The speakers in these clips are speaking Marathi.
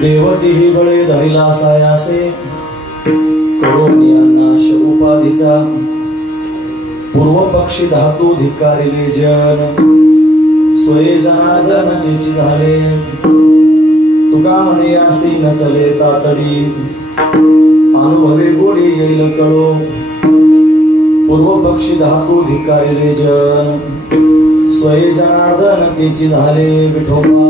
देवतेही बळे धरिला सायासे करून या नाश उपाधीचा पूर्व पक्षी धातू धिक्कारिले जन स्वये जनार्दन तेची झाले तुका म्हणे यासी न चले तातडी अनुभवे गोडी येईल कळो पूर्व पक्षी धातू धिक्कारिले जन स्वये जनार्दन तेची झाले विठोबा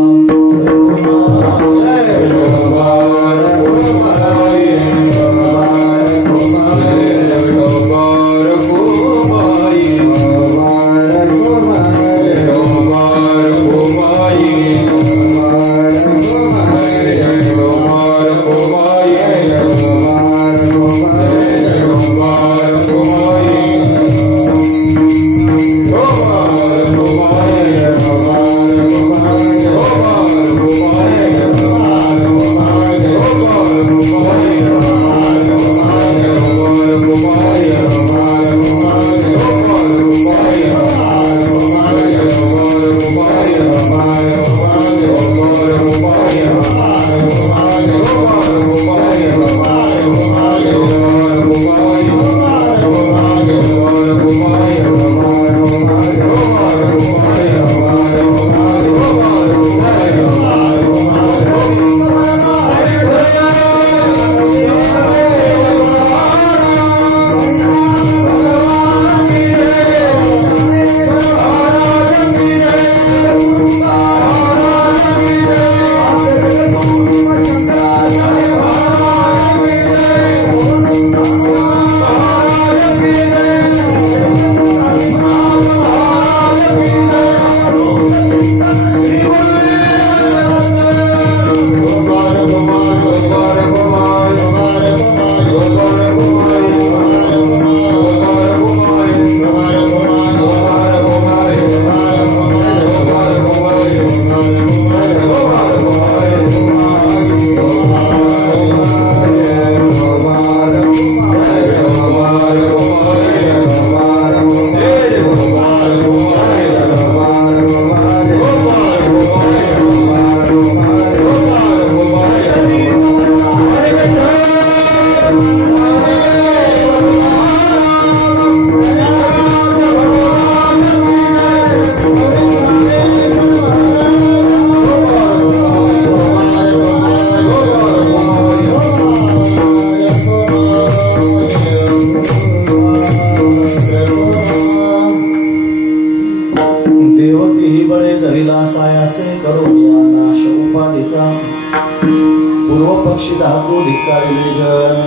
धातू धिक्कारिले जन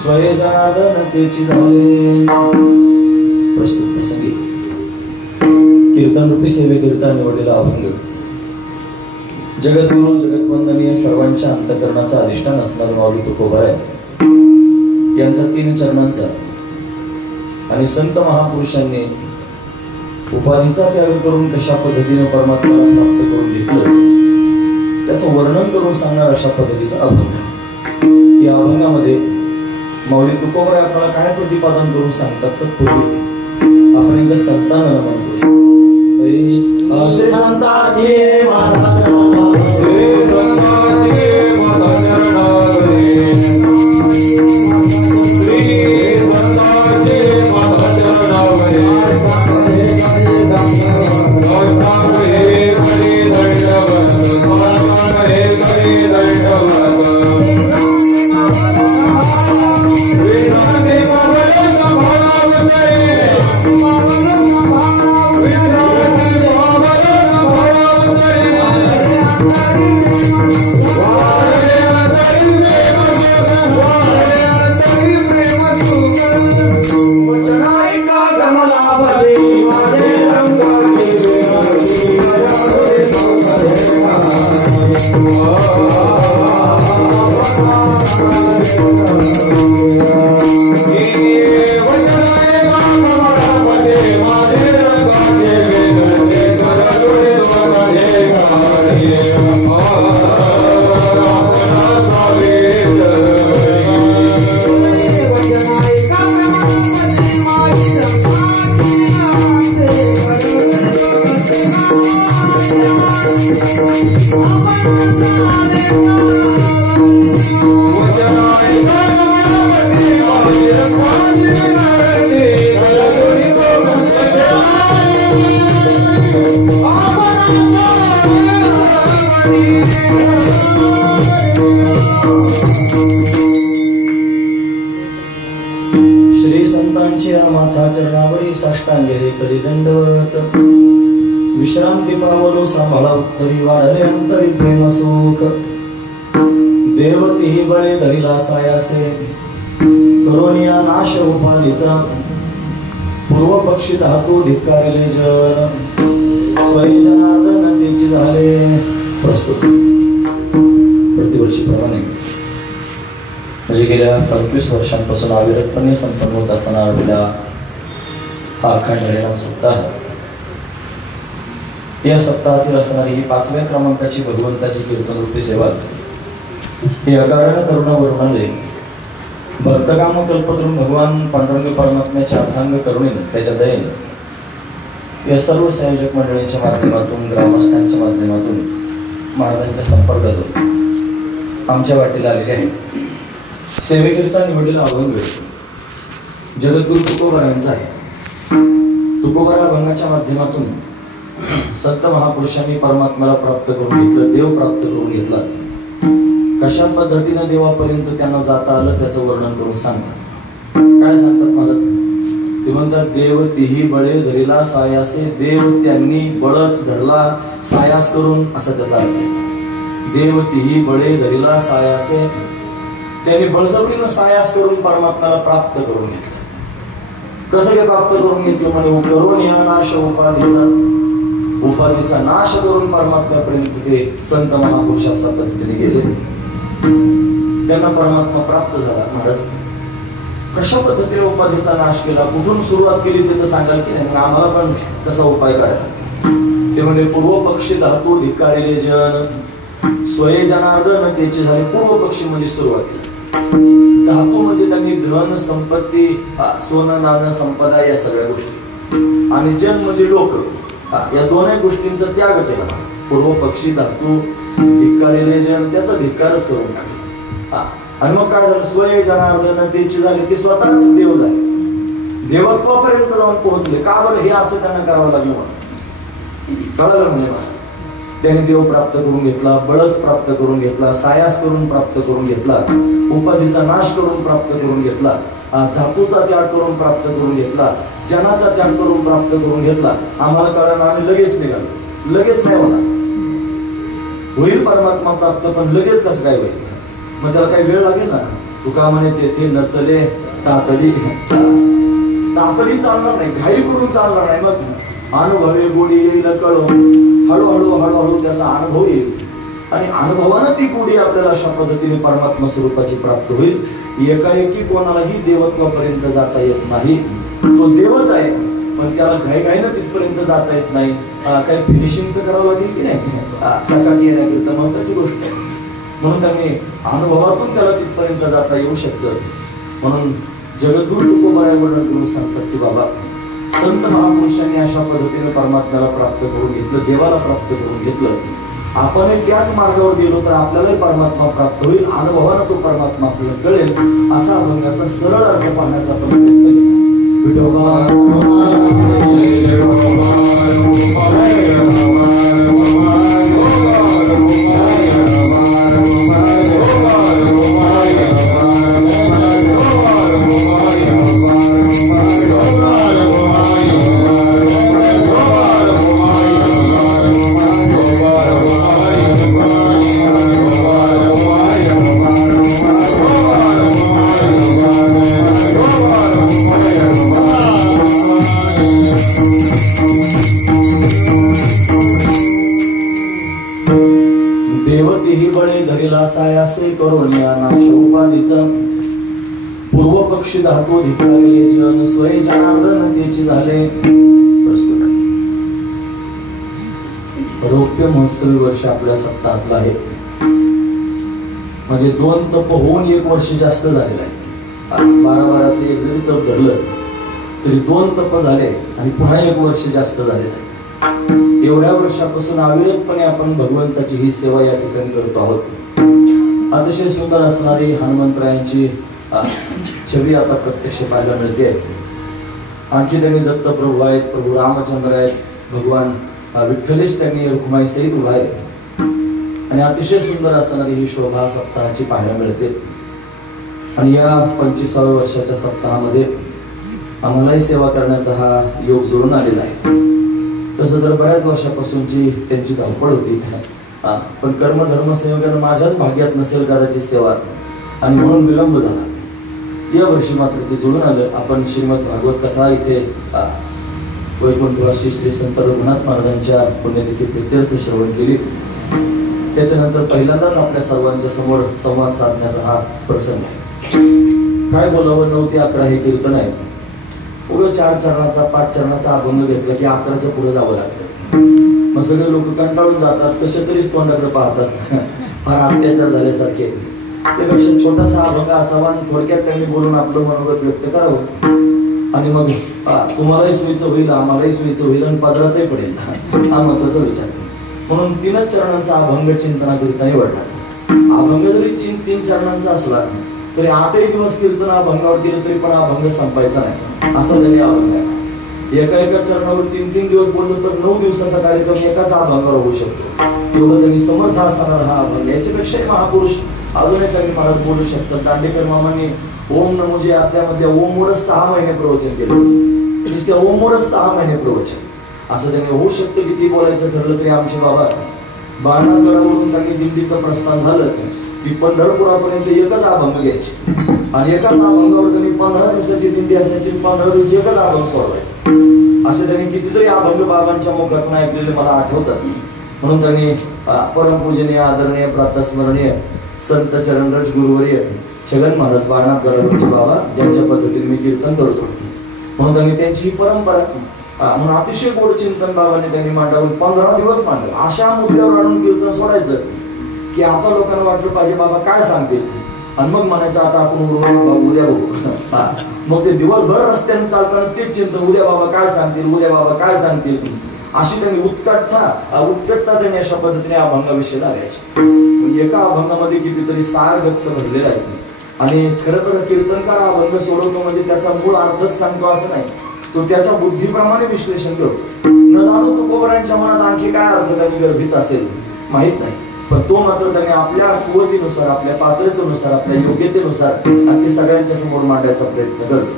स्वये जनार्दन तेची झाले। प्रस्तुत प्रसंगी कीर्तन रूपी सेवेकरिता निवडलेला अभंग जगद्गुरु जगतवंदनीय सर्वांच्या अंतःकरणाचा अधिष्ठान असणारे माऊली तुकोबाराय यांचा 3 चरणांचा आणि संत महापुरुषांनी उपाधीचा त्याग करून कशा पद्धतीने परमात्म्याला प्राप्त करून घेतलं त्याचं वर्णन करून सांगणार अशा पद्धतीचा अभंग। या अभंगामध्ये माऊली तुकोबराय आपल्याला काय प्रतिपादन करून सांगतात तत्पूर्वी आपण एकदा संतांना नमन करूया. श्री संतांचे माता चरणावरी, श्री संतांचे माता चरणावरी, श्री संतांचे माता चरणावरी, माता चरणावरी साष्टांग हे करी दंडवत. विश्रांती पावलो सांभाळा उत्तरी, वाढले अंतरी प्रेम सुख. देवती बळे धरिला सायासे, करोनिया नाश उपाधीचा. पूर्व पक्षी धातू धिक्कारिले जन, स्वयं जनार्दन तेची झाले प्रस्तुत. प्रतिवर्षी प्रमाणे म्हणजे गेल्या 25 वर्षांपासून अविरतपणे संपन्न होत असणारा हा अखंड हरिनाम सप्ताह. या सप्ताहातील असणारी ही 5व्या क्रमांकाची भगवंताची कीर्तन रूपी सेवा ही अकारण करुणा वरुणालय भक्तकाम कल्पतरुण भगवान पांडुरंग परमात्म्याच्या अथांग करुणेने त्याच्या दयेने या सर्व संयोजक मंडळींच्या माध्यमातून, ग्रामस्थांच्या माध्यमातून, महाराजांच्या संपर्कातून आमच्या वाटेला आलेले आहे. सेवेकरिता निवडलेला अभंग जगद्गुरु तुकोबरायांचा आहे. तुकोबरा अभंगाच्या माध्यमातून संत महापुरुषांनी परमात्म्याला प्राप्त करून घेतलं, देव प्राप्त करून घेतला. कशा पद्धतीने देवापर्यंत त्यांना जाता आलं त्याचं वर्णन करून सांगतात. काय सांगतात महाराज? ते म्हणतात, देव तिही बळे धरिला सायासे. देव त्यांनी बळच धरला सायास करून, असा त्याचा अर्थ आहे. देव तिही बळे धरिला सायासे, त्यांनी बळजबरीनं सायास करून परमात्म्याला प्राप्त करून घेतलं. कसं काय प्राप्त करून घेतलं? म्हणे करून या नाश उपाधीचा नाश करून परमात्म्यापर्यंत ते संत महापुरुष अशा पद्धतीने गेले. त्यांना परमात्मा प्राप्त झाला. महाराज कशा पद्धतीने उपाधीचा नाश केला, कुठून सुरुवात केली ते तर सांगाल की नाही? आम्हाला पण कसा उपाय करायचा? ते म्हणजे पूर्व पक्षी धातू धिक्कारिले जन, स्वयं जनार्दन तेची झाले. पूर्व पक्षी म्हणजे सुरुवातीला, धातू म्हणजे त्यांनी धन संपत्ती, सोनं नाणं संपदा या सगळ्या गोष्टी, आणि जन म्हणजे लोक, या दोन्ही गोष्टींचा त्याग केला. पूर्व पक्षी धातू धिक्कारिले जन, त्याचा धिक्कारच करून टाकला. आणि मग काय झालं? स्वयं जनार्दन तेची झाले, ते स्वतःच देव झाले, देवत्वापर्यंत जाऊन पोहोचले. का बरं? हे असं त्यांना करावं लागलं कळलं म्हणजे महाराज. त्याने देव प्राप्त करून घेतला, बळच प्राप्त करून घेतला, सायास करून प्राप्त करून घेतला, उपाधीचा नाश करून प्राप्त करून घेतला, धातूचा त्याग करून प्राप्त करून घेतला, जनाचा त्याग करून प्राप्त करून घेतला. आम्हाला कळलं, आम्ही लगेच निघालो. लगेच नाही होणार, होईल परमात्मा प्राप्त, पण लगेच कसं काय होईल? मग त्याला काही वेळ लागेल ना. तुका म्हणे तेथे नचले तातडी, तातडी चालणार नाही, घाई करून चालणार नाही. मग अनुभवे गोडी येईल कळो, हळूहळू हळूहळू त्याचा अनुभव येईल, आणि अनुभवानं ती गोडी आपल्याला अशा पद्धतीने परमात्मा स्वरूपाची प्राप्त होईल. एकाएकी कोणालाही देवत्वापर्यंत जाता येत नाही. तो देवच आहे, पण त्याला घाईघाईनं तिथपर्यंत जाता येत नाही. काही फिनिशिंग तर करावं लागेल की नाही? चकाकी येण्याकरिता महत्वाची गोष्ट आहे. म्हणून त्यांनी अनुभवातून त्याला तिथपर्यंत जाता येऊ शकतं. म्हणून जगद्गुरु तुकोबाराय वर्णन करून सांगतात की बाबा संत महापुरुषांनी अशा पद्धतीने परमात्म्याला प्राप्त करून घेतलं, देवाला प्राप्त करून घेतलं. आपण त्याच मार्गावर गेलो तर आपल्यालाही परमात्मा प्राप्त होईल, अनुभवानं तो परमात्मा आपल्याला कळेल. असा अभंगाचा सरळ अर्थ पाहण्याचा आपण प्रयत्न केला. देवतेही बळे धरिला सायासे करोनिया नाश उपाधीचा पूर्व पक्षी धातो धिकारिले जन स्वय जनार्दन तेची झाले. प्रस्तुत रौप्य महोत्सवी वर्ष आपल्या सप्ताहातलं आहे. म्हणजे 2 तप होऊन 1 वर्ष जास्त झालेलं आहे. 12 एक जरी तप धरलं तरी 2 तप झाले आणि पुन्हा 1 वर्ष जास्त झालेलं आहे. एवढ्या वर्षापासून अविरतपणे आपण भगवंताची ही सेवा या ठिकाणी करतो आहोत. अतिशय सुंदर असणारी हनुमंतरायांची छवी आता प्रत्यक्ष पाहायला मिळते. आणखी त्यांनी दत्त प्रभू आहेत, प्रभू रामचंद्र आहेत, भगवान विठ्ठलेश त्यांनी रुक्माई सहित उभा आहे आणि अतिशय सुंदर असणारी ही शोभा सप्ताहाची पाहायला मिळते. आणि या 25व्या वर्षाच्या सप्ताहामध्ये आम्हालाही सेवा करण्याचा हा योग जुळून आलेला आहे. तसं तर बऱ्याच वर्षापासूनची त्यांची धावपळ होती, पण कर्मधर्म संयोगानं माझ्याच भाग्यात नसेल कदाचित सेवा आणि म्हणून विलंब झाला. या वर्षी मात्र ते जुळून आलं. आपण श्रीमद भागवत कथा इथे वैकुंठवासी श्री संत रघुनाथ महाराजांच्या पुण्यतिथी प्रीत्यर्थ श्रवण केली. त्याच्यानंतर पहिल्यांदाच आपल्या सर्वांच्या समोर संवाद साधण्याचा हा प्रसंग आहे. काय बोलावं, 9 ते 11 हे कीर्तन आहे. पुढे 4 चरणाचा 5 चरणाचा अभंग घेतला की 11च्या पुढे जावं लागतं. मग सगळे लोक कंटाळून जातात, कसे तरीच तोंडाकडे पाहतात, फार अत्याचार झाल्यासारखे. त्यापेक्षा छोटासा अभंग असावा आणि थोडक्यात त्यांनी बोलून आपलं मनोगत व्यक्त करावं आणि मग तुम्हालाही सोयीचं होईल, आम्हालाही सोयीचं होईल आणि पदरातही पडेल, हा महत्वाचा विचार. म्हणून 3च चरणांचा अभंग चिंतनाकरिता निवडला. अभंग जरी 3 चरणांचा असला तरी 8 दिवस कीर्तन अभंगावर केलं तरी पण अभंग संपायचा नाही, असं त्यांनी अभंग आहे. एका चरणावर 3 दिवस बोललो तर 9 दिवसाचा कार्यक्रम एकाच अभंगावर होऊ शकतो. एवढं त्यांनी समर्थ असणार हा अभंग. याच्यापेक्षाही महापुरुष अजूनही त्यांनी महाराज बोलू शकतात. दांडेकर मामांनी ओम नमोजे आत्यामध्ये ओमवरच 6 महिने प्रवचन केलं होतं. नुसत्या ओमवरच 6 महिने प्रवचन. असं त्यांनी होऊ शकतं किती बोलायचं ठरलं तरी. आमचे बाबा बाळनाथगडावरून त्यांनी दिल्लीचं प्रस्थान झालं की पंढरपुरापर्यंत एकच अभंग घ्यायचे आणि एकाच अभंगावर त्यांनी 15 दिवसाची दिंडी असायची. 15 दिवस एकच अभंग सोडवायचं. असे त्यांनी कितीतरी अभंग बाबांच्या मुखातून ऐकलेले मला आठवतात. म्हणून त्यांनी परमपूजनीय आदरणीय प्रातस्मरणीय संत चरणरज गुरुवर्य छगन महाराज बाळनाथगडावरचे बाबा ज्यांच्या पद्धतीने मी कीर्तन करतो, म्हणून त्यांनी त्यांची ही परंपरा म्हणून अतिशय गोड चिंतन बाबांनी त्यांनी मांडावून 15 दिवस मांडलं. अशा मुद्द्यावर आणून कीर्तन सोडायचं की आता लोकांना वाटलं पाहिजे बाबा काय सांगतील आणि मग म्हणायचं आता आपण उद्या बघू. मग ते दिवसभर रस्त्याने चालताना तेच चिंतन, उद्या बाबा काय सांगतील, उद्या बाबा काय सांगतील. अशी त्यांनी उत्कटता त्यांनी अशा पद्धतीने अभंगाविषयी लागायची. एका अभंगामध्ये कितीतरी सार गच्च भरलेला आहे. आणि खरं तर कीर्तनकार अभंग सोडवतो म्हणजे त्याचा मूळ अर्थच सांगतो असं नाही, तो त्याच्या बुद्धीप्रमाणे विश्लेषण करतो. न जाणू तुकोबारायांच्या मनात आणखी काय अर्थ त्यांनी गर्भित असेल माहित नाही, पण तो मात्र त्यांनी आपल्या कुवतीनुसार, आपल्या पात्रतेनुसार, आपल्या योग्यतेनुसार आणखी सगळ्यांच्या समोर मांडायचा प्रयत्न करतो.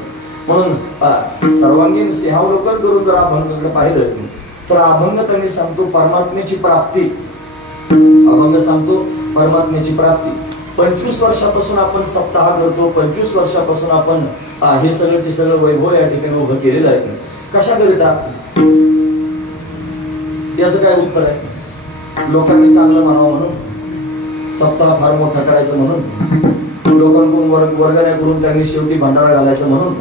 म्हणून सर्वांगीण सिंहावलोकन करून जर अभंगाकडे पाहिलं तर अभंग त्यांनी सांगतो परमात्म्याची प्राप्ती. अभंग सांगतो परमात्म्याची प्राप्ती. 25 वर्षापासून आपण सप्ताह करतो. 25 वर्षापासून आपण हे सगळंचे सगळं वैभव या ठिकाणी उभं केलेलं आहे. कशाकरिता? याचं काय उत्तर आहे? लोकांनी चांगलं म्हणावं म्हणून, सप्ताह फार मोठा करायचं म्हणून, लोकांकडून वर्गण्या करून त्यांनी शेवटी भंडारा घालायचं म्हणून.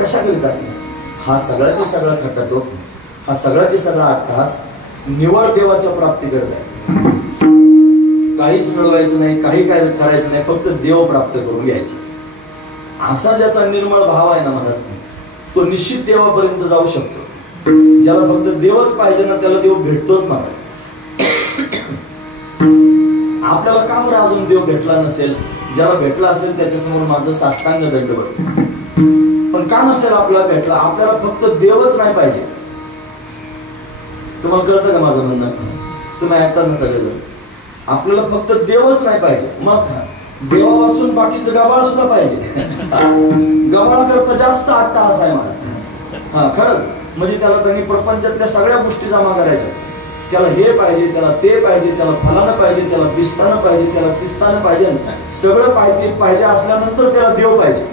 कशाकरिता? हा सगळ्याचे सगळा खटाटोप, हा सगळ्याचे सगळा अट्टहास निवळ देवाच्या प्राप्ती करत आहे. काहीच मिळवायचं नाही, काही काय करायचं नाही, फक्त देव प्राप्त करून घ्यायचं. असा ज्याचा निर्मळ भाव आहे ना महाराज, तो निश्चित देवापर्यंत जाऊ शकतो. ज्याला फक्त देवच पाहिजे ना त्याला देव भेटतोच महाराज. आपल्याला का बरं अजून देव भेटला नसेल? ज्याला भेटला असेल त्याच्यासमोर माझं साष्टांग दंडवत. पण का नसेल आपल्याला भेटला? आपल्याला फक्त देवच नाही पाहिजे. तुम्हाला कळतं का माझं म्हणणं? तुम्ही ऐकता ना सगळेजण? आपल्याला फक्त देवच नाही पाहिजे, मग देवा वाचून बाकीचं गबाळ सुद्धा पाहिजे. गबाळा करता जास्त अट्टहास आहे मला. खरंच म्हणजे त्याला त्यांनी प्रपंचातल्या सगळ्या गोष्टी जमा करायच्या. त्याला हे पाहिजे, त्याला ते पाहिजे, त्याला फलानं पाहिजे, त्याला पिस्तानं पाहिजे, त्याला तिस्तानं पाहिजे, सगळं पाहिजे असल्यानंतर त्याला देव पाहिजे.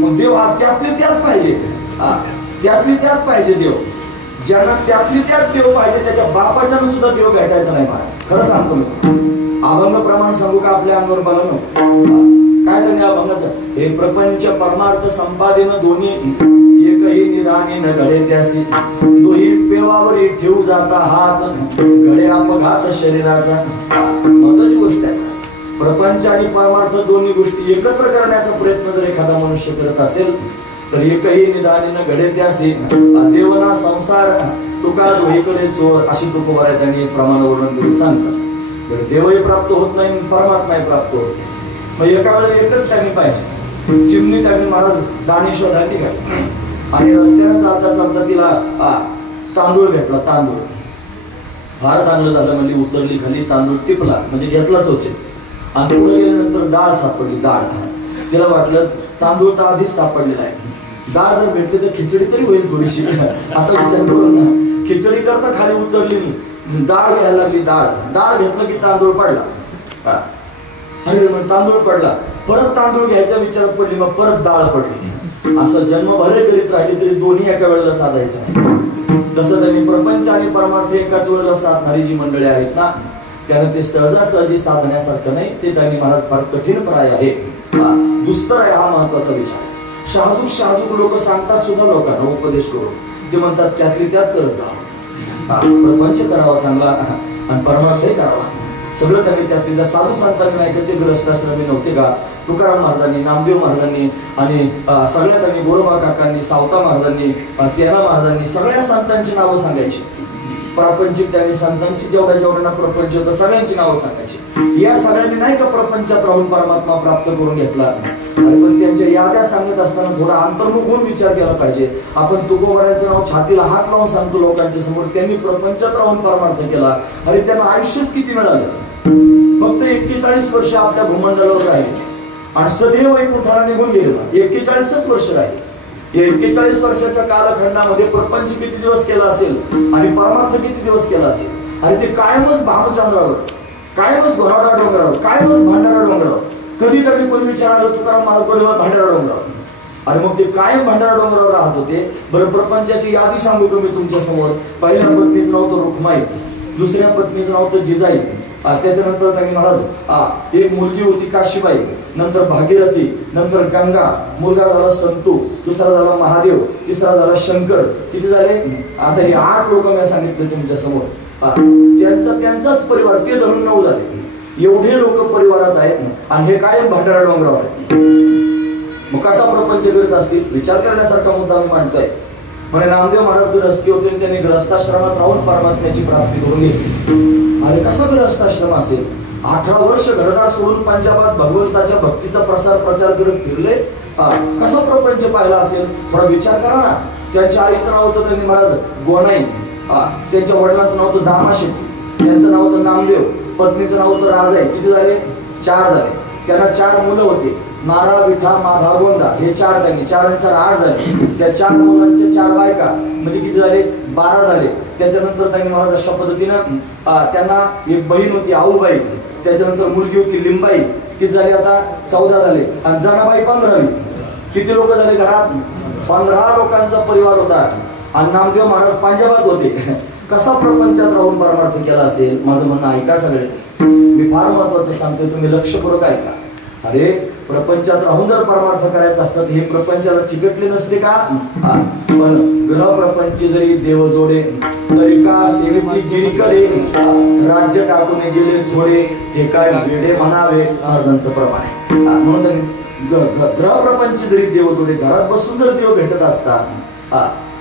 मग देव हा त्यातली त्यात पाहिजे. त्यातली त्यात पाहिजे देव. ज्यांना त्यातली त्यात देव पाहिजे त्याच्या बापाच्यानं सुद्धा देव भेटायचा नाही महाराज. खरं सांगतो मी. अभंग प्रमाण सांगू का आपल्या अंगावर मला नको? काय त्यांनी अभंगाचं? हे प्रपंच परमार्थ संपादन दोन्ही एकही निदानी न घडे त्यासी, दोही पेवावरी ठेवू जाता हात, घडे अपघात शरीराचा. महत्वाची गोष्ट आहे. प्रपंच आणि परमार्थ दोन्ही गोष्टी एकत्र करण्याचा प्रयत्न जर एखादा मनुष्य करत असेल तर एकही निदानी न घडे त्यासी, देवना संसार तुका दोहीकडे चोर, अशी तुकोबाराय त्यांनी प्रमाण वर्णन करून सांगतात. तर देवही प्राप्त होत नाही, परमात्माही प्राप्त होत नाही. मग एका वेळेला एकच त्यांनी पाहिजे. चिमणी त्यांनी महाराज दाणी शोधायला निघाली आणि रस्त्याने चालता चालता तिला तांदूळ भेटला. तांदूळ फार चांगलं झालं म्हणजे उतरली खाली, तांदूळ टिपला म्हणजे घेतलाच होते. आणि पुढे गेल्यानंतर डाळ सापडली. डाळ तिला वाटलं तांदूळ तर आधीच सापडलेला आहे, डाळ जर भेटली तर खिचडी तरी होईल थोडीशी, असा विचार करून ना खिचडी करता खाली उतरली, डाळ घ्यायला लागली. डाळ घेतलं की तांदूळ पडला. अरे मग तांदूळ पडला, परत तांदूळ घ्यायच्या विचारात पडली, मग परत डाळ पडली. असं जन्मभरे करीत राहिली तरी दोन्ही एका वेळेला साधायचं नाही. तसं त्यांनी प्रपंच आणि परमार्थ एकाच वेळेला साधणारी जी मंडळी आहेत ना, त्यानं ते सहजासहजी साधण्यासारखं नाही. ते त्यांनी महाराज फार कठीण प्राय आहे, दुस्तर आहे, हा महत्वाचा विचार. शहाजूक लोक सांगतात सुद्धा लोकांना उपदेश करून. ते म्हणतात त्यातली त्यात करत जा, प्रपंच करावा चांगला आणि परमार्थही करावा. सगळं त्यांनी त्यातली साधू संतांनी नाही का, ते गृहस्थाश्रमी नव्हते का? तुकाराम महाराजांनी, नामदेव महाराजांनी आणि सगळ्या त्यांनी गोरोबा काकांनी, सावता महाराजांनी, सेना महाराजांनी, सगळ्या संतांची नावं सांगायची. प्रापंचिक त्यांनी संतांची जेवढ्यांना प्रपंच होतं सगळ्यांची नावं सांगायची. या सगळ्यांनी नाही का प्रपंचात राहून परमात्मा प्राप्त करून घेतला. आणि पण त्यांच्या याद्या सांगत असताना थोडा अंतर्मुख होऊन विचार केला पाहिजे. आपण तुकोबारायचं नाव छातीला हात लावून सांगतो लोकांच्या समोर, त्यांनी प्रपंचात राहून परमार्थ केला. अरे त्यांना आयुष्यच किती मिळालं? फक्त 41 वर्ष आपल्या भूमंडळावर राहिले आणि सदैव वैकुंठाला निघून गेले. 41च वर्ष राहिले. या 41 वर्षाच्या कालखंडामध्ये प्रपंच किती दिवस केला असेल आणि परमार्थ किती दिवस केला असेल? अरे ते कायमच भामचंद्रावर, कायमच घोराडा डोंगरावर, कायमच भांडारा डोंगरावर. कधी त्यांनी कोणी विचारलं तुकाराम महाराज बरोबर भांडारा डोंगरावर. अरे मग ते कायम भांडारा डोंगरावर राहत होते. बरं प्रपंचाची यादी सांगू का मी तुमच्या समोर? पहिल्या पत्नीचं नाव होतं रुक्माई, दुसऱ्या पत्नीचं नाव होतं जिजाई, त्याच्यानंतर त्यांनी महाराज एक मुलगी होती काशीबाई, नंतर भागीरथी, नंतर गंगा, मुलगा झाला संतू, दुसरा झाला महादेव, तिसरा झाला शंकर. किती झाले? आता हे 8 लोक मी सांगितले तुमच्या समोर. त्यांचाच परिवार, ते धरून 9 झाले. एवढे लोक परिवारात आहेत आणि हे कायम भांडारा डोंगरावर आहे. मग कसा प्रपंच करीत असतील? विचार करण्यासारखा मुद्दा मी मांडतोय. म्हणजे नामदेव महाराज गृहस्थी होते, त्यांनी गृहस्थाश्रमात राहून परमात्म्याची प्राप्ती करून घेतली. अरे कसा गृहस्थाश्रम असेल? 18 वर्ष घरदार सोडून पंजाबात भगवंताच्या भक्तीचा प्रचार करत फिरले. कसा प्रपंच पाहिला असेल? थोडा विचार करा ना. त्यांच्या आईचं नाव होतं त्यांनी महाराज गोनाई, त्यांच्या वडिलांचं नाव होतं दामाशेट्टी, त्यांचं नाव होतं नामदेव, पत्नीचं नाव होतं राजाई. किती झाले? 4 झाले. त्यांना 4 मुलं होते, नारा, विठा, माधा, गोंदा. हे 4 त्यांनी 4 आणि 4 8 झाले. त्या 4 मुलांचे 4 बायका म्हणजे किती झाले? 12 झाले. त्याच्यानंतर त्यांनी महाराज अशा पद्धतीनं त्यांना एक बहीण होती आऊबाई, त्याच्यानंतर मुलगी होती लिंबाई. किती झाले? आता 14 झाले. आणि जनाबाई 15वी. किती लोक झाले घरात? 15 लोकांचा परिवार होता. आणि नामदेव महाराज पंजाबात होते. कसा प्रपंचात राहून परमार्थ केला असेल? माझं म्हणणं ऐका सगळे. मी फार महत्वाचं सांगतोय, तुम्ही लक्षपूर्वक ऐका. अरे प्रपंचात राहून जर परमार्थ करायचं असतं हे प्रपंचाला चिकटले नसते का? पण ग्रह प्रपंच जरी देव जोडे तरी का सेवकी गिरीकडे, राज्य टाकून गेले थोडे, ते काय वेडे म्हणावे महाराजांचं प्रमाण आहे. म्हणून ग्रहप्रपंच जरी देव जोडे घरात बसून जर देव भेटत असतात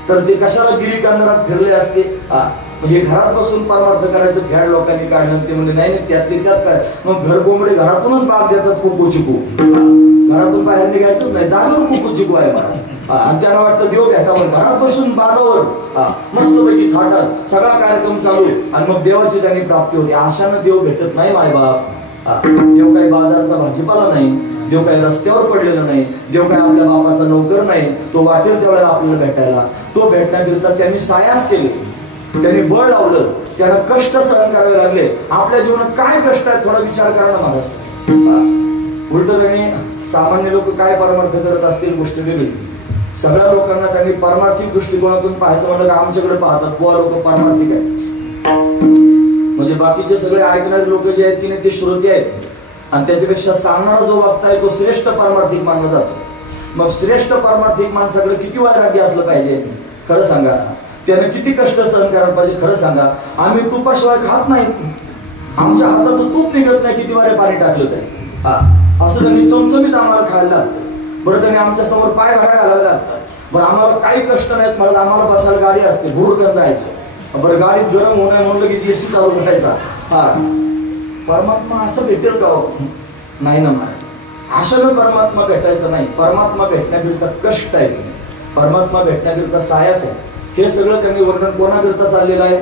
तर ते कशाला गिरी कंदरात फिरले असते. हे घरात बसून परमार्थ करायचं फॅड लोकांनी काढलं. ते म्हणजे नाही त्यात काय मग घर कोंबडे घरातूनच बाग देतात कुकू चिकू. घरातून बाहेर निघायचंच नाही, जागेवर कुकू चिकू आहे मला. आणि त्यांना वाटतं देव भेटावं, घरात बसून बाजावर मस्तपैकी थाटात सगळा कार्यक्रम चालू आणि मग देवाची त्यांनी प्राप्ती होते. अशानं देव भेटत नाही मायबाप. देव काही बाजारचा भाजीपाला नाही, देव काही रस्त्यावर पडलेला नाही, देव काही आपल्या बापाचा नोकर नाही. तो वाटेल त्यावेळेला आपल्याला भेटायला. तो भेटण्याकरिता त्यांनी सायास केले, त्यांनी बळ लावलं, त्यांना कष्ट सहन करावे लागले. आपल्या जीवनात काय कष्ट आहेत थोडा विचार करा ना महाराज. उलट त्यांनी सामान्य लोक काय परमार्थ करत असतील गोष्ट वेगळी. सगळ्या लोकांना त्यांनी परमार्थिक दृष्टिकोनातून पाहायचं म्हणलं का आमच्याकडे पाहतात बुवा लोक परमार्थिक आहेत. म्हणजे बाकीचे सगळे ऐकणारे लोक जे आहेत की नाही ते श्रोते आहेत आणि त्याच्यापेक्षा सांगणारा जो वक्ता आहे तो श्रेष्ठ परमार्थिक मानला जातो. मग श्रेष्ठ परमार्थिक माणसाकडे किती वैराग्य असलं पाहिजे खरं सांगा. त्याने किती कष्ट सहन करायला पाहिजे खरं सांगा. आम्ही तुपाशिवाय खात नाही, आमच्या हाताचं तूप निघत नाही किती वारे पाणी टाकलं तरी. असं त्यांनी चमचमीत आम्हाला खायला लागतं. बरं त्यांनी आमच्या समोर पाय घड्या घालायला लागतात. बरं आम्हाला काही कष्ट नाहीत, मला आम्हाला बसायला गाडी असते, भुरकन जायचं. बरं गाडीत गरम होणार म्हणलं की एसी चालू करायचा. परमात्मा असं भेटेल का? नाही ना महाराज. अशानं परमात्मा भेटायचं नाही. परमात्मा भेटण्याकरिता कष्ट आहे, परमात्मा भेटण्याकरिता सायास आहे. हे सगळं त्यांनी वर्णन कोणाकरिता चाललेलं आहे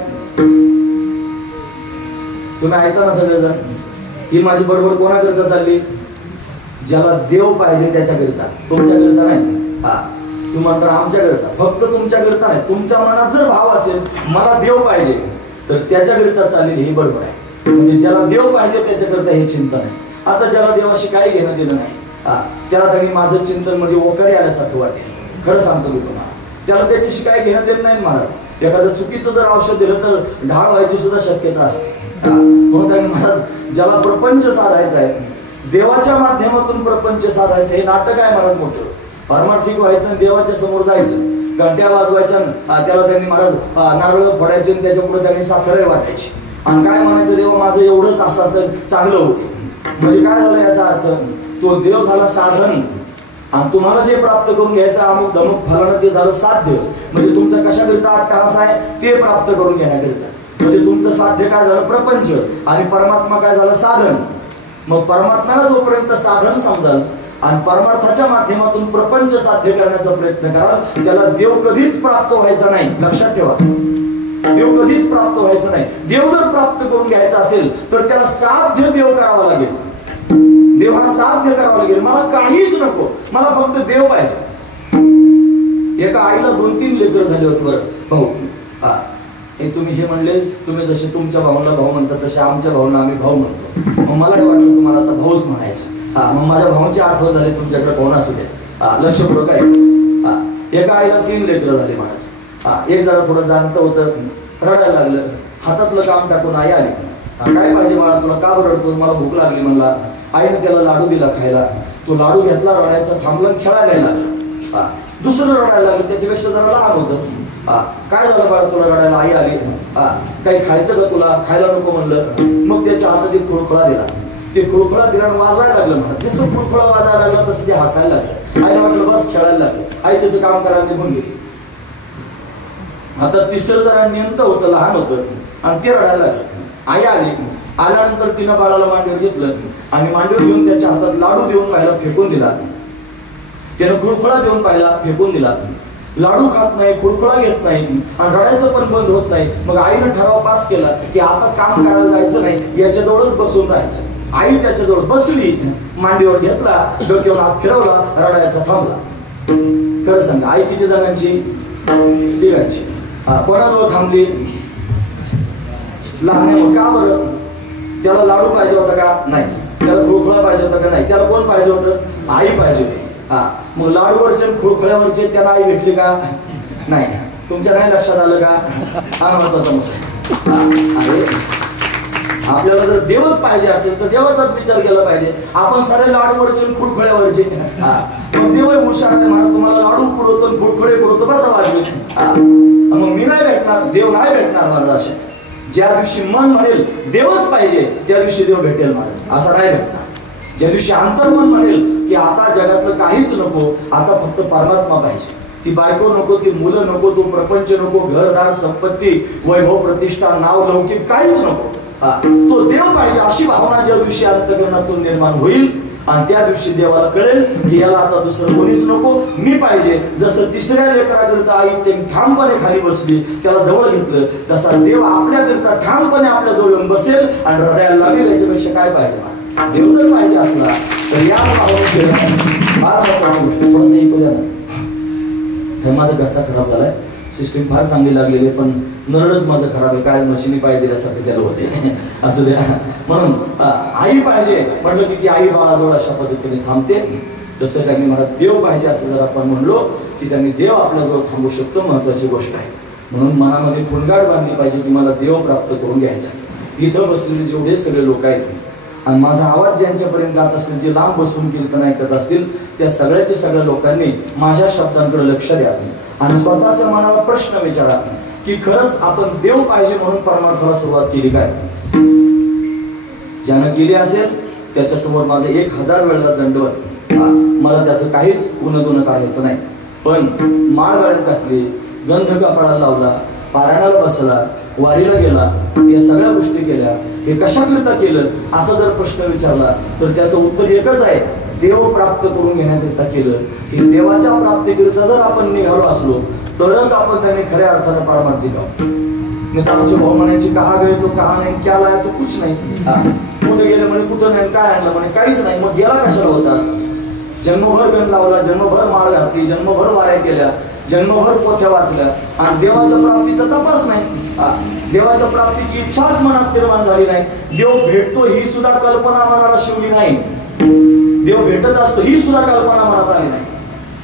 तुम्ही ऐका ना सगळेजण. ही माझी बडबड कोणाकरिता चालली? ज्याला देव पाहिजे त्याच्याकरिता, तुमच्याकरिता नाही. तुम्ही म्हणता आमच्याकरिता, फक्त तुमच्याकरिता नाही. तुमच्या मनात जर भाव असेल मला देव पाहिजे तर त्याच्याकरिता चाललेली ही बडबड आहे. म्हणजे ज्याला देव पाहिजे त्याच्याकरिता हे चिंतन आहे. आता ज्याला देवाशी काही घेणं देणं नाही त्याला त्यांनी माझं चिंतन म्हणजे ओकारी आल्यासारखं वाटेल. खरं सांगतो मी तुम्हाला, त्याला त्याच्याशी काही घेणं देणं नाही महाराज. एखादं चुकीचं जर औषध दिलं तर ढाळ व्हायची सुद्धा शक्यता असते. म्हणून त्यांनी महाराज ज्याला प्रपंच साधायचा आहे, देवाच्या माध्यमातून प्रपंच साधायचं हे नाटक आहे महाराज मोठं. परमार्थिक व्हायचं, देवाच्या समोर जायचं, घंट्या वाजवायच्या. त्याला त्यांनी महाराज नारळ फोडायचे आणि त्याच्या पुढे त्यांनी साखर वाटायची आणि काय म्हणायचं, देवा माझं एवढंच असं असतं चांगलं होते. म्हणजे काय झालं याचा अर्थ, तो देव झाला साधन आणि तुम्हाला जे प्राप्त करून घ्यायचं अमुक धमुक फलानं ते झालं साध्य. म्हणजे तुमचा कशाकरिता अट्टहास आहे ते प्राप्त करून घेण्याकरिता. म्हणजे तुमचं साध्य काय झालं प्रपंच आणि परमात्मा काय झालं साधन. मग परमात्म्याला जोपर्यंत साधन समजाल आणि परमार्थाच्या माध्यमातून प्रपंच साध्य करण्याचा प्रयत्न कराल त्याला देव कधीच प्राप्त व्हायचा नाही. लक्षात ठेवा, देव कधीच प्राप्त व्हायचं नाही. देव जर प्राप्त करून घ्यायचा असेल तर त्याला साध्य देव करावा लागेल. देव हा साध्य करावा लागेल. मला काहीच नको, मला फक्त देव पाहिजे. एका आईला 2-3 लेकरं झाले होते बरं भाऊ. हे तुम्ही हे म्हणले, तुम्ही जसे तुमच्या भाऊला भाऊ म्हणतात तसे आमच्या भाऊला आम्ही भाऊ म्हणतो. मग मलाही वाटलं तुम्हाला आता भाऊच म्हणायचं. मग माझ्या भाऊची आठवण झाली तुमच्याकडे कोण असू द्या. लक्ष पुढं काय, एका आईला 3 लेकरं झाले महाराज. एक जरा थोडं जाणतं होतं, रडायला लागलं. हातातलं काम टाकून आई आली. काय पाहिजे मला, तुला का रडतो? मला भूक लागली म्हणला. आईने त्याला लाडू दिला खायला. तो लाडू घेतला, रडायचा थांबला, खेळायला लागला. दुसरं रडायला लागलं, त्याच्यापेक्षा जरा लहान होतं. काय झालं बाळा तुला रडायला? आई आली. काही खायचं का तुला? खायला नको म्हणलं. मग त्याच्या हातात एक खुळखुळा दिला. ते खुळखुळा दिला वाजवायला लागलं मला. जसं खुळखुळा वाजायला लागला तसं ते हसायला लागलं. आईला वाटलं बस खेळायला लागलं. आई त्याचं काम करायला निघून गेली. आता तिसरं जरा नेमकं होतं, लहान होतं आणि ते रडायला लागलं. आई आली. आल्यानंतर तिनं बाळाला मांडीवर घेतलं आणि मांडीवर घेऊन त्याच्या हातात लाडू देऊन पाहिला, फेकून दिला. त्यानं खुळखुळा देऊन पाहिला, फेकून दिला. लाडू खात नाही, खुळखुळा घेत नाही आणि रडायचं पण बंद होत नाही. मग आईनं ठराव पास केला की आता काम करायला जायचं नाही, याच्याजवळच बसून राहायचं. आई त्याच्याजवळ बसली, मांडीवर घेतला, डोक्यावर हात फिरवला, रडायचा थांबला. खरं सांगा आई किती जणांची? 3 कोणाजवळ थांबली? लहान. का बरं? त्याला लाडू पाहिजे होता का? नाही. त्याला खुळखुळा पाहिजे होता का? नाही. त्याला कोण पाहिजे होतं? आई पाहिजे होती. मग लाडूवरचे खुळखुळ्यावरचे त्याला आई भेटली का? नाही. तुमच्या नाही लक्षात आलं का? हा महत्वाचा मुद्दा. अरे आपल्याला जर देवच पाहिजे असेल तर देवाचाच विचार केला पाहिजे. आपण सारे लाडूवरचे खुळखुळ्यावरचे. देव हुशार आहे म्हणा, तुम्हाला लाडू पुरवतो खुळखुळे पुरवतो बसा वाजवे. मग मी नाही भेटणार, देव नाही भेटणार माझा. अशा ज्या दिवशी मन म्हणेल देवच पाहिजे त्या दिवशी देव भेटेल महाराज. असा नाही भेटणार. ज्या दिवशी अंतर्मन म्हणेल की आता जगातलं काहीच नको, आता फक्त परमात्मा पाहिजे, ती बायको नको, ती मुलं नको, तो प्रपंच नको, घरदार संपत्ती वैभव प्रतिष्ठा नाव लौकिक काहीच नको, तो देव पाहिजे, अशी भावना ज्या दिवशी अंतःकरणातून निर्माण होईल आणि त्या दिवशी देवाला कळेल की याला आता दुसरं कोणीच नको, मी पाहिजे. जसं तिसऱ्या लेकराकरिता आई ते ठामपणे खाली बसली, त्याला जवळ घेतलं, तसा देव आपल्याकरिता ठामपणे आपल्या जवळ येऊन बसेल आणि हृदयाला लागेल. याच्यापेक्षा काय पाहिजे मला? देव जर पाहिजे असला तर याच भावना फार महत्वाची गोष्ट. थोडंसं ऐकू द्या ना. तर माझा घसा खराब झालाय, सिस्टीम फार चांगली लागलेली आहे, पण नरडच माझं खराब आहे, काय मशिनी पाय दिल्यासारखे त्याला होते. असू द्या. म्हणून आई पाहिजे म्हटलं की ती आई बाळाजवळ अशा पद्धतीने थांबते. जसं त्यांनी मला देव पाहिजे असं जर आपण म्हणलो की त्यांनी देव आपल्याजवळ थांबू शकतो, महत्वाची गोष्ट आहे. म्हणून मनामध्ये फुलगाड बांधली पाहिजे की मला देव प्राप्त करून घ्यायचा. इथं बसलेले जेवढे सगळे लोक आहेत आणि माझा आवाज ज्यांच्यापर्यंत जात असेल, जे लांब बसून कीर्तन ऐकत असतील, त्या सगळ्या लोकांनी माझ्या शब्दांकडे लक्ष द्यावं आणि स्वतःच्या मनाला प्रश्न विचारा की खरंच आपण देव पाहिजे म्हणून परमार्थाला सुरुवात केली काय? ज्यानं केली असेल त्याच्यासमोर माझं 1000 वेळा दंडवत. मला त्याचं काहीच उन्हदुन काढायचं नाही. पण माळ गळ्यात घातली, गंध कपाळाला लावला, पारायणाला बसला, वारीला गेला, या सगळ्या गोष्टी केल्या, हे कशाकरिता केलं असं जर प्रश्न विचारला तर त्याचं उत्तर एकच आहे, देव प्राप्त करून घेण्याकरिता केलं. हे देवाच्या प्राप्तीकरिता जर आपण निघालो असलो तरच आपण त्याने खऱ्या अर्थानं पारमार्थिक आहोत. नाही तर आमचे भाऊ म्हणायचे कहा गए तो कहा नाही, क्या लाया तो कुछ नाही. कुठे गेले म्हणे कुठं नाही, काय आणलं म्हणे काहीच नाही. मग गेला कशाला होतास? जन्मभर गण लावला, जन्मभर माळ घातली, जन्मभर वाऱ्या केल्या, जन्मभर पोथ्या वाचल्या आणि देवाच्या प्राप्तीचा तपास नाही. देवाच्या प्राप्तीची इच्छाच मनात निर्माण झाली नाही. देव भेटतो ही सुद्धा कल्पना मनाला शिवली नाही. देव भेटत असतो ही सुद्धा कल्पना मनात आली नाही.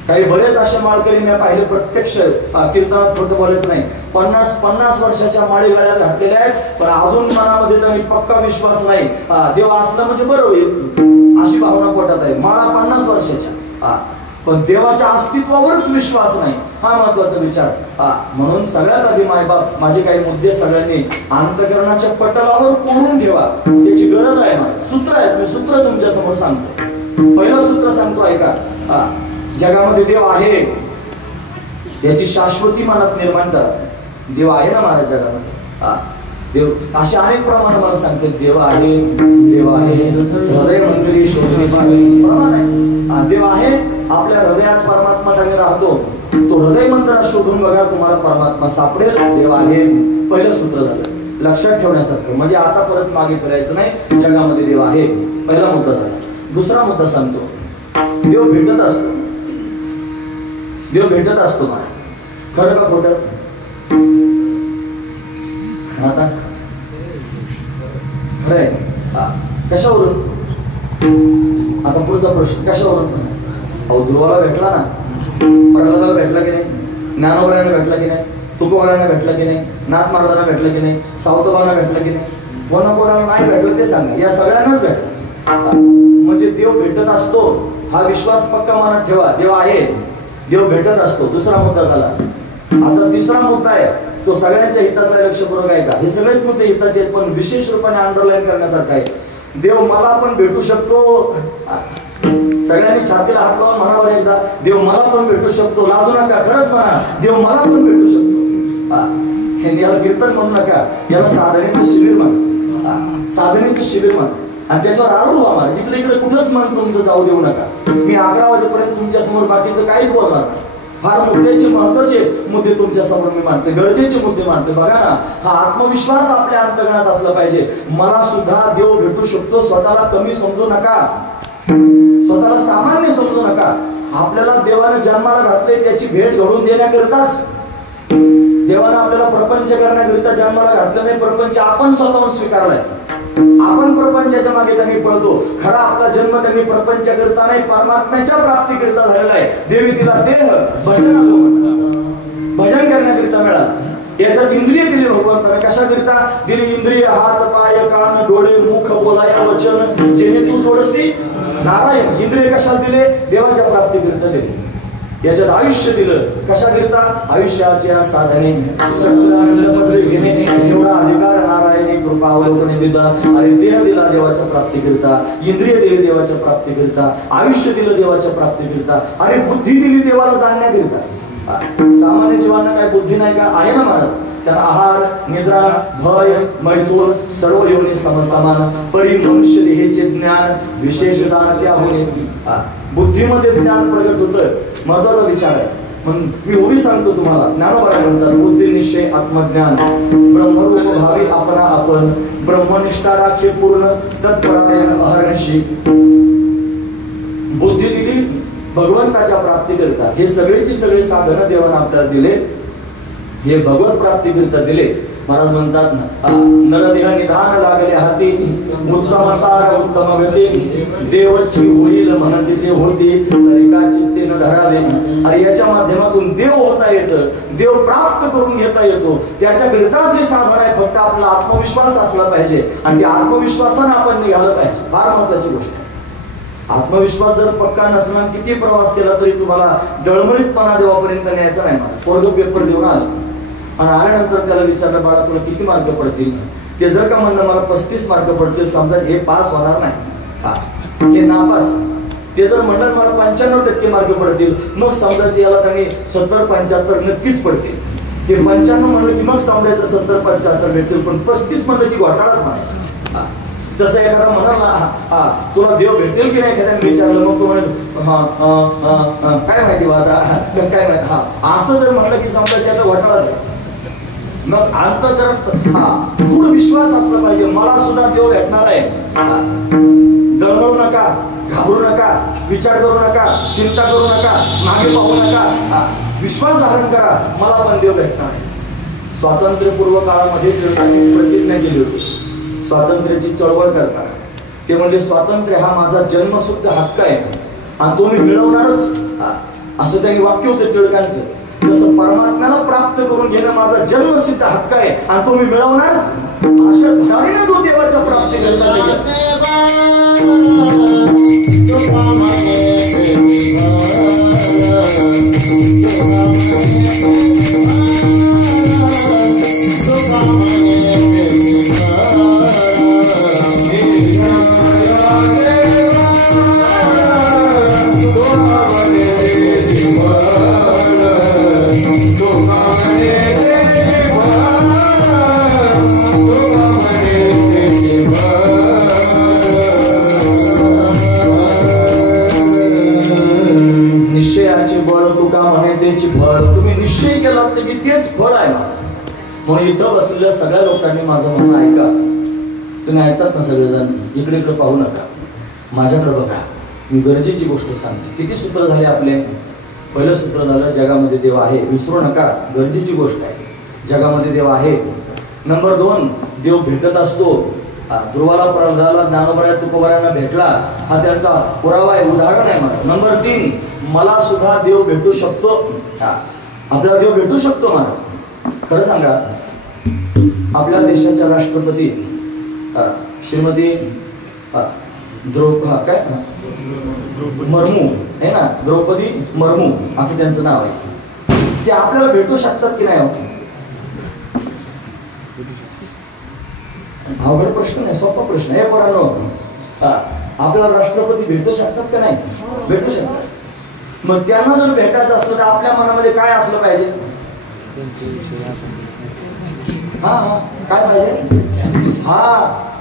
काही बरेच असे माळकरी मी पाहिले प्रत्यक्ष, कीर्तनात खोटं बोलायचं नाही, 50 वर्षाच्या माळी गळ्यात घातलेल्या आहेत, पण अजून मनामध्ये त्यांनी पक्का विश्वास नाही. देव असला म्हणजे बरं होईल अशी भावना पोटात आहे. माळा 50 वर्षाच्या, पण देवाच्या अस्तित्वावरच विश्वास नाही. हा महत्वाचा विचार. म्हणून सगळ्यात आधी मायबाप माझे काही मुद्दे सगळ्यांनी अंतःकरणाच्या पटलावर कोरून ठेवा, याची गरज आहे. मला सूत्र आहेत, मी सूत्र तुमच्या समोर सांगतो. पहिलं सूत्र सांगतो ऐका. जगामध्ये देव आहे याची शाश्वती मनात निर्माण करा. देव आहे ना माझ्या जगामध्ये? देव असे अनेक प्रमाण मला सांगते, देव आहे, देव आहे, हृदय मंदिरी शोधणी प्रमाण आहे. देव आहे, आपल्या हृदयात परमात्मा त्याने राहतो. तो हृदय मंदिरात शोधून बघा, तुम्हाला परमात्मा सापडेल. देव आहे पहिलं सूत्र झालं, लक्षात ठेवण्यासारखं. म्हणजे आता परत मागे फिरायचं नाही, जगामध्ये देव आहे, पहिला मुद्दा झाला. दुसरा मुद्दा सांगतो, देव भेटत असतो. देव भेटत असतो महाराज, खरं का खोटं? आता खरंय. कशावरून? आता पुढचा प्रश्न, कशावरून? अहो ध्रुवाला भेटला ना, प्रल्हादाला भेटला की नाही, ज्ञानोबरायांना भेटला की नाही, तुकोबरायांना भेटला की नाही, नाथ महाराजांना भेटला की नाही, सावतोबांना भेटला की नाही, कोणाकोणाला नाही भेटलं ते सांगा. या सगळ्यांनाच भेटला. म्हणजे देव भेटत असतो हा विश्वास पक्का मनात ठेवा. देव आहे, देव भेटत असतो. दुसरा मुद्दा झाला. आता तिसरा मुद्दा आहे, तो सगळ्यांच्या हिताचा आहे. लक्षपूर्वक आहे का? हे सगळेच मुद्दे हिताचे आहेत, पण विशेष रूपाने अंडरलाईन करण्यासारखं आहे. देव मला पण भेटू शकतो. सगळ्यांनी छातीला हात लावून म्हणावर एकदा, देव मला पण भेटू शकतो. लाजू नका, खरंच म्हणा, देव मला पण भेटू शकतो. याला कीर्तन म्हणू नका, याला साधनेचं शिबिर म्हणा. साधनेचं शिबिर म्हणा आणि त्याच्यावर आरोप आम्हाला जिकडे इकडे कुठंच मन तुमचं जाऊ देऊ नका. मी 11 वाजेपर्यंत तुमच्या समोर बाकीचं काहीच बोलणार नाही. फार मुद्द्याचे महत्वाचे मुद्दे तुमच्या समोर मी मांडते, गरजेचे मुद्दे मांडते. बघा ना, हा आत्मविश्वास आपल्या अंतर्गणात असला पाहिजे. मला सुद्धा देव भेटू शकतो. स्वतःला कमी समजू नका, स्वतःला सामान्य समजू नका. आपल्याला देवाने जन्माला घातले त्याची भेट घडवून देण्याकरिताच. देवानं आपल्याला प्रपंच करण्याकरिता जन्माला घातलं नाही, प्रपंच आपण स्वतःहून स्वीकारलाय. आपण प्रपंचाच्या मागे त्यांनी पळतो. खरा आपला जन्म त्यांनी प्रपंच करता नाही, परमात्म्याच्या प्राप्तीकरिता झालेला आहे. देवी तिला देह भजन करण्याकरिता मिळाला. याच्यात इंद्रिय दिली भगवंताने. कशाकरिता दिली? इंद्रिय हात पाय कान डोळे मुख बोलाया वचन जेणे तू जोडसी नारायण. इंद्रिय कशाला दिले? देवाच्या प्राप्तीकरिता दिले. याच्यात आयुष्य दिलं. कशाकरिता? आयुष्याच्या साधने सच्चिदानंद पदवी घेणे एवढा अधिकार नारायणी कृपा अवलोकने दिला. अरे देह दिला देवाच्या प्राप्तीकरिता, इंद्रिय दिली देवाच्या प्राप्तीकरिता, आयुष्य दिलं देवाच्या प्राप्तीकरिता, अरे बुद्धी दिली देवाला जाणण्याकरिता. सामान्य जीवांना काय बुद्धी नाही का? आहे ना महाराज. त्यांना आहार, निद्रा, भय, मैथुन सर्व योनी समसमान, परी मनुष्य देहेचे ज्ञान विशेष दान त्या होणे. बुद्धीमध्ये ज्ञान प्रगट होतं, महत्वाचा विचार आहे. म्हणून मी ओळी सांगतो तुम्हाला. ज्ञानोबा म्हणतात बुद्धी निश्चय आत्मज्ञान ब्रह्मरूप भावी आपणा आपण ब्रह्मनिष्ठा राखे पूर्ण तत्परायण अहर्निशी. बुद्धी दिली भगवंताच्या प्राप्तीकरिता. हे सगळेची सगळे साधनं देवाने आपल्याला दिले, हे भगवत प्राप्तीकरिता दिले. महाराज म्हणतात ना, नरदेह निधान लागले हाती उत्तम सार उत्तम गती देवची होईल म्हणते ते होती तरी का चित्ते न धरावे. अरे याच्या माध्यमातून देव होता येतं, देव प्राप्त करून घेता येतो. त्याच्याकरिताच हे साधन आहे. फक्त आपला आत्मविश्वास असला पाहिजे आणि त्या आत्मविश्वासाने आपण निघालं पाहिजे. फार महत्वाची गोष्ट आहे. आत्मविश्वास जर पक्का नसला, किती प्रवास केला तरी तुम्हाला डळमळीतपणा देवापर्यंत न्यायचा नाही. मला पोरग पेपर देऊन आलं आणि आल्यानंतर त्याला विचारलं, बाळा तुला किती मार्क पडतील? ते जर का म्हणलं मला 35 मार्क पडतील, समजा हे पास होणार नाही, हे नापास. ते जर म्हणलं मला 95% मार्क पडतील, मग समजायचं याला त्यांनी 70-75 नक्कीच पडतील. ते 95 म्हणलं की मग समजायचं 70-75 भेटतील, पण 35 म्हणलं की घोटाळाच म्हणायचं. तसं एखादा म्हणाला तुला देव भेटेल की नाही एखाद्याने विचारलं, मग तू म्हणेल काय माहिती बा आता कसं काय माहिती. असं जर म्हणलं की समजा त्याचा घोटाळाच आहे. मग अंतर्गत पूर्ण विश्वास असला पाहिजे, मला सुद्धा देव भेटणार आहे. दळमळू नका, घाबरू नका, विचार करू नका, चिंता करू नका, मागे पाहू नका. विश्वास धारण करा, मला पण देव भेटणार आहे. स्वातंत्र्यपूर्व काळामध्ये टिळकांनी प्रतिज्ञा केली होती स्वातंत्र्याची चळवळ करताना. ते म्हणजे स्वातंत्र्य हा माझा जन्मसिद्ध हक्क आहे आणि तो मी मिळवणारच, असं त्यांनी वाक्य होतं टिळकांचं. तसं परमात्म्याला प्राप्त करून घेणं माझा जन्मसिद्ध हक्क आहे आणि तो मी मिळवणारच. अशा धाडीने तो देवाच्या प्राप्ती करता फळ तुम्ही निश्चय केलात की तेच फळ आहे माझं. म्हणून इथं बसलेल्या सगळ्या लोकांनी माझं म्हणणं ऐका. तुम्ही ऐकतात ना सगळेजण, इकडे इकडे पाहू नका, माझ्याकडे बघा. मी गरजेची गोष्ट सांगते. किती सूत्र झाले आपले? पहिलं सूत्र झालं जगामध्ये देव आहे, विसरू नका, गरजेची गोष्ट आहे. जगामध्ये देव आहे. नंबर 2, देव भेटत असतो. ध्रुवाला प्रल्हादाला ज्ञानोबा तुकोबारांना भेटला, हा त्यांचा पुरावा आहे, उदाहरण आहे मला. नंबर 3, मला सुद्धा देव भेटू शकतो. आपल्याला देव भेटू शकतो मला. खरं सांगा, आपल्या देशाच्या राष्ट्रपती श्रीमती मुर्मू आहे ना, द्रौपदी मुर्मू असं त्यांचं नाव आहे. ते आपल्याला भेटू शकतात की नाही? अवघड प्रश्न नाही, सोपा प्रश्न आहे. पोरांनो, आपल्याला राष्ट्रपती भेटू शकतात का नाही? भेटू शकतात. मग त्यांना जर भेटायचं असलं तर आपल्या मनामध्ये काय असलं पाहिजे? काय पाहिजे?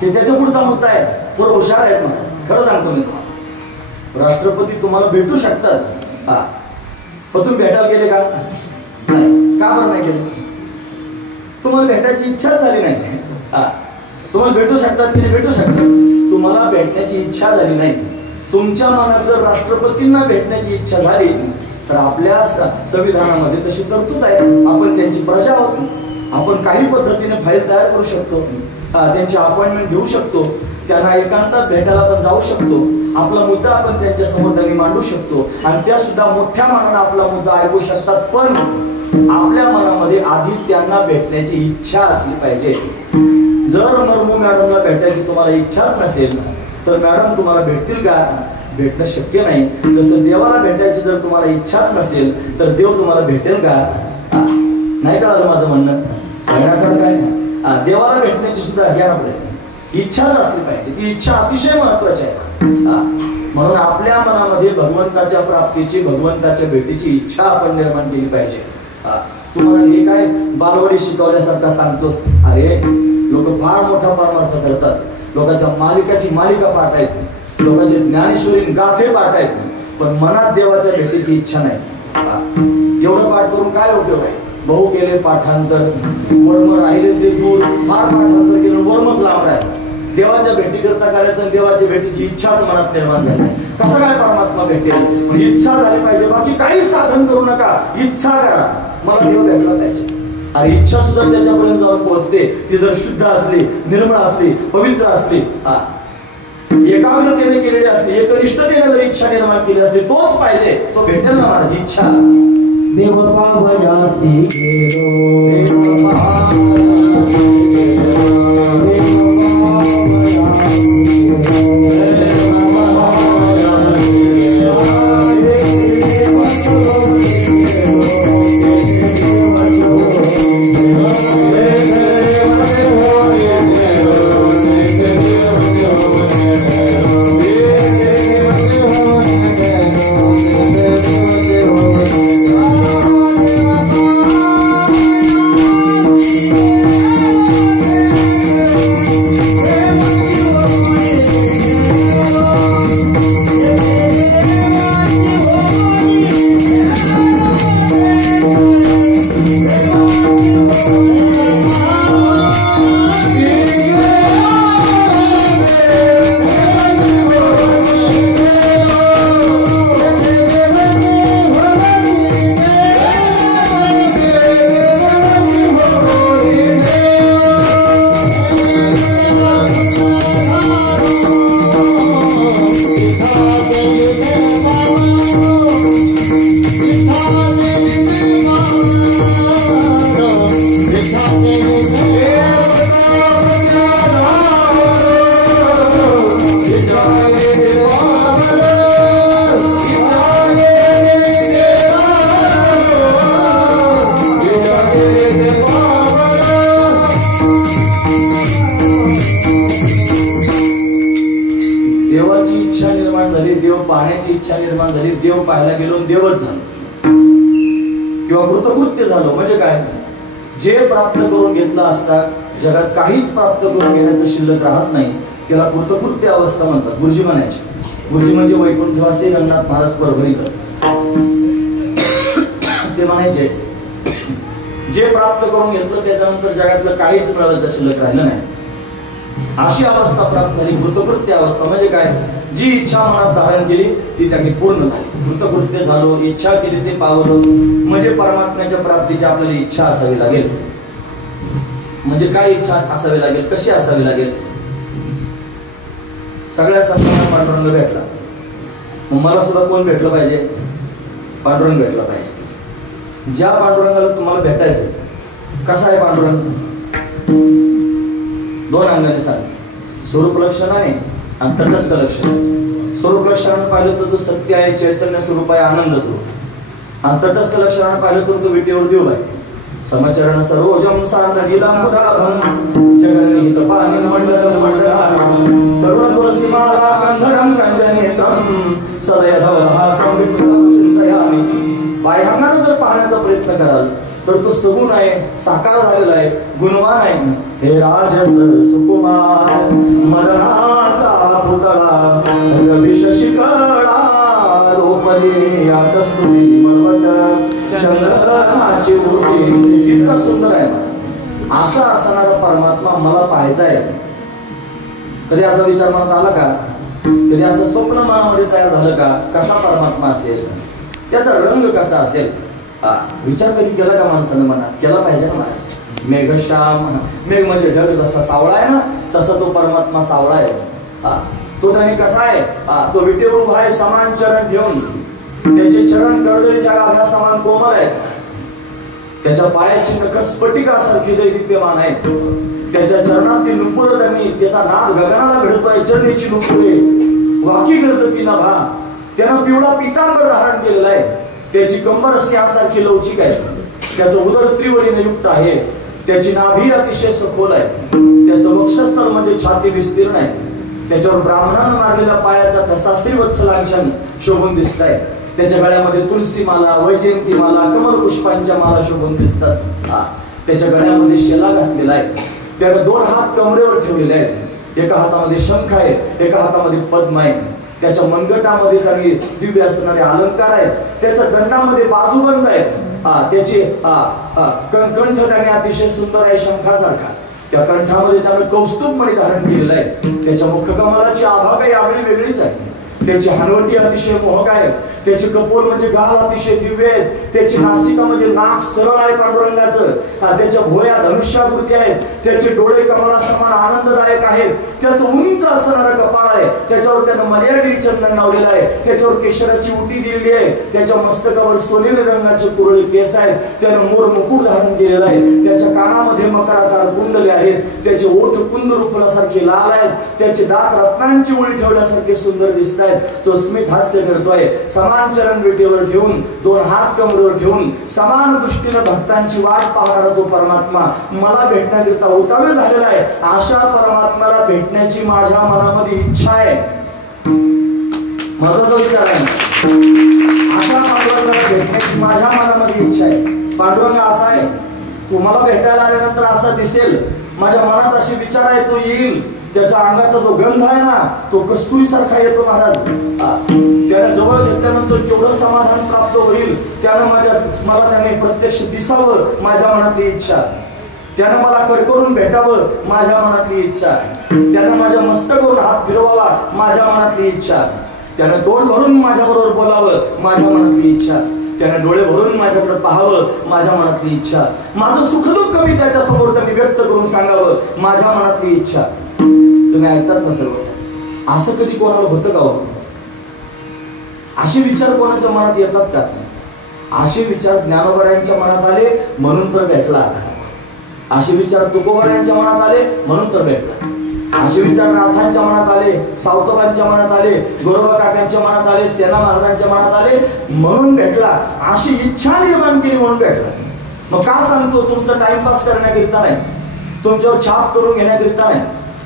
ते त्याच्या पुढचा मुद्दा आहे. थोडं हुशार आहेत मला, खरं सांगतो मी तुम्हाला. राष्ट्रपती तुम्हाला भेटू शकतात, पण तुम्ही भेटायला गेले का? नाही. का बरं नाही गेले? तुम्हाला भेटायची इच्छा झाली नाही. तुम्हाला भेटू शकतात की नाही? भेटू शकतात. तुम्हाला भेटण्याची इच्छा झाली नाही. तुमच्या मनात जर राष्ट्रपतींना भेटण्याची इच्छा झाली तर आपल्या संविधानामध्ये तशी तरतूद आहे. आपण त्यांची प्रजा आहोत. आपण काही पद्धतीने फाईल तयार करू शकतो, त्यांची अपॉइंटमेंट घेऊ शकतो, त्यांना एकांतात भेटायला पण जाऊ शकतो. आपला मुद्दा आपण त्यांच्या समोर त्यांनी मांडू शकतो आणि त्या सुद्धा मोठ्या मनानं आपला मुद्दा ऐकू शकतात. पण आपल्या मनामध्ये आधी त्यांना भेटण्याची इच्छा असली पाहिजे. जर मुर्मू मॅडमला भेटायची तुम्हाला इच्छाच नसेल तर मॅडम तुम्हाला भेटतील का? भेटणं शक्य नाही, तसं देवाला भेटायची जर तुम्हाला इच्छाच नसेल तर देव तुम्हाला भेटेल का? नाही कळालं माझं म्हणणं? कळण्यासारखं आहे. देवाला भेटण्याची सुद्धा ज्ञान आपल्याला इच्छाच असली पाहिजे. ती इच्छा अतिशय महत्वाची आहे. म्हणून आपल्या मनामध्ये भगवंताच्या प्राप्तीची, भगवंताच्या भेटीची इच्छा आपण निर्माण केली पाहिजे. तुम्हाला हे काय बालवडी शिकवल्यासारखा सांगतोस? अरे लोक फार मोठा परमार्थ करतात, लोकांच्या मालिकाची मालिका पाठ आहेत, लोकांचे ज्ञानेश्वरी गाथे पाठ आहेत, पण मनात देवाच्या भेटीची इच्छा नाही. एवढं पाठ करून काय उपयोग आहे? बहु केले पाठांतर, वर्म राहिले ते दूर. फार पाठांतर केलं, वर्मच लांब राहिला. देवाच्या भेटी करता करायचं, देवाच्या भेटीची इच्छाच मनात निर्माण झाली नाही. कसं काय परमात्मा भेटेल? इच्छा झाली पाहिजे. बाकी काही साधन करू नका, इच्छा करा. मला देव भेटला पाहिजे. अरे इच्छा सुद्धा त्याच्यापर्यंत जाऊन पोहोचते. ती जर शुद्ध असली, निर्मळ असली, पवित्र असली, एकाग्रतेने केलेली असली, एकनिष्ठतेने जर इच्छा निर्माण केली असली, तोच पाहिजे. तो भेटेल ना मला इच्छा. देव पावयासी गेलो, इच्छा निर्माण झाली, देव पाहायला गेलो, देवच झालो किंवा कृतकृत्य झालो. म्हणजे काय? जे प्राप्त करून घेतलं असता जगात काहीच प्राप्त करून घेण्याचं शिल्लक राहत नाही, त्याला कृतकृत्य अवस्था म्हणतात. गुरुजी म्हणायचे, गुरुजी म्हणजे वैकुंठवासी रंगनाथ महाराज परभणीकर. ते म्हणायचे जे प्राप्त करून घेतलं त्याच्यानंतर जगातलं काहीच मिळवायचं शिल्लक राहिलं नाही, अशी अवस्था प्राप्त झाली. कृतकृत्य अवस्था म्हणजे काय? जी इच्छा मनात धारण केली ती त्यांनी पूर्ण झाली. कृतकृत्य झालो, इच्छा केली ते पावलो. म्हणजे परमात्म्याच्या प्राप्तीची आपल्याला इच्छा असावी लागेल. म्हणजे काय इच्छा असावी लागेल? कशी असावी लागेल? सगळ्या संतांना पांडुरंग भेटला, मग मला सुद्धा कोण भेटलं पाहिजे? पांडुरंग भेटला पाहिजे. ज्या पांडुरंगाला तुम्हाला भेटायचं, कसा आहे पांडुरंग? दोन अंगाने सांगते, स्वरूप लक्षणाने आणि तटस्थ लक्षणाने. स्वरूप लक्षणाने पाहिलं तर तो सत्य आहे, चैतन्य स्वरूप आहे, आनंद स्वरूप. आणि तटस्थ लक्षणाने पाहिलं तर तो विटेवर देव आहे. समचरण सरोजम सान्द्रनीलांबुधाभं जगन्निहित पाणिं मंडलं मंडलाभं तरुण तुलसीमाला कंधरं कंजनेत्रं सदयधवहासं विठ्ठलं चिंतयामि. बाह्यांगाने जर पाहण्याचा प्रयत्न कराल तर तो सगुण आहे, साकार झालेला आहे, गुणवान आहे. हे राजस सुकुमार मदनाचा पुतळा रवी शशिकळा लोपली कस्तुरी मळवट चंद्रनाची ओटी. इतका सुंदर आहे मला. असा असणारा परमात्मा मला पाहायचा आहे. कधी असा विचार मनात आला का? कधी असं स्वप्न मनामध्ये तयार झालं का? कसा परमात्मा असेल, त्याचा रंग कसा असेल? विचार कधी केला का माणसानं? मनात केला पाहिजे ना महाराज. मेघश्याम, मेघ म्हणजे ढग जसा सावळा आहे ना, तसा तो परमात्मा सावळा आहे. तो त्याने कसा आहे? तो विटेवर उभा आहे समान चरण ठेवून. त्याचे चरण कडदळीच्या गाभ्या समान कोमल आहेत. त्याच्या पायाची नख स्फटिकासारखी दैदिप्यमान आहेत. त्याच्या चरणात ती नुपुर, त्यांनी त्याचा नाद गगनाला भिडतोय. चरणीची नुपुरे वाकी गर्दती नभा, त्यानं पिवळा पितांबर धारण केलेला आहे, त्याची कंबर सिंहासारखी लवचिक आहे, त्याचं उदर त्रिवळीने युक्त आहे, त्याची नाभी अतिशय सखोल आहे, त्याचं वक्षस्थल म्हणजे छाती विस्तीर्ण आहे, त्याच्यावर ब्राह्मणानं मारलेला पायाचा ठसा श्रीवत्सलांछन शोभून दिसताय, त्याच्या गळ्यामध्ये तुलसी माला, वैजयंती माला, कमल पुष्पांच्या माला शोभून दिसतात. त्याच्या गळ्यामध्ये शेला घातलेला आहे, त्याने 2 हात कमरेवर ठेवलेले आहेत, एका हातामध्ये शंख आहे, एका हातामध्ये पद्म आहे, त्याच्या मनगटामध्ये त्यांनी दिव्य असणारे अलंकार आहेत, त्याच्या दंडामध्ये बाजूबंद आहेत, त्याचे कंठ त्याने अतिशय सुंदर आहे शंखासारखा, त्या कंठामध्ये त्यानं कौस्तुभमणी धारण केलेलं आहे, त्याच्या मुखकमलाची आभा काही आगळी वेगळीच आहे, त्याची हनवटी अतिशय मोहक आहे, त्याचे कपोल म्हणजे गाल अतिशय दिव्य आहेत, त्याची नासिका म्हणजे नाक सरळ आहे पांडुरंगाचं, त्याच्या भोया धनुष्याकृती आहेत, त्याचे डोळे कमला समान आनंददायक आहेत, त्याचं उंच असणारं कपाळ आहे, त्याच्यावर त्यानं मर्यागिरी चंदन लावलेलं आहे, त्याच्यावर केशराची उटी दिलेली आहे, त्याच्या मस्तकावर सोनेरी रंगाचे कुरळे केस आहेत, त्यानं मोर मुकुट धारण केलेला आहे, त्याच्या कानामध्ये मकराकार कुंडले आहेत, त्याचे ओठ कुंदरू फुलासारखे लाल आहेत, त्याचे दात रत्नांची उळी ठेवल्यासारखे सुंदर दिसत आहेत, तो स्मित हास्य करतोय, समान चरण विटेवर ठेवून 2 हात कमरेवर ठेवून समान दृष्टीने भक्तांची वाट पाहणारा तो परमात्मा मला भेटण्याकरिता उतावीळ झालेला आहे. अशा परमात्म्याला भेटण्याची माझ्या मनामध्ये इच्छा आहे. महत्वाचा विचार आहे, अशा पांडुरंगाला भेटण्याची माझ्या मनामध्ये इच्छा आहे. पांडुरंग असा आहे, तुम्हाला भेटायला आल्यानंतर असा दिसेल, माझ्या मनात असे विचार आहे, तो येईल, त्याच्या अंगाचा जो गंध आहे ना तो कस्तुरी सारखा येतो महाराज, त्याला जवळ घेतल्यानंतर केवढं समाधान प्राप्त होईल, मला त्याने प्रत्यक्ष दिसावं माझ्या मनातली इच्छा, त्यानं मला कडकडून भेटावं माझ्या मनातली इच्छा, त्यानं माझ्या मस्तकावर हात फिरवावा माझ्या मनातली इच्छा, त्यानं तोंड भरून माझ्या बरोबर बोलावं माझ्या मनातली इच्छा, त्याने डोळे भरून माझ्याकडे पाहावं माझ्या मनातली इच्छा, माझं सुखदुःख मी त्याच्या समोर त्यांनी व्यक्त करून सांगावं माझ्या मनातली इच्छा. तुम्ही ऐकतात ना सर्व, असं कधी कोणाला होतं का? असे विचार कोणाच्या मनात येतात का? असे विचार ज्ञानोबरायांच्या मनात आले म्हणून तर भेटला, असे विचार तुकोबरायांच्या मनात आले म्हणून तर भेटला, असे विचार नाथांच्या मनात आले, सावतबांच्या मनात आले, गोरोबा काकांच्या मनात आले, सेना महाराजांच्या मनात आले म्हणून भेटला, अशी इच्छा निर्माण केली म्हणून भेटला. मग का सांगतो? तुमचा टाइमपास करण्याकरिता नाही, तुमच्यावर छाप करून घेण्याकरिता नाही,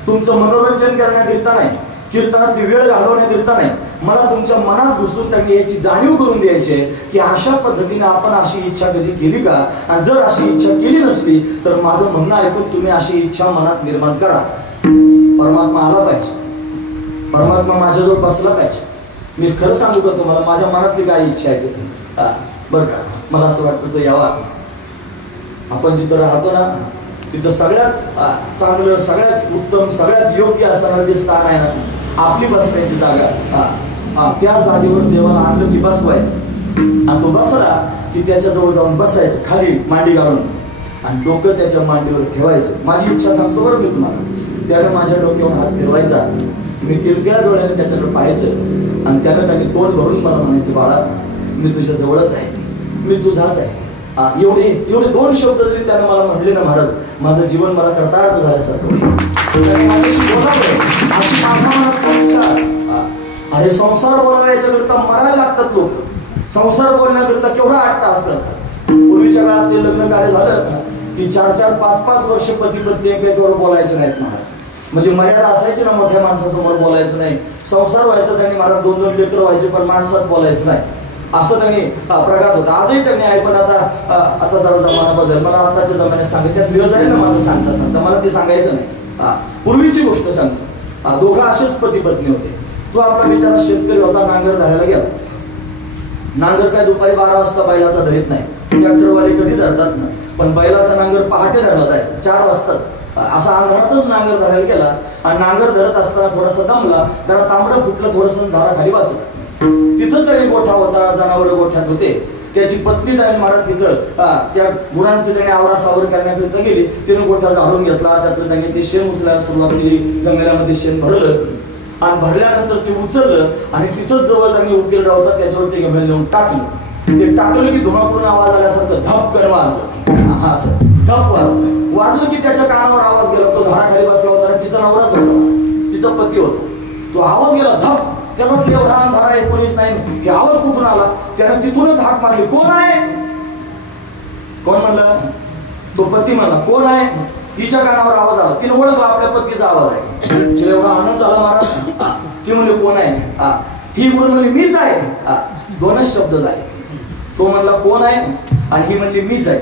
तुमचं मनोरंजन करण्याकरिता नाही, कीर्तनातली वेळ घालवण्याकरिता नाही, मला तुमच्या मनात घुसून त्यांनी याची जाणीव करून द्यायची आहे की अशा पद्धतीने आपण अशी इच्छा कधी केली का, आणि जर अशी इच्छा केली नसली तर माझं म्हणणं ऐकून तुम्ही अशी इच्छा मनात निर्माण करा. परमात्मा आला पाहिजे, परमात्मा माझ्याजवळ बसला पाहिजे. मी खरं सांगू का तुम्हाला, माझ्या मनातली काय इच्छा आहे ते बरं का, मला असं वाटतं तो यावा. आपण जिथं राहतो ना तिथं सगळ्यात चांगलं, सगळ्यात उत्तम, सगळ्यात योग्य असणारं जे स्थान आहे ना आपली बसण्याची जागा, त्या जागेवर देवाला आणलं की बसवायचं, आणि तो बसला की त्याच्याजवळ जाऊन बसायचं खाली मांडी घालून, आणि डोकं त्याच्या मांडीवर ठेवायचं. माझी इच्छा सांगतो बरं मी तुम्हाला, त्यानं माझ्या डोक्यावर हात फिरवायचा, मी किलकिल्या डोळ्याने त्याच्याकडे पाहायचं, आणि त्यानं त्यांनी तोंड भरून मला म्हणायचं, बाळा मी तुझ्या जवळच आहे, मी तुझाच आहे. एवढे 2 शब्द जरी त्यानं मला म्हणले ना महाराज, माझं जीवन मला कर्तार्थ झाल्यासारखं होईल. माझ्याशी बोलावं अशी माझ्या मनात इच्छा. अरे संसार बोलावायच्याकरिता मरायला लागतात लोक, संसार बोलण्याकरिता केवढा 8 तास करतात. पूर्वीच्या काळात ते लग्न कार्य झालं की 4-4, 5-5 वर्ष पती पत्नी एकमेकावर बोलायचे नाहीत महाराज, म्हणजे मर्यादा असायची ना, मोठ्या माणसासमोर बोलायचं नाही. संसार व्हायचा त्यांनी महाराज, 2-2 लेकर व्हायचे, पण माणसात बोलायचं नाही असं त्यांनी प्रघात होता. आजही त्यांनी आहे, पण आता जरा जमाना बदल, मला आताच्या जमान्यात सांगत त्यात वेळ जाईल ना माझं सांगता मला ते सांगायचं नाही. पूर्वीची गोष्ट सांगतो, दोघं असेच पती पत्नी होते. तो आपला बिचारा शेतकरी होता, नांगर धरायला गेला. नांगर काय दुपारी 12 वाजता बैलाचा धरीत नाही, ट्रॅक्टरवाले कधी धरतात ना, पण बैलाचा नांगर पहाटे धरला जायचा 4 वाजताच. असा अंधारातच नांगर धरायला गेला, आणि नांगर धरत असताना थोडासा दमला, जरा तांबडं फुटलं, थोडंसं झाडाखाली बसलं. तिथं तरी गोठा होता, जनावर गोठ्यात होते. त्याची पत्नी त्याने महाराज तिथं त्या गुरांचं त्याने आवरासावर करण्याकरिता गेली. तिने गोठा झाडून घेतला, त्यातलं त्याने ते शेण उचलायला सुरुवात केली, गंगेल्यामध्ये शेण भरलं, आणि भरल्यानंतर ते उचललं, आणि तिथंच जवळ त्यांनी उकेल राहता त्याच्यावर ते गमेल नेऊन टाकलं. ते टाकलं की धुमाकडून आवाज आल्यासारखं धपकन वाजलं, असं धप वाजलं की त्याच्या कानावर आवाज गेला. तो झाडाखाली बसला होता, तिचा नवराच होता महाराज, तिचा पती होता. तो आवाज गेला धप, त्याला म्हटलं एवढा अंधारा आहे, कोणीच नाही. हे आवाज कुठून आला? त्यानं तिथूनच हाक मारली, कोण आहे? कोण म्हणलं? तो पती म्हणला, कोण आहे? हिच्या कानावर आवाज आला, तिने ओळखला आपल्या पतीचा आवाज आहे. तिला एवढा आनंद झाला महाराज. ती म्हणले कोण आहे? ही म्हणून म्हणली मीच आहे. दोनच शब्द झाले. तो म्हणला कोण आहे, आणि ही म्हणली मीच आहे.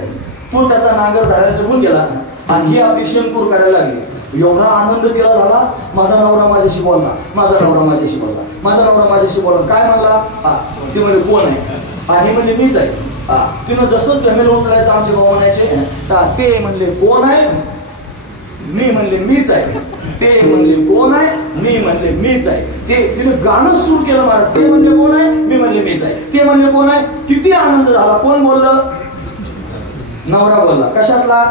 तो त्याचा नांगर धरायला निघून गेला आणि ही आपली शेणकूर करायला लागली. एवढा आनंद तिला झाला, माझा नवरा माझ्याशी बोलला, माझा नवरा माझ्याशी बोलला, माझा नवरा माझ्याशी बोलला. काय म्हणला? ती म्हणजे कोण आहे? आणि ही म्हणजे मीच आहे. तिनं जसं जमेल उचलायचं आमचे भाऊ म्हणायचे, ते म्हणले कोण आहे? मी म्हणले मीच आहे. ते म्हणले कोण आहे? मी म्हणले मीच आहे. ते तिने गाणं सुरू केलं महाराज. ते म्हणले कोण आहे? मी म्हणले मीच आहे. ते म्हणले कोण आहे? किती आनंद झाला. कोण बोललं? नवरा बोलला. कशातला?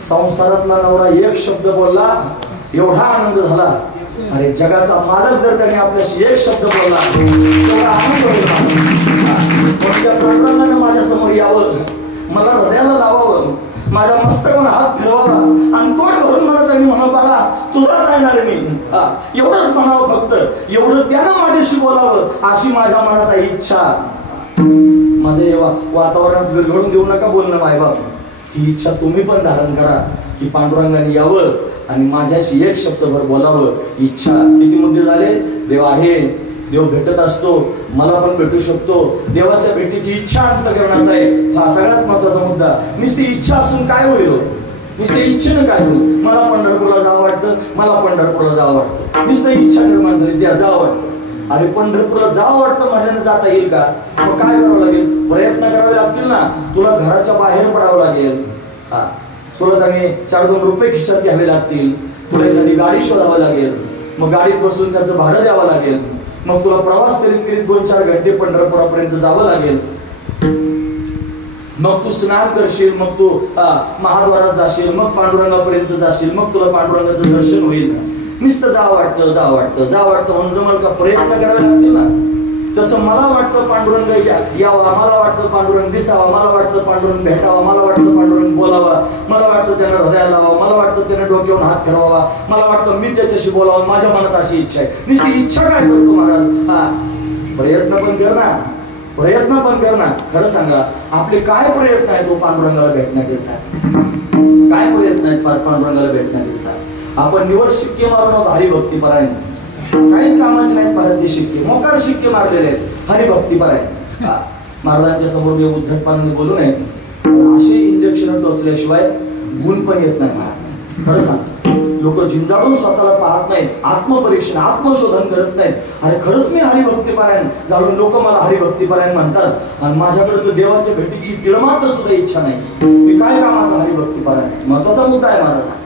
संसारातला नवरा एक शब्द बोलला, एवढा आनंद झाला. अरे जगाचा मालक जर त्याने आपल्याशी एक शब्द बोलला, तेवढा आनंद होईल. कोणत्या प्रकरणानं माझ्या समोर यावं, मला हृदयाला लावावं, माझ्या मस्तकावर हात फिरवावा आणि तोंड भरून मला त्यांनी म्हणा, बाळा तुझाच येणार मी. एवढंच म्हणावं फक्त, एवढं त्यानं माझ्याशी बोलावं, अशी माझ्या मनात आहे इच्छा. माझे वातावरणात बिघडून देऊ नका बोलणं मायबाप. ही इच्छा तुम्ही पण धारण करा की पांडुरंगाने यावं आणि माझ्याशी एक शब्दभर बोलावं. इच्छा किती मुद्दे झाले? देव आहे, देव भेटत असतो, मला पण भेटू शकतो. देवाच्या भेटीची इच्छा अंतःकरणात आहे, हा सगळ्यात महत्वाचा मुद्दा. नुसती इच्छा असून काय होईल? नुसते इच्छेनं काय होईल? मला पंढरपूरला जावं वाटतं, मला पंढरपूरला जावं वाटतं. नुसतं इच्छा निर्माण झाली, त्या जावं वाटतं. आणि पंढरपूरला जावं वाटतं म्हणल्यानं जाता येईल का? मग काय करावं लागेल? प्रयत्न करावे लागतील ना. तुला घराच्या बाहेर पडावं लागेल, तुला त्याने 4-2 रुपये खिशात घ्यावे लागतील, तुला एखादी गाडी शोधावं लागेल, मग गाडीत बसून त्याचं भाडं द्यावं लागेल, मग तुला प्रवास करीत करीत 2-4 घंटे पंढरपुरापर्यंत जावं लागेल. मग तू स्नान करशील, मग तू महाद्वारात जाशील, मग पांडुरंगापर्यंत जाशील, मग तुला पांडुरंगाचं दर्शन होईल. नुसतं जा वाटतं, जा वाटतं, जा वाटतं म्हणून जमल का? प्रयत्न करावे लागतील ना. तसं मला वाटतं पांडुरंग यावा, मला वाटतं पांडुरंग दिसावा, मला वाटतं पांडुरंग भेटावा, मला वाटतं पांडुरंग बोलावा, मला वाटतं त्यानं हृदयाला लावावं, मला वाटतं त्यानं डोक्यावरून हात फिरवावा, मला वाटतं मी त्याच्याशी बोलावं. माझ्या मनात अशी इच्छा आहे. नुसती इच्छा काय करतो महाराज? प्रयत्न पण कर ना, प्रयत्न पण कर ना. खरं सांगा, आपले काय प्रयत्न आहेत तो पांडुरंगाला भेटण्याकरिता? काय प्रयत्न आहेत पांडुरंगाला भेटण्याकरिता? आपण निवड शिक्के मारून आहोत हरिभक्तीपरायण. काहीच कामाचे नाहीत महाराज ते शिक्के, मोकार शिक्के मारलेले आहेत हरिभक्तीपरायण. महाराजांच्या समोर मी उद्धटपणाने बोलू नये, असे इंजेक्शन टोचल्याशिवाय गुण पण येत नाही महाराज. खरं सांग, लोक झिंजाळून स्वतःला पाहत नाहीत, आत्मपरीक्षण आत्मशोधन करत नाहीत. अरे खरंच मी हरिभक्तीपरायण झालो, लोक मला हरिभक्तीपरायण म्हणतात आणि माझ्याकडे तर देवाच्या भेटीची तिळमात्र सुद्धा इच्छा नाही. मी काय कामाचा हरिभक्तीपरायण आहे? महत्वाचा मुद्दा आहे महाराज.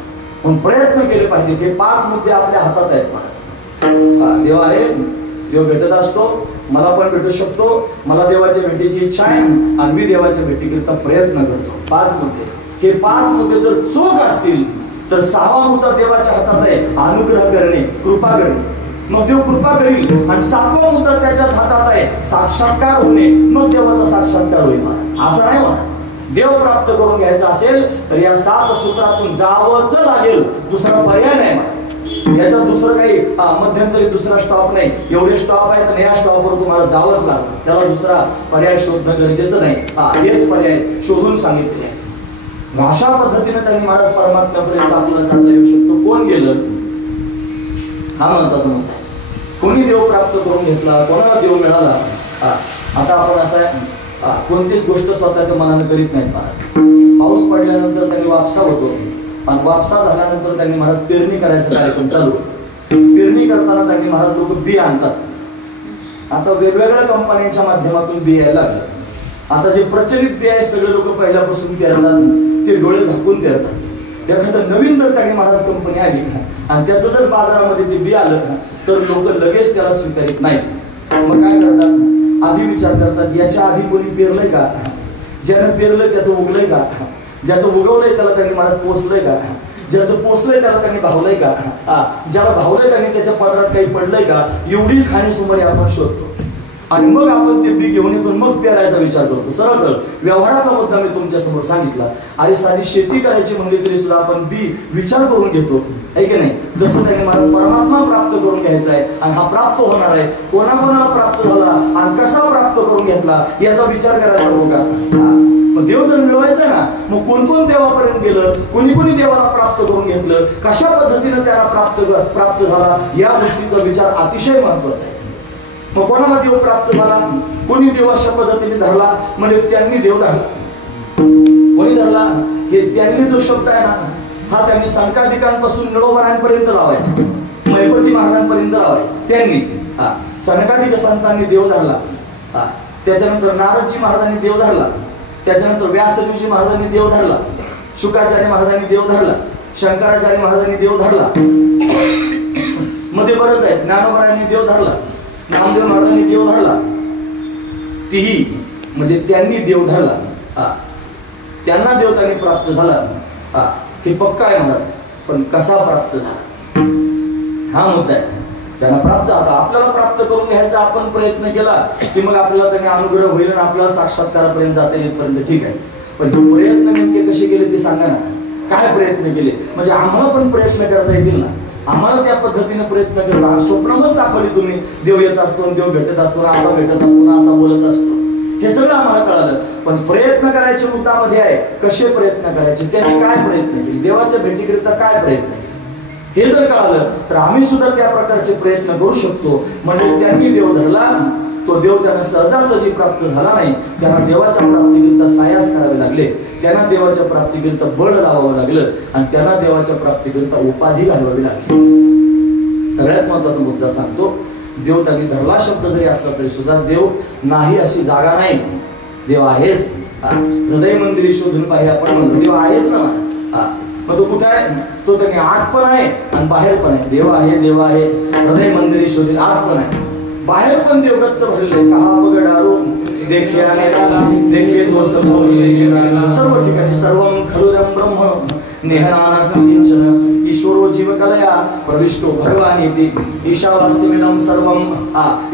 पण प्रयत्न केले पाहिजेत. हे 5 मुद्दे आपल्या हातात आहेत महाराज. देव आहे, देव भेटत असतो, मला पण भेटू शकतो, मला देवाच्या भेटीची इच्छा आहे आणि मी देवाच्या भेटीकरिता प्रयत्न करतो. 5 मुद्दे. हे 5 मुद्दे जर चोख असतील तर 6वा मुद्दा देवाच्या हातात आहे, अनुग्रह करणे, कृपा करणे. मग देव कृपा करील. आणि 7वा मुद्दा त्याच्याच हातात आहे, साक्षात्कार होणे. मग देवाचा साक्षात्कार होईल महाराज. असं नाही म्हणा. देव प्राप्त करून घ्यायचा असेल तर या 7 सूत्रातून जावंच लागेल, दुसरा पर्याय नाही महाराज. याच्यात दुसरं काही मध्यंतरी दुसरा स्टॉप नाही. एवढे स्टॉप आहेत आणि या स्टॉपवर तुम्हाला जावंच लागतं. त्याला दुसरा पर्याय शोधणं गरजेचं नाही. हेच पर्याय शोधून सांगितलेले आहे. अशा पद्धतीने त्यांनी महाराज परमात्म्यापर्यंत आपल्याला जाता येऊ शकतो. कोण गेलं? हा महत्वाचा मुद्दा आहे. कोणी देव प्राप्त करून घेतला, कोणाला देव मिळाला? आता आपण असं आहे, कोणतीच गोष्ट स्वतःच्या मनाने करीत नाहीत महाराज. पाऊस पडल्यानंतर त्यांनी वापसा होतो आणि वापसा झाल्यानंतर त्यांनी महाराज पेरणी करायचा कार्यक्रम चालू होतो. पेरणी करताना त्यांनी महाराज लोक बी आणतात. आता वेगवेगळ्या कंपन्यांच्या माध्यमातून बी यायला लागलं. आता जे प्रचलित बी आहे सगळे लोक पहिल्यापासून पेरतात, ते डोळे झाकून पेरतात. एखादं नवीन जर त्यांनी महाराज कंपनी आली आणि त्याचं जर बाजारामध्ये ते बी आलं तर लोक लगेच त्याला स्वीकारित नाहीत. मग काय करतात? आधी विचार करतात, याच्या आधी कोणी पेरलंय का? ज्यानं पेरलंय त्याचं उगलंय का? ज्याचं उगवलंय त्याला त्यांनी महाराज पोचलंय का? ज्याचं पोचलंय त्याला त्यांनी भावलंय का? ज्याला भावलंय त्यांनी त्याच्या पदरात काही पडलंय का? एवढी खाणीसुमारी आपण शोधतो. आणि मग आपण ते बी घेऊन येतो, मग पेरायचा विचार करतो. सरळ सरळ व्यवहारातला मुद्दा मी तुमच्या समोर सांगितला. आणि साधी शेती करायची म्हणली तरी सुद्धा आपण बी विचार करून घेतो, आहे की नाही? जसं त्याने मला परमात्मा प्राप्त करून घ्यायचा आहे आणि हा प्राप्त होणार आहे, कोणाकोणाला प्राप्त झाला आणि कसा प्राप्त करून घेतला याचा विचार करायला नको का? मग देव जर मिळवायचा ना, मग कोण कोण देवापर्यंत गेलं, कोणी कोणी देवाला प्राप्त करून घेतलं, कशा पद्धतीने त्यांना प्राप्त झाला, या गोष्टीचा विचार अतिशय महत्वाचा आहे. मग कोणाला देव प्राप्त झाला, कोणी देव अशा पद्धतीने धरला, म्हणजे त्यांनी देव धरला. कोणी धरला? हे त्यांनी जो शब्द आहे ना, हा त्यांनी सनकादिकांपासून निळोबरांपर्यंत लावायचा, मैपती महाराजांपर्यंत लावायचा. त्यांनी सनकादिक संतांनी देव धरला, त्याच्यानंतर नारदजी महाराजांनी देव धरला, त्याच्यानंतर व्यासदेवजी महाराजांनी देव धरला, शुकाचार्य महाराजांनी देव धरला, शंकराचार्य महाराजांनी देव धरला, मध्ये बरंच आहे, ज्ञानोबरांनी देव धरला, नामदेव महाराजांनी देव धरला. तीही म्हणजे त्यांनी देव धरला, त्यांना देव त्यांनी प्राप्त झाला, हे पक्का आहे महाराज. पण कसा प्राप्त झाला हा मुद्दा आहे. त्यांना प्राप्त, आता आपल्याला प्राप्त करून घ्यायचा आपण प्रयत्न केला की मग आपल्याला त्यांनी अनुग्रह होईल आणि आपल्याला साक्षात्कारापर्यंत जाता येईपर्यंत ठीक आहे. पण हे प्रयत्न नेमके कसे केले ते सांगा ना. काय प्रयत्न केले म्हणजे आम्हाला पण प्रयत्न करता येतील ना, आम्हाला त्या पद्धतीने प्रयत्न करता. स्वप्नच दाखवली तुम्ही, देव येत असतो, देव भेटत असतो, असा भेटत असतो, असा बोलत असतो, हे सगळं आम्हाला कळालं. पण प्रयत्न करायचे मुद्दामध्ये आहे, कसे प्रयत्न करायचे, त्यांनी काय प्रयत्न केले, देवाच्या भेटीकरिता काय प्रयत्न केले, हे जर कळालं तर आम्ही सुद्धा त्या प्रकारचे प्रयत्न करू शकतो. म्हणजे त्यांनी देव धरला, तो देव त्यांना सहजासहजी प्राप्त झाला नाही, त्यांना देवाच्या प्राप्तीकरिता सायास करावे लागले, त्यांना देवाच्या प्राप्तीकरिता बळ लावावं लागलं आणि त्यांना देवाच्या प्राप्तीकरिता उपाधी घालवावी लागली. सगळ्यात महत्वाचा मुद्दा सांगतो, देव त्यांनी धरला शब्द जरी असला तरी सुद्धा देव नाही अशी जागा नाही, देव आहेच. हृदय मंदिरी शोधून पाहिजे आपण म्हणतो, देव आहेच ना मला. मग तो कुठे आहे? तो त्यांनी आत पण आहे आणि बाहेर पण आहे. देव आहे, देव आहे, हृदय मंदिरी शोधून आत पण आहे, बाहेर पण देवगच्च भरले. कहा बगडारू देखे देखे तो सर्व ठिकाणी सर्वं खलुदं ब्रह्म नेहनानास्ति किंचन ईश्वरो जीवकलया प्रविष्टो भगवानीति ईशावास्यमिदं सर्वं.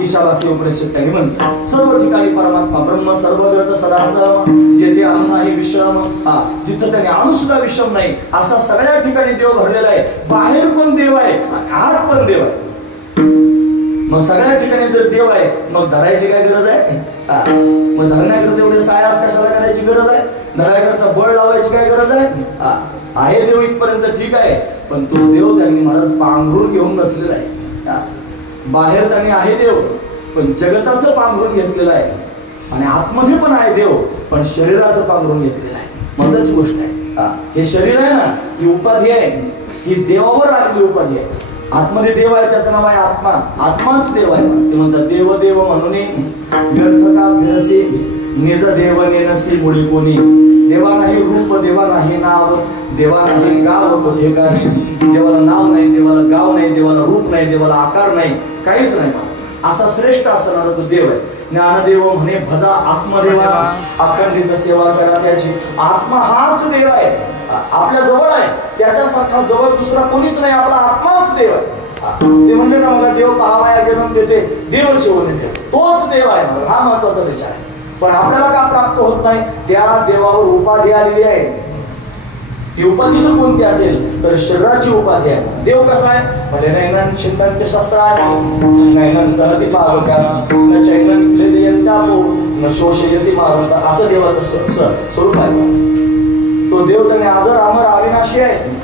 ईशावास्य उपनिषद त्यांनी म्हणतात सर्व ठिकाणी परमात्मा ब्रह्म सर्वगत सदासम, जेथे अणु नाही विषम, जिथं त्याने अणु सुद्धा विषम नाही असा सगळ्या ठिकाणी देव भरलेला आहे. बाहेर पण देव आहे आणि आत पण देव आहे. मग सगळ्या ठिकाणी जर देव आहे मग धरायची काय गरज आहे? मग धरण्याकरता एवढे सायास कशाला करायची गरज आहे? धरायकरता बळ लावायची काय गरज आहे? आहे देव इथपर्यंत ठीक आहे, पण तो देव त्यांनी महाराज पांघरून घेऊन बसलेला आहे. बाहेर त्यांनी आहे देव, पण जगताचं पांघरून घेतलेलं आहे आणि आतमध्ये पण आहे देव, पण शरीराचं पांघरून घेतलेलं आहे. महत्वाची गोष्ट आहे. हे शरीर आहे ना, ही उपाधी आहे, ही देवावर आलेली उपाधी आहे. आतमध्ये देव आहे, त्याचं नाव आहे आत्मा. आत्माच देव आहे. ते म्हणतात देव देव म्हणून व्यर्थ का फिरसी, निज देव नेनसी मुळी कोणी. देवा नाही रूप, देवा नाही नाव, देवा नाही गाव कोठे काही. देवाला नाव नाही, देवाला गाव नाही, देवाला रूप नाही, देवाला आकार नाही, काहीच नाही. असा श्रेष्ठ असणारा तो देव आहे. ज्ञानदेव म्हणे भजा आत्मदेवा, अखंडित सेवा करा त्याची. आत्मा हाच देव आहे, आपल्या जवळ आहे, त्याच्यासारखा जवळ दुसरा कोणीच नाही, आपला आत्माच देव आहे. ते म्हणले ना मला देव पाहावाया गेलं तेथे देव शेवून येते, तोच देव आहे. हा महत्वाचा विचार आहे. पण आपल्याला का प्राप्त होत नाही? त्या देवावर उपाधी आलेली आहे. ती उपाधी जर कोणती असेल तर शरीराची उपाधी आहे. देव कसा आहे म्हणजे नैनन छिन्नंत शस्त्राणी नैनन दहती पावका न चैनन क्लेदयंतापो न शोषयती मारुता, असं देवाचं स्वरूप आहे. तो देव त्याने आजर अमर अविनाशी आहे.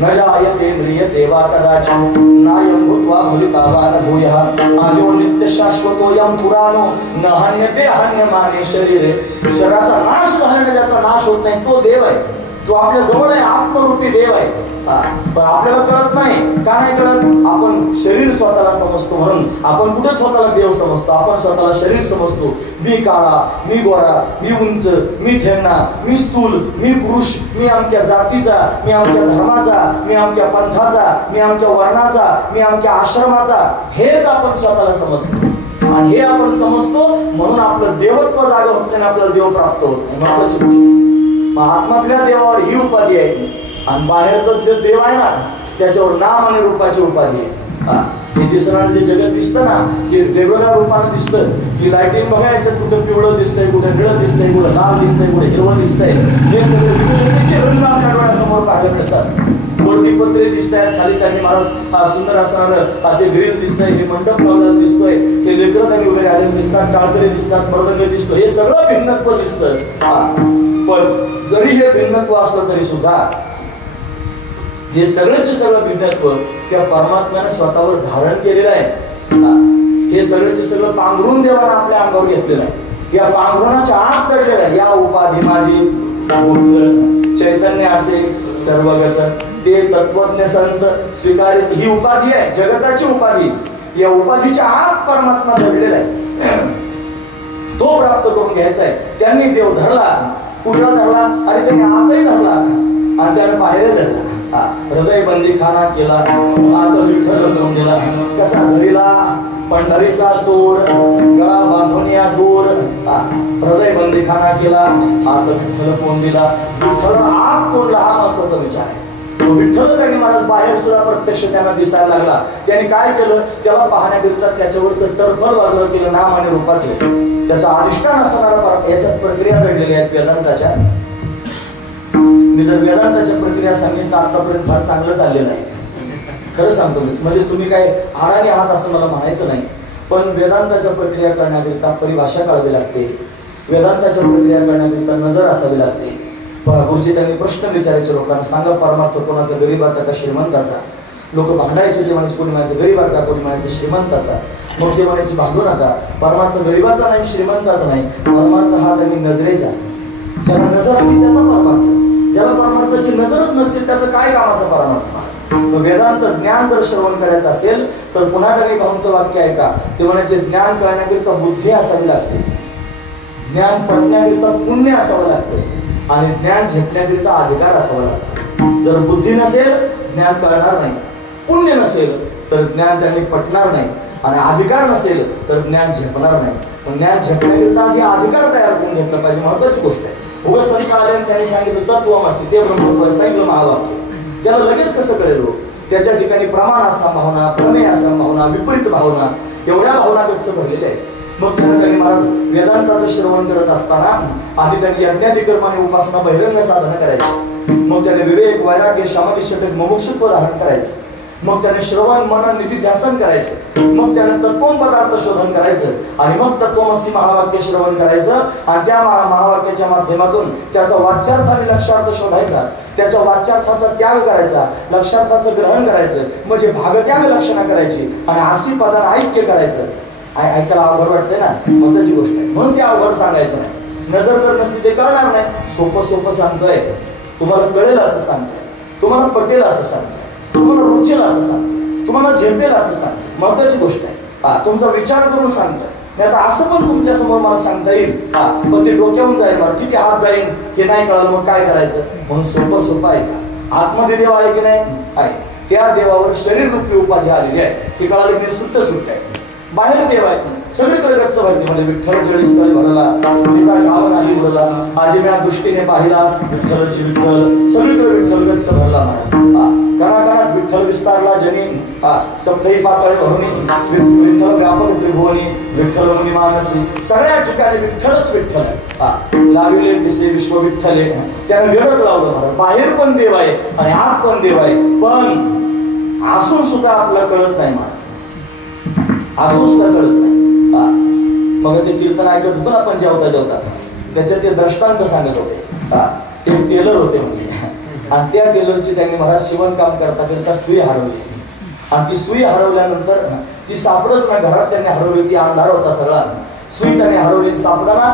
न जायते म्रियते वा कदाचित् नायं भूत्वा भविता वा न भूयः आजो नित्य शाश्वतोऽयं पुराणो न हन्यते हन्यमाने शरीरे. शरीराचा नाश झाल्याने ज्याचा नाश होत नाही तो देव आहे. तो आपल्या जवळ आहे, आत्मरूपी देव आहे. पण आपल्याला कळत नाही. का नाही कळत? आपण शरीर स्वतःला समजतो म्हणून आपण कुठे स्वतःला देव समजतो? आपण स्वतःला शरीर समजतो. मी काळा, मी गोरा, मी उंच, मी ठेंगणा, मी स्थूल, मी पुरुष, मी अमक्या जातीचा, मी अमक्या धर्माचा, मी अमक्या पंथाचा, मी अमक्या वर्णाचा, मी अमक्या आश्रमाचा, हेच आपण स्वतःला समजतो. आणि हे आपण समजतो म्हणून आपलं देवत्व जागा होत नाही, आपल्याला देव प्राप्त होत नाही. महत्वाची गोष्ट आहे. आत्मातल्या देवावर ही उपाधी आहे आणि बाहेरचं जे देव आहे ना त्याच्यावर नाम आणि रूपाची उपाधी आहे. हे दिसणारं जे जगत दिसतं ना, की वेगवेगळ्या रूपानं दिसतं, की लाईटिंग बघायचं, कुठं पिवळं दिसतंय, कुठं निळं दिसतंय, कुठं लाल दिसतंय, कुठं हिरवं दिसतंय, हे सगळे विविधतेचे रंग आपल्या डोळ्यासमोर पाहायला मिळतात. वरती पत्रे दिसत आहेत, खाली त्यांनी मला सुंदर असणार ते ग्रिल दिसतंय, हे मंडप लावलेला दिसतोय, ते लेकरं त्यांनी उभे राहिलेले दिसतात, टाळतरी दिसतात, मृदंग दिसतो, हे सगळं भिन्नत्व दिसतं. पण जरी हे भिन्नत्व असलं तरी सुद्धा हे सगळंच सगळं भिन्नत्व त्या परमात्म्यानं स्वतःवर धारण केलेलं आहे. हे सगळंच सगळं पांघरून देवानं आपल्या अंगावर घेतलेलं आहे. या पांघरुणाच्या आत दडलेलं आहे. या उपाधी माझी चैतन्य असे सर्वगत, ते तत्वज्ञ संत स्वीकारित. ही उपाधी आहे, जगताची उपाधी. या उपाधीच्या आत परमात्मा दडलेला आहे. तो प्राप्त करून घ्यायचा आहे. त्यांनी देव धरला, कुठला धरला? अरे त्यांनी आतही धरला आणि त्याने बाहेर धरला. हृदय बंदीखाना केला, आत विठ्ठल लावून दिला. कसा धरीला? पंढरीचा चोर, गळा बांधून या दूर. हृदय बंदीखाना केला, आत विठ्ठल कोण दिला. विठ्ठल आत कोणला, हा महत्वाचा विचार आहे. तो विठ्ठल त्यांनी महाराज बाहेर सुद्धा प्रत्यक्ष त्यांना दिसायला लागला. त्यांनी काय केलं? त्याला पाहण्याकरिता त्याच्यावरचं टरफल बाजूला केलं, नाम आणि रूपाचं. त्याचा अधिष्ठान असणारा याच्यात प्रक्रिया घडलेल्या आहेत वेदांताच्या. मी जर वेदांताच्या प्रक्रिया सांगितलं आतापर्यंत फार चांगलं चाललेलं आहे, खरं सांगतो मी. म्हणजे तुम्ही काय आडाने आहात असं मला म्हणायचं नाही, पण वेदांताच्या प्रक्रिया करण्याकरिता परिभाषा काढावी लागते. वेदांताच्या प्रक्रिया करण्याकरिता नजर असावी लागते. गुरुजी त्यांनी प्रश्न विचारायचे लोकांना, सांगा परमार्थ कोणाचा, गरीबाचा का श्रीमंताचा? लोक भांडायचे, ते म्हणायचे कोणी म्हणायचं गरीबाचा, कोणी म्हणायचं श्रीमंताचा. मग ते म्हणायचे भांडू नका, परमार्थ गरीबाचा नाही, श्रीमंताचा नाही, परमार्थ हा त्यांनी नजरेचा. ज्याला नजर आली त्याचा परमार्थ. ज्याला परमार्थाची नजरच नसेल त्याचं काय कामाचा परमार्थ? वेदांत ज्ञान जर श्रवण करायचं असेल तर पुन्हा त्यांनी भाऊंचं वाक्य आहे का, ते म्हणायचे ज्ञान कळण्याकरिता बुद्धी असावी लागते, ज्ञान पटण्याकरिता पुण्य असावं लागते, आणि ज्ञान झेपण्याकरिता अधिकार असावा लागतो. जर बुद्धी नसेल ज्ञान कळणार नाही, पुण्य नसेल तर ज्ञान त्यांनी पटणार नाही, आणि अधिकार नसेल तर ज्ञान झेपणार नाही. पण ज्ञान झेपण्याकरिता आधी अधिकार तयार करून घेतला पाहिजे, महत्वाची गोष्ट आहे. उगाच संत आले आणि त्यांनी सांगितलं तत्वमसी, ते ब्रह्मत्व सांगितलं महावाक्य, त्याला लगेच कसं कळेल? त्याच्या ठिकाणी प्रमाण असंभावना, प्रमेय असंभावना, विपरीत भावना, एवढ्या भावना गच्च भरलेल्या आहेत. मग त्यांनी महाराज वेदांताचं श्रवण करत असताना आधी त्यांनी यज्ञाधिकर्माने उपासना बहिरंग साधना करायची. मग त्याने विवेक, वैराग्य, शमती, षटक, मुमुक्षुत्व धारण करायचं. मग त्याने श्रवण, मनन, निधिध्यासन करायचं. मग त्याने तत्वम पदार्थ शोधन करायचं, आणि मग तत्वमसी महावाक्य श्रवण करायचं, आणि त्या महावाक्याच्या माध्यमातून त्याचा वाच्यार्थ आणि लक्षार्थ शोधायचा, त्याच्या वाच्यार्थाचा त्याग करायचा, लक्षार्थाचं ग्रहण करायचं, म्हणजे भागत्याग लक्षणा करायची, आणि आसी पदान ऐक्य करायचं. ऐकायला अवघड वाटतंय ना, महत्वाची गोष्ट आहे, म्हणून ते अवघड सांगायचं नाही. नजर जर नसली ते कळणार नाही. सोपं सोपं सांगतोय, तुम्हाला कळेल असं सांगतोय, तुम्हाला पटेल असं सांगतोय, तुम्हाला रुचेल असं सांगतोय, तुम्हाला झेपेल असं सांगतोय. महत्वाची गोष्ट आहे. तुमचा विचार करून सांगतोय. नाही आता असं पण तुमच्या समोर मला सांगता येईल, पण ते डोक्यावरून जाईल, मला किती हात जाईल हे नाही कळालं, मग काय करायचं? म्हणून सोपं आहे का? आतमध्ये देव आहे की नाही? आहे. त्या देवावर शरीर रूपी उपाधी आलेली आहे, हे कळालं की सुट्ट आहे. बाहेर देव आहे, सगळीकडे गच्च भरते. म्हणजे विठ्ठल जळी स्थळी भरला, पिता ठाव नाही उरला, आजिम्या दृष्टीने पाहिला, विठ्ठलची विठ्ठल, सगळीकडे विठ्ठल गच्च भरला महाराज. कणाकणात विठ्ठल विस्तारला जनी, सप्तही पातळे भरून विठ्ठल व्यापक त्रिभुवनी, विठ्ठल मुनी मानसी, सगळ्या ठिकाणी विठ्ठलच विठ्ठल आहे. लाविले पिसे विश्व विठ्ठले, त्याने वेळच लावलं महाराज. बाहेर पण देव आहे आणि आत पण देव आहे, पण असून सुद्धा आपल्याला कळत नाही महाराज, असून सुद्धा कळत नाही. मग ते कीर्तन ऐकत होतो ना आपण जेवता, त्याच्यात ते दृष्टांत सांगत होते. ते टेलर होते म्हणजे, आणि त्या टेलरची त्यांनी महाराज शिवणकाम करता करता सुई हरवली, आणि ती सुई हरवल्यानंतर ती सापडच नाही. घरात त्यांनी हरवली, ती अंधार होता सगळा. सुई त्यांनी हरवली, सापडाना.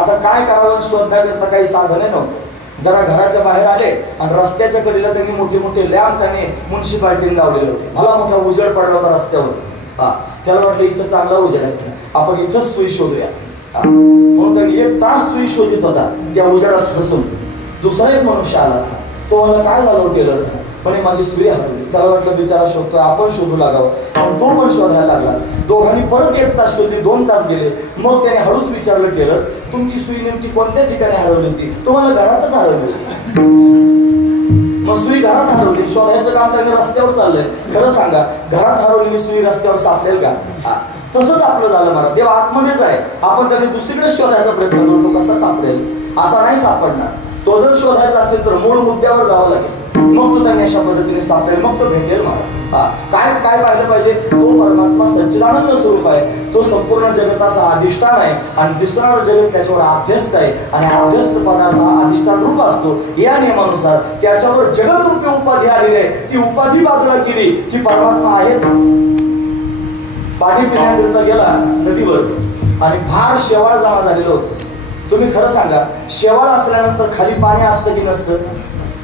आता काय करावं शोधण्याकरता काही साधने नव्हते. जरा घराच्या बाहेर आले, आणि रस्त्याच्या कडेला त्यांनी मोठे मोठे लॅम्प त्यांनी म्युन्सिपाल्टीने लावलेले होते. भला मोठा उजेड पडला होता रस्त्यावर. त्याला वाटलं इथं चांगला उजेड आहे, आपण इथंच सुई शोधूया. म्हणून त्यांनी 1 तास सुई शोधित होता त्या उजेडात बसून. दुसरा एक मनुष्य आला, तो मला काय झालं टेलर, पण माझी सुई हरवली. त्याला वाटलं बिचारा शोधतोय, आपण शोधू लागावं, पण तो पण शोधायला लागला. दोघांनी परत 1 तास शोधली, 2 तास गेले. मग त्याने हळूच विचारलं, टेलर तुमची सुई नेमकी कोणत्या ठिकाणी हरवली होती? तो मला घरातच हरवली होती. मग सुई घरात हरवली, शोधायचं काम त्यांनी रस्त्यावर चाललंय. खरं सांगा, घरात हरवलेली सुई रस्त्यावर सापडेल का? तसंच आपलं झालं महाराज. देव आतमध्येच आहे, आपण त्यांनी दुसरीकडे शोधायचा प्रयत्न करतो, कसा सापडेल? असा नाही सापडणार. तो जर शोधायचा असेल तर मूळ मुद्द्यावर जावं लागेल, मग तो त्यांनी अशा पद्धतीने सापडेल, मग तो भेटेल महाराज. काय काय पाहिलं पाहिजे? तो परमात्मा सच्चिदानंद स्वरूप आहे, तो संपूर्ण जगताचा अधिष्ठान आहे आणि दिसणारं जगत त्याच्यावर अध्यस्त आहे आणि अध्यस्त पदार्थ हा अधिष्ठान रूप असतो. या नियमानुसार त्याच्यावर जगत रूपी उपाधी आलेली आहे, ती उपाधी बाजूला केली की परमात्मा आहेच. पाणी पिण्याकरिता गेला नदीवर आणि फार शेवाळ जमा झालेलं होतं. तुम्ही खरं सांगा, शेवाळ असल्यानंतर खाली पाणी असतं की नसतं?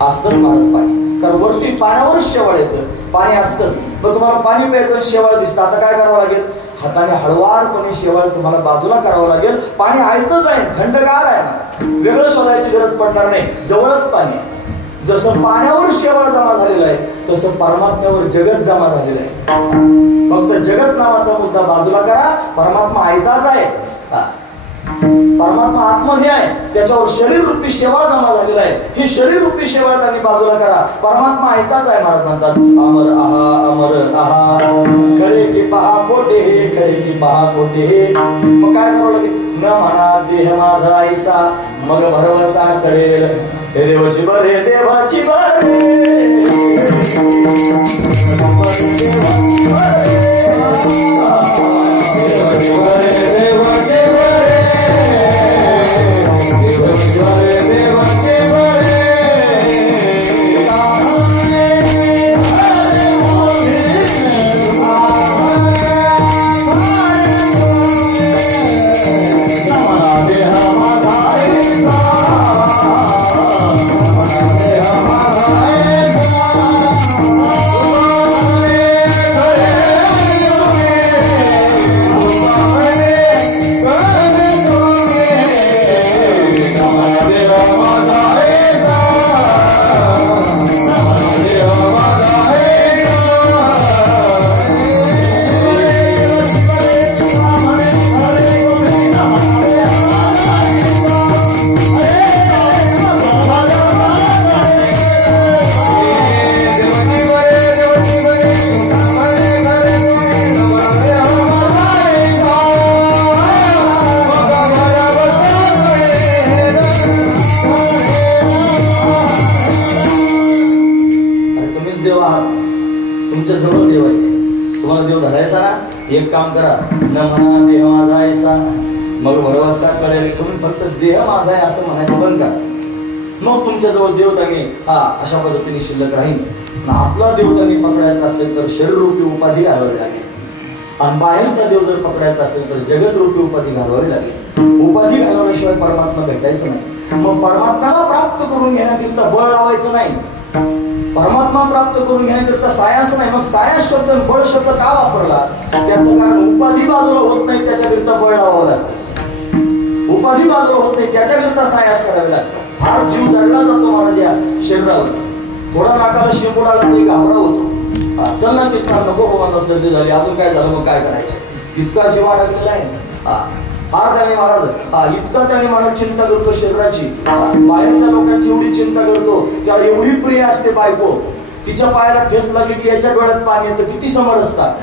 असतंच महाराज पाणी, कारण वरती पाण्यावरच शेवाळ येतं, पाणी असतंच. मग तुम्हाला पाणी प्यायचं, शेवाळ दिसतं, आता काय करावं लागेल? हाताने हळवारपणे शेवाळ तुम्हाला बाजूला करावं लागेल. पाणी आयतच आहे, थंडगार आहे ना, वेगळं शोधायची गरज पडणार नाही, जवळच पाणी आहे. जसं पाण्यावर शेवाळ जमा झालेला आहे तसं परमात्म्यावर जगत जमा झालेलं आहे. फक्त जगत नावाचा मुद्दा बाजूला करा, परमात्मा आयताच आहे. परमात्मा आतमध्ये आहे, त्याच्यावर शरीर रूपी शेवाळ जमा झालेला आहे. ही शरीर रूपी शेवाळ त्यांनी बाजूला करा, परमात्मा ऐकाच आहे. महाराज म्हणतात, अमर आहा अमर आहा, खरे की पहा खोटे हे, खरे की पहा खोटे हे. मग काय करावं लागेल? न म्हणा देह माझा ऐसा, मग भरवसा कळेल. हे देवाची बरे, देवाची बरे, एक काम करा, न म्हणा देह माझा ऐसा, मग भरवसा कळेल. तुम्ही फक्त देह माझा आहे असं म्हणायचं बंद करा, मग तुमच्याजवळ देव त्यांनी अशा पद्धतीने शिल्लक राहील. आतला देव त्यांनी पकडायचा असेल तर शरीर रूपी उपाधी घालवावी लागेल, आणि बाहेरचा देव जर पकडायचा असेल तर जगत रूपी उपाधी घालवावी लागेल. उपाधी घालवल्याशिवाय परमात्मा भेटायचं नाही. मग परमात्म्याला प्राप्त करून घेण्याकरिता बळ लावायचं नाही, परमात्मा प्राप्त करून घेण्याकरिता सायास नाही. मग सायास शब्द बळ शब्द का वापरला? त्याचं कारण उपाधी बाजूला होत नाही, त्याच्याकरिता बळ लावावं लागतं. उपाधी बाजूला होत नाही, त्याच्याकरिता सायास करावे लागतं. फार जीव जडला जातो महाराज या शरीरावर. थोडा नाकाला शेंबूड आला तरी घाबरा होतो. चल ना तितका, नको बाबा सर्दी झाली, अजून काय झालं, मग काय करायचं? इतका जीव अडकलेला आहे. फार त्याने महाराज इतका त्याने मला चिंता करतो शरीराची, बाहेरच्या लोकांची एवढी चिंता करतो, त्याला एवढी प्रिय असते बायको, तिच्या पायाला ठेस लागली की याच्या डोळ्यात पाणी येतं, किती समरसतात.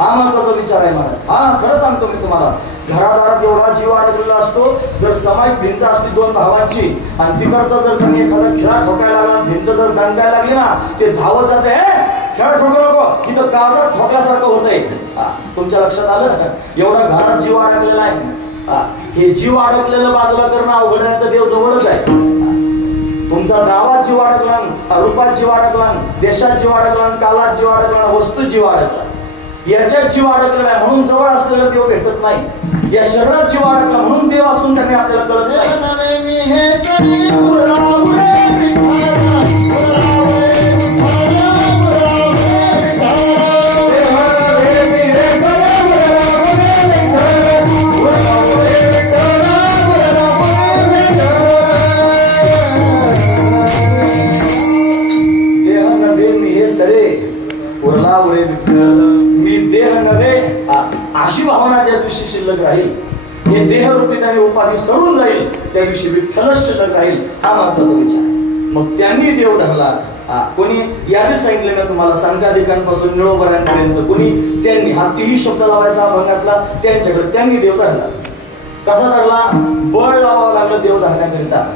हा महत्वाचा विचार आहे महाराज. खरं सांगतो मी तुम्हाला, घरादारात एवढा जीव अडकलेला असतो. जर समाज भिंत असली दोन भावांची आणि तिकडचा जर त्यांनी एखादा खेळा ठोकायला लागला, भिंत जर दणकायला लागली ना, ते धावत जाते, खेळ ठोकू नको, इथं काळजात ठोकल्यासारखं होतंय. तुमच्या लक्षात आलं? एवढा घरात जीव अडकलेला आहे. हे जीव अडकलेलं बाजूला करणं अवघड आहे, तर देव जवळच आहे. तुमचा गावात जीव अडकला, रूपात जीव अडकला, देशात जीव अडकला, कालात जीव अडकला, वस्तू जीव अडकला, याच्यात जीव अडकलेला आहे म्हणून जवळ असलेला देव भेटत नाही. या शरीरात जीव अडकला म्हणून देव असून त्यांनी आपल्याला कळत नाही. मी देह नव्हे अशी भावना ज्या दिवशी शिल्लक राहील, हे देहरूपी त्याने उपाधी सरून जाईल, त्या दिवशी विठ्ठलच शिल्लक राहील. हा महत्वाचा विचार. मग त्यांनी देव धरला, कोणी यादी सांगितले मी तुम्हाला, संकाधिकांपासून निळोबरांपर्यंत कोणी त्यांनी हा तीही शब्द लावायचा अभंगातला त्यांच्याकडे, त्यांनी देव धरला. कसा धरला? बळ लावावं लागलं देव धरण्याकरिता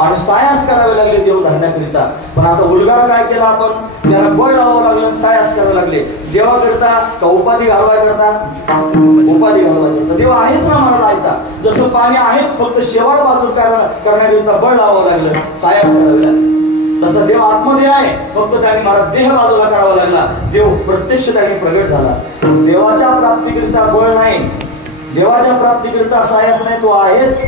आणि सायास करावे लागले देव धरण्याकरिता. पण आता उलगाडा काय केला आपण? त्याला बळ लावावं लागलं, सायास करावे लागले देवाकरिता का उपाधी घालवाय करता? उपाधी घालवाय करता. देव आहेच ना महाराज ऐकता, जसं पाणी आहेच, फक्त शेवाळ बाजू करण्याकरिता बळ लावावं लागलं, सायास करावे लागले. तसं देव आतमध्ये आहे, फक्त त्याने महाराज देह बाजूला करावा लागला. देव प्रत्यक्ष त्याने प्रगट झाला. देवाच्या प्राप्तीकरिता बळ नाही, देवाच्या प्राप्तीकरिता सायास नाही, तो आहेच.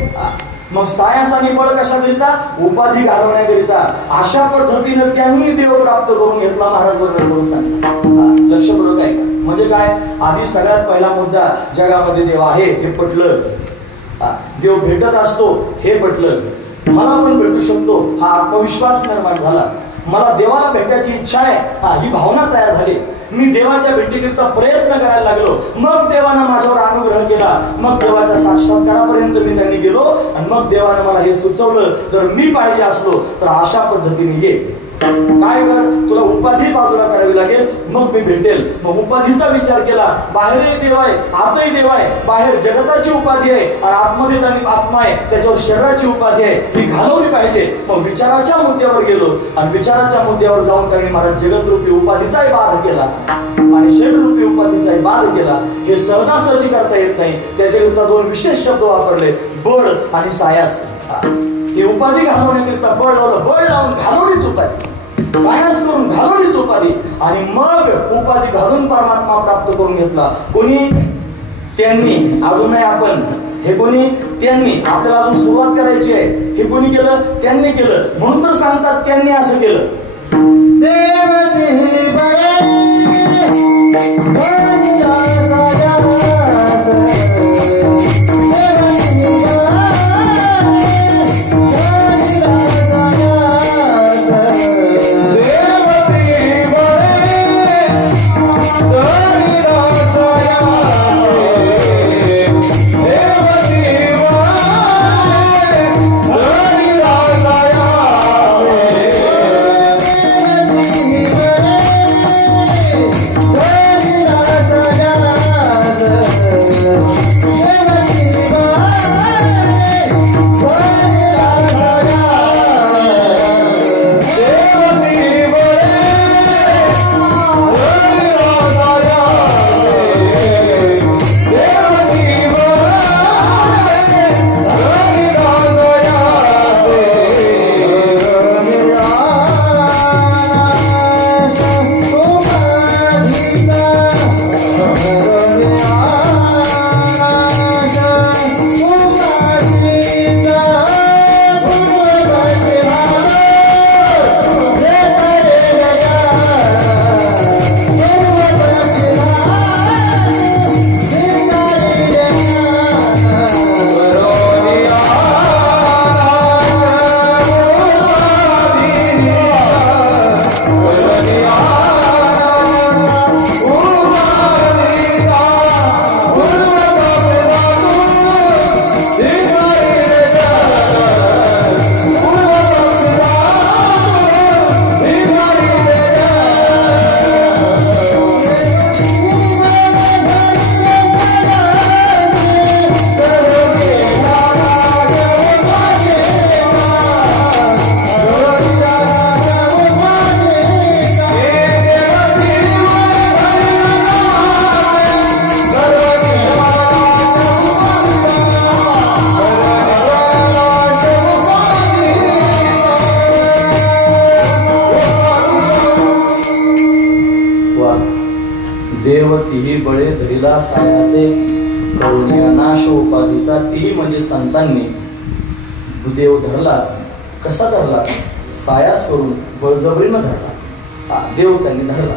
मग सायास आणि बळ कशाकरिता? उपाधी घालवण्याकरिता. अशा पद्धतीने त्यांनी देव प्राप्त करून घेतला. महाराज वर्णन करून सांगतात. लक्षपूर्वक आहे का? म्हणजे काय? आधी सगळ्यात पहिला मुद्दा, जगामध्ये देव आहे हे पटलं, देव भेटत असतो हे पटलं, मला पण भेटू शकतो हा आत्मविश्वास निर्माण झाला, मला देवाला भेटायची इच्छा आहे ही भावना तयार झाली, मी देवाच्या भेटीकरिता प्रयत्न करायला लागलो, मग देवानं माझ्यावर अनुग्रह केला, मग देवाच्या साक्षात्कारापर्यंत मी त्यांनी गेलो आणि मग देवानं मला हे सुचवलं, तर मी पाहिजे असलो तर अशा पद्धतीने ये, काय कर, तुला उपाधी बाजूला करावी लागेल, मग मी भेटेल. मग उपाधीचा विचार केला. बाहेरही देव आहे, आतही देव आहे. बाहेर जगताची उपाधी आहे आणि आतमध्ये त्यांनी आत्मा आहे, त्याच्यावर शरीराची उपाधी आहे, ही घालवली पाहिजे. मग विचाराच्या मुद्द्यावर गेलो आणि विचाराच्या मुद्द्यावर जाऊन त्यांनी महाराज जगतरूपी उपाधीचाही बाध केला आणि शरीररूपी उपाधीचाही बाध केला. हे सहजासहजी करता येत नाही, त्याच्याकरिता दोन विशेष शब्द वापरले, बळ आणि सायास. ही उपाधी घालवण्याकरिता बळ लावलं, बळ लावून घालवलीच उपाधी, सायास करून घालवलीच उपाधी आणि मग उपाधी घालून परमात्मा प्राप्त करून घेतला. कोणी? त्यांनी. अजून नाही आपण, हे कोणी? त्यांनी. आपल्याला अजून सुरुवात करायची आहे. हे कोणी केलं? त्यांनी केलं. म्हणून तर सांगतात त्यांनी असं केलं. तिही बळे धरिला सायासे करुणिया नाश उपाधीचा. तिही म्हणजे संतांनी देव धरला. कसा धरला? सायास करून बळजबरीनं धरला. देव त्यांनी धरला.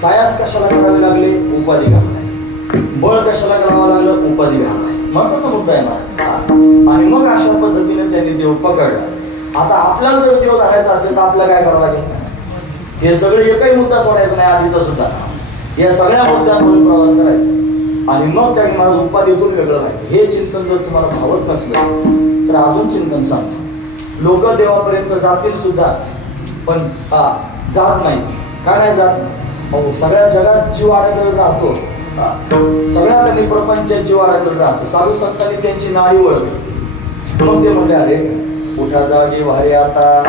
सायास कशाला करावे लागले? उपाधी घालवाय. बळ कशाला करावं लागलं? उपाधी घालवाय. महत्वाचा मुद्दा आहे ना. आणि मग अशा पद्धतीने त्यांनी देव पकडला. आता आपल्याला जर देव धरायचा असेल तर आपल्याला काय करावं लागेल? हे सगळे एकही मुद्दा सोडायचा नाही, आधीचा सुद्धा. या सगळ्या मुद्द्यांमधून प्रवास करायचा आणि मग त्यांनी मला उपाधीतून वेगळं व्हायचं. हे चिंतन जर तुम्हाला भावत नसलं तर अजून चिंतन सांगतो. लोक देवापर्यंत जातील सुद्धा पण जात नाही. का नाही जात? अहो सगळ्या जगात जीव अडकलेला राहतो, सगळ्या त्यांनी प्रपंचात जीव अडकलेला राहतो. साधू संतांनी त्यांची नाडी ओळखली. मग ते म्हणले, अरे उठा जागे वारे आता,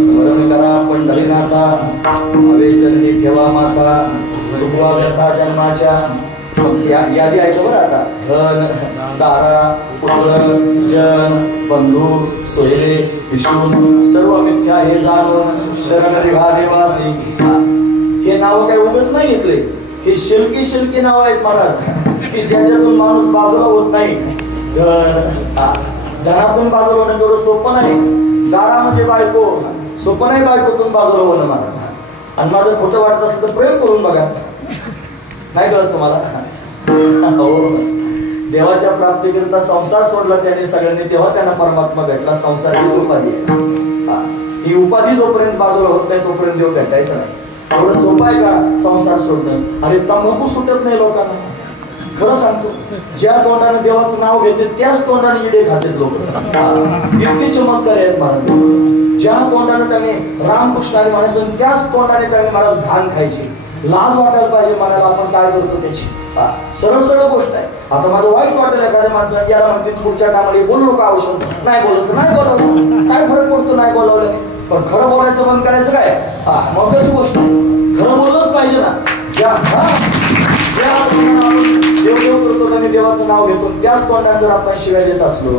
स्मरण करा पंढरीनाथा, भावे चरणी ठेवा माथा, चुकवा व्यथा जन्माच्या. यादी ऐका बरं आता. धन दारा पुत्र जन बंधू सोयरे विष्णू सर्व मिथ्या हे जाणून शरण रिभा देवासी. हे नाव काही उगाच नाही घेतले, हे शिल्की शिल्की नाव आहेत महाराज, की ज्याच्यातून माणूस बाजूला होत नाही. धनातून बाजूला होणं तेवढं सोपं नाही. दारा म्हणजे बायको, सोपं नाही बायकोतून बाजूला होणं महाराज. आणि माझं खोटं वाटत असलं तर प्रयोग करून बघा, नाही कळत तुम्हाला? हो, देवाच्या प्राप्तीकरिता संसार सोडला त्याने सगळ्यांनी, तेव्हा त्यांना परमात्मा भेटला. संसार हीच उपाधी आहे. ही उपाधी जोपर्यंत बाजूला होत नाही तोपर्यंत देव भेटायचा नाही. एवढं सोपं आहे का संसार सोडणं? अरे तंबाखू सुटत नाही लोकांना, खरं सांगतो. ज्या तोंडाने देवाचं नाव घेते त्याच तोंडाने इडे खातात लोक. इतके चमत्कार आहेत महाराज. ज्या तोंडाने त्यांनी रामकृष्णाने म्हणायचं त्याच तोंडाने त्यांनी महाराज घाण खायची. लाज वाटायला पाहिजे मनाला आपण काय करतो त्याची. सरळ सरळ गोष्ट आहे. आता माझं वाईट वाटेल एखाद्या माणसाने, याला म्हणते पुढच्या टायमाला बोलू नका, आवश्यक नाही बोलत नाही बोलावलं, काय फरक पडतो नाही बोलावल्याने. पण खरं बोलायचं बंद करायचं काय? महत्वाची गोष्ट आहे. खरं बोललंच पाहिजे ना. ज्या देव देव करतो त्यांनी देवाचं नाव घेतो, त्याच तोंडाने जर आपण शिव्या देत असलो,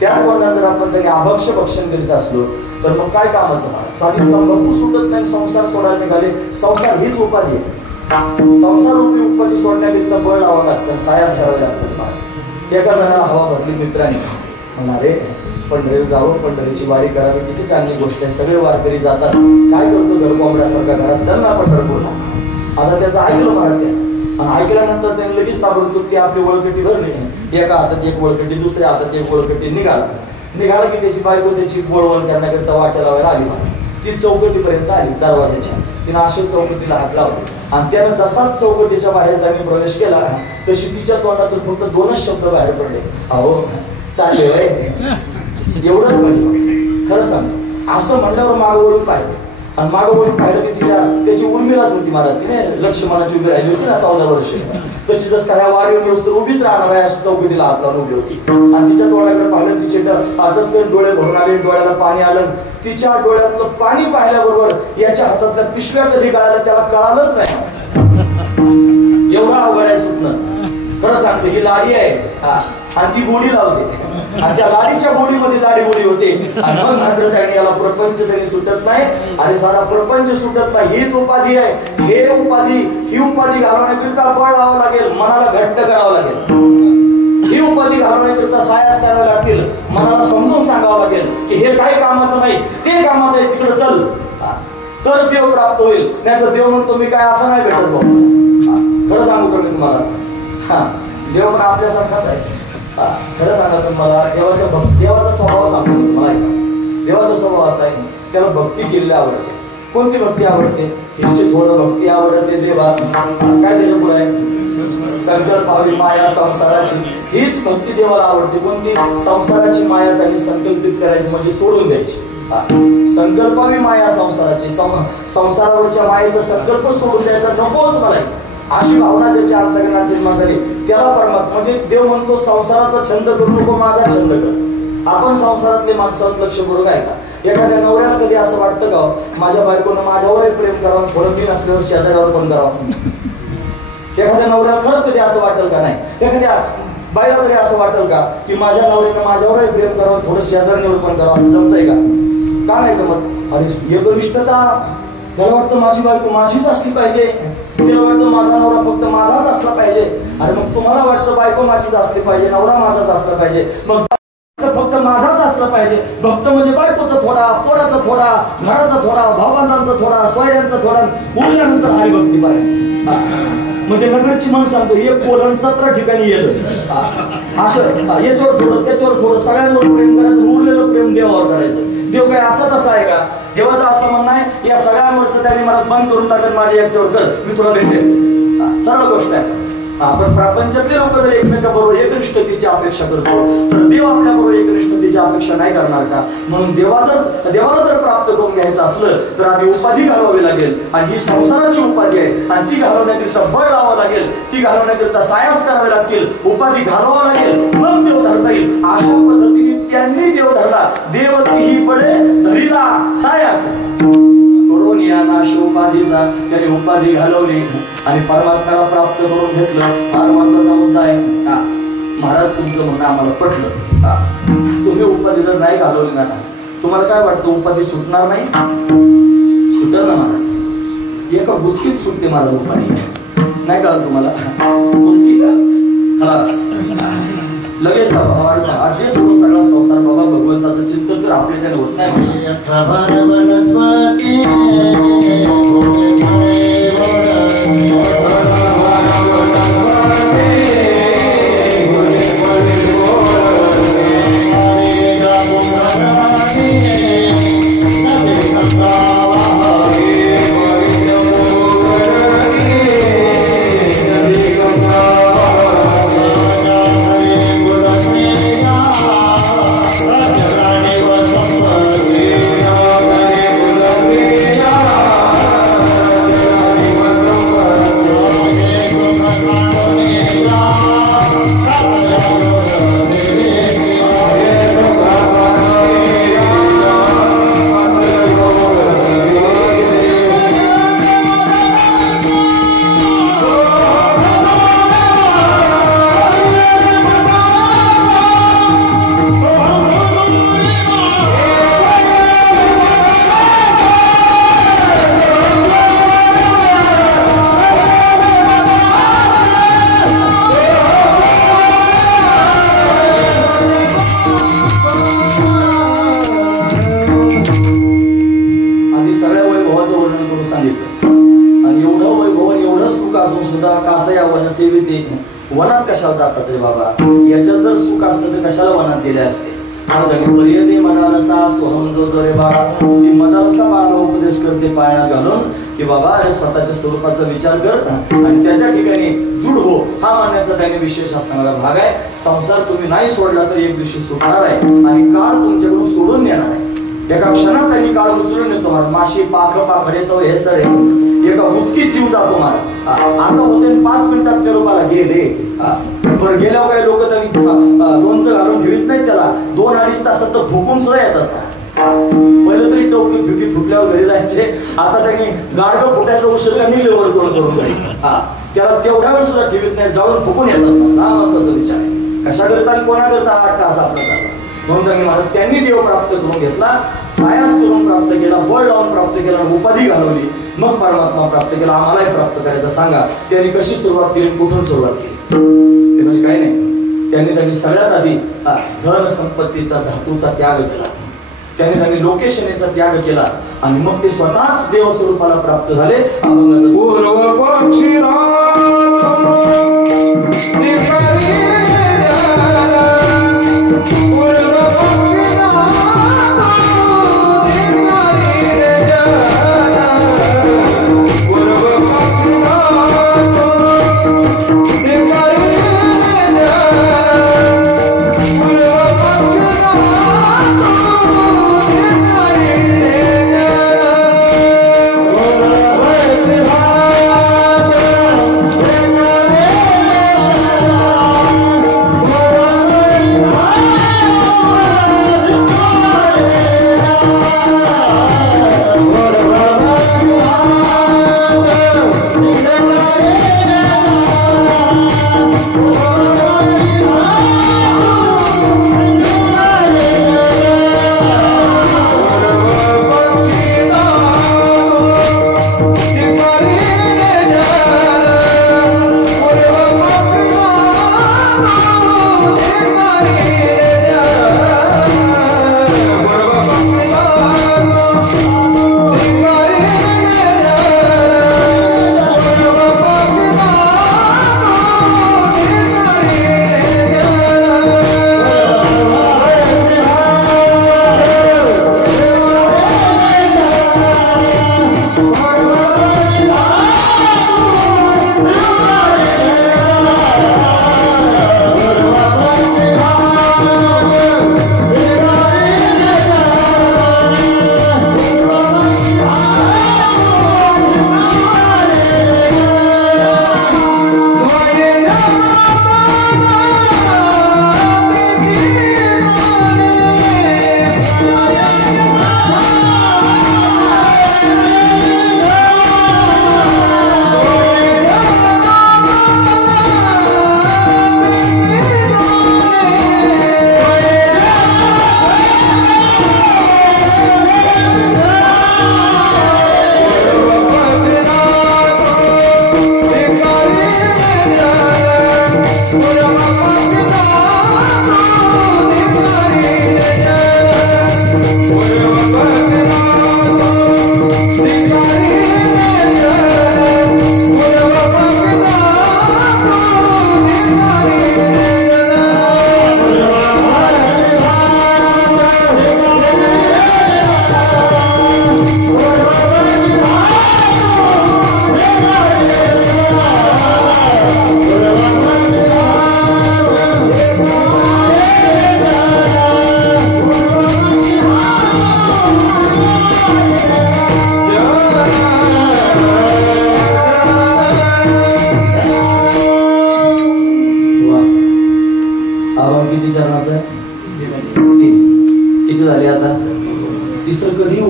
त्याच तोंडाने जर आपण त्यांनी अभक्ष भक्षण करीत असलो तर मग काय कामाचं महाराज? साधी तंबाखू सुटत नाही, संसार सोडायला निघाले. संसार हीच उपाधी आहे. संसार रूपी उपाधी सोडण्याकरिता बळ लावावं लागतं, सायास करावं लागतात महाराज. एका जणाला हवा भरली मित्रांनी, म्हणा रे पंढरीला जावं, पंढरीची वारी करावी, किती चांगली गोष्ट आहे. सगळे वारकरी जातात, काय करतो घर कोंबड्यासारखा घरात, चल ना पंढरपूरला. आता त्याचं ऐकलं महाराज त्यानं, आणि ऐकल्यानंतर त्याने लगेच ताबडतोब ती आपली वळकटी भरली. एका हातात एक वळकटी, दुसऱ्या हातात एक वळकटी. निघाला की त्याची बायको त्याची वळवण करण्याकरिता वाट्या लावायला आली महाराज. ती चौकटीपर्यंत आली दरवाजाच्या. तिने अशाच चौकटीला हात लावले आणि त्यानं जसाच चौकटीच्या बाहेर त्यांनी प्रवेश केला तशी तिच्या तोंडातून फक्त 2च शब्द बाहेर पडले, अहो चालले होय. एवढंच म्हणजे खरं सांगतो. असं म्हणल्यावर मागं वळून पाहिजे, आणि मागं वळून पाहिलं की त्याची उर्मिलाच होती महाराज. तिने लक्ष्मणाची उभी राहिली होती ना 14 वर्ष, तशी जस काय वारी तर उभीच राहणार आहे अशी चौकटीला हात लावून उभी होती. आणि तिच्या तोंडाकडे पाहिलं, तिचे आटच डोळे भरून आले, डोळ्याला पाणी आलं. तिच्या डोळ्यातलं पाणी पाहिल्याबरोबर याच्या हातातल्या पिशव्या कधी कळाल्या त्याला कळालंच नाही. एवढा अवघड आहे सुटणं. खरं सांगतो, ही लाडी आहे आणि ती गोडी लावते, आणि त्या लाडीच्या गोडीमध्ये लाडी गोडी होते. आणि मग मात्र त्यांनी याला प्रपंच त्यांनी सुटत नाही. आणि साधा प्रपंच सुटत नाही. हीच उपाधी आहे. ही उपाधी घालवण्याकरिता बळ लावावं लागेल, मनाला घट्ट करावं लागेल. ही उपाधी घालवण्याकरिता सायास करावे लागतील, मनाला समजून सांगावं लागेल की हे काही कामाचं नाही, ते कामाचं आहे, तिकडे चल, तर देव प्राप्त होईल. नाही तर देव म्हणतो मी काय असं नाही भेटत भाऊ. खरं सांगू का मी तुम्हाला, देव पण आपल्यासारखाच आहे. खरं सांगा तुम्हाला, देवाचा स्वभाव सांगतो तुम्हाला. ऐका, देवाचा स्वभाव असा आहे, त्याला भक्ती केलेली आवडते. कोणती भक्ती आवडते? हिची थोडं भक्ती आवडते देवा. काय त्याच्या पुढे आहे? संकल्पावी माया संसाराची. हीच भक्ती देवाला आवडते. कोणती? संसाराची माया त्यांनी संकल्पित करायची, म्हणजे सोडून द्यायची. संकल्पावी माया संसाराची, संसारावरच्या मायेचा संकल्प सोडून द्यायचा, नकोच मला, अशी भावना त्याच्या अंतर्गत निर्माण झाली. त्याला परमात्मा म्हणजे देव म्हणतो संसाराचा छंद करू नको, माझा छंद कर. आपण संसारातले माणसात लक्ष करू काय का? एखाद्या नवऱ्याला कधी असं वाटतं का माझ्या बायकोनं माझ्यावरही प्रेम करावं, थोडं दिन असल्यावर शेजाऱ्यावर पण करावं? एखाद्या नवऱ्याला खरंच कधी असं वाटेल का? नाही. एखाद्या बाईला तरी असं वाटेल का की माझ्या नवऱ्याने माझ्यावरही प्रेम करावं, थोडं शेजाऱ्यावर पण करावं? असं जमतंय का? का नाही जमत? अरे एकनिष्ठता. त्याला वाटतं माझी बायको माझीच असली पाहिजे, तिला वाटतं माझा नवरा फक्त माझाच असला पाहिजे. अरे मग तुम्हाला वाटतं बायको माझीच असली पाहिजे, नवरा माझाच असला पाहिजे, मग फक्त माझाच असला पाहिजे. भक्त म्हणजे बायकोचा थोडा, पोराचा थोडा, घराचा थोडा, भावंडांचा थोडा, सोयऱ्यांचा थोडा, उरल्यानंतर हरिभक्ती पर्यंत. म्हणजे नगरची मन सांगतो, एक पोलन 17 ठिकाणी येतं. असं याच्यावर थोडं त्याच्यावर थोडं, सगळ्यांवर प्रेम करायचं, उरलेलं प्रेम देवावर करायचं. देव काय असं तसं आहे का? देवाचं असं म्हणणं आहे, या सगळ्यांवरचं त्यांनी मला बंद करून टाकत, माझ्या एकट्यावर कर, मी तुला भेटेल. सरळ गोष्ट आहे. आपण प्रपंचातले लोक जर एकमेकाबरोबर एकनिष्ठतेची अपेक्षा करतो तर देव आपल्याबरोबर एकनिष्ठतेची अपेक्षा नाही करणार का? म्हणून देवाला जर प्राप्त करून घ्यायचं असलं तर आधी उपाधी घालवावी लागेल, आणि ही संसाराची उपाधी आहे, आणि ती घालवण्याकरिता बळ लावावं लागेल, ती घालवण्याकरिता सायास करावे लागतील, उपाधी घालवावं लागेल, मग देव धरता येईल. अशा पद्धतीने त्यांनी देव धरला. देव तीही बळे धरिला सायास करून या नाश उपाधीचा त्याने उपाधी घालवली आणि परमात्म्याला प्राप्त करून घेतलं. फार महत्वाचा मुद्दा आहे. महाराज तुमचं म्हणणं आम्हाला पटलं. तुम्ही उपाधी जर नाही घालवली ना, तुम्हाला काय वाटतं उपाधी सुटणार नाही? सुटेल ना महाराज, एका गुचकीत सुटते महाराज उपाधी. नाही कळलं तुम्हाला? गुचकी का खलास लगेच आधी सोडून सगळा संसार बाबा भगवंताचं चिंतन कर, आपल्याच्याने होत नाही. वनात कशाला जातात रे बाबा? याच्यात जर सुख असतं तर कशाला वनात गेले असते? पर्यदे मदालसा सोहम जो रे बाळा, ती मदालसा बाळाला उपदेश करते पाळण्यात घालून की बाबा अरे स्वतःच्या स्वरूपाचा विचार कर आणि त्याच्या ठिकाणी दृढ हो. हा मानण्याचा त्याने विशेष असणारा भाग आहे. संसार तुम्ही नाही सोडला तर एक दिवशी सुटणार आहे आणि काळ तुमच्याकडून सोडून नेणार आहे. एका क्षणात त्यांनी काळ उचलून नेतो महाराज. माशी पाखड येतो हे सर एका बुचकीत जीव जातो महाराज. आता होते 5 मिनिटात त्या लोकाला गेले. बरं गेल्यावर काही लोक त्यांनी लोणचं घालून ठेवीत नाहीत त्याला. 2-2.5 तासात तर फुकून सुद्धा येतात. पहिलं तरी टोकी फुकी फुटल्यावर घरी जायचे. आता त्यांनी गाडगं फुटायचं औषध आणि लेवर तोड करून घरी. त्याला तेवढ्या वेळ सुद्धा ठेवीत नाही, जाऊन फुकून येतात. हा महत्वाचा विचार आहे. कशा करता आणि कोणा करता 8 तास आपला झाला. म्हणून त्यांनी देव प्राप्त करून घेतला, सायास करून प्राप्त केला, बळ लावून प्राप्त केला, उपाधी घालवली, मग परमात्मा प्राप्त केला. आम्हालाही प्राप्त करायचं सांगा. त्यांनी कशी सुरुवात केली, कुठून सुरुवात केली? ते म्हणजे काही नाही. त्यांनी सगळ्यात आधी धन संपत्तीचा धातूचा त्याग केला. त्यांनी लोकेशनेचा त्याग केला आणि मग ते स्वतःच देव स्वरूपाला प्राप्त झाले.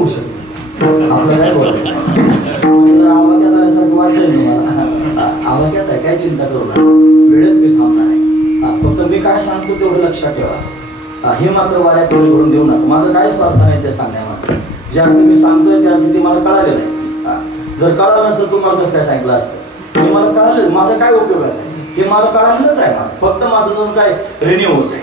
शकते, आपलं काय बोलायचं आवाक्यात आल्यासारखं वाटतंय तुम्हाला, आवाक्यात आहे, काय चिंता करू नका, वेळेत मी थांबणार आहे. फक्त मी काय सांगतो तेवढं लक्षात ठेवा, हे मात्र वाऱ्यात वेळ करून देऊ नका. माझं काय स्वार्थ नाही ते सांगण्यामात्र, ज्या अर्थी मी सांगतोय त्या अर्थी ते मला कळालेलं आहे. जर कळालं नसतं तुम्हाला कसं काय सांगितलं असतं, हे मला कळालं, माझं काय उपयोगाचं आहे हे मला कळालेलंच आहे. मला फक्त माझं जाऊन काय रिन्यू होत आहे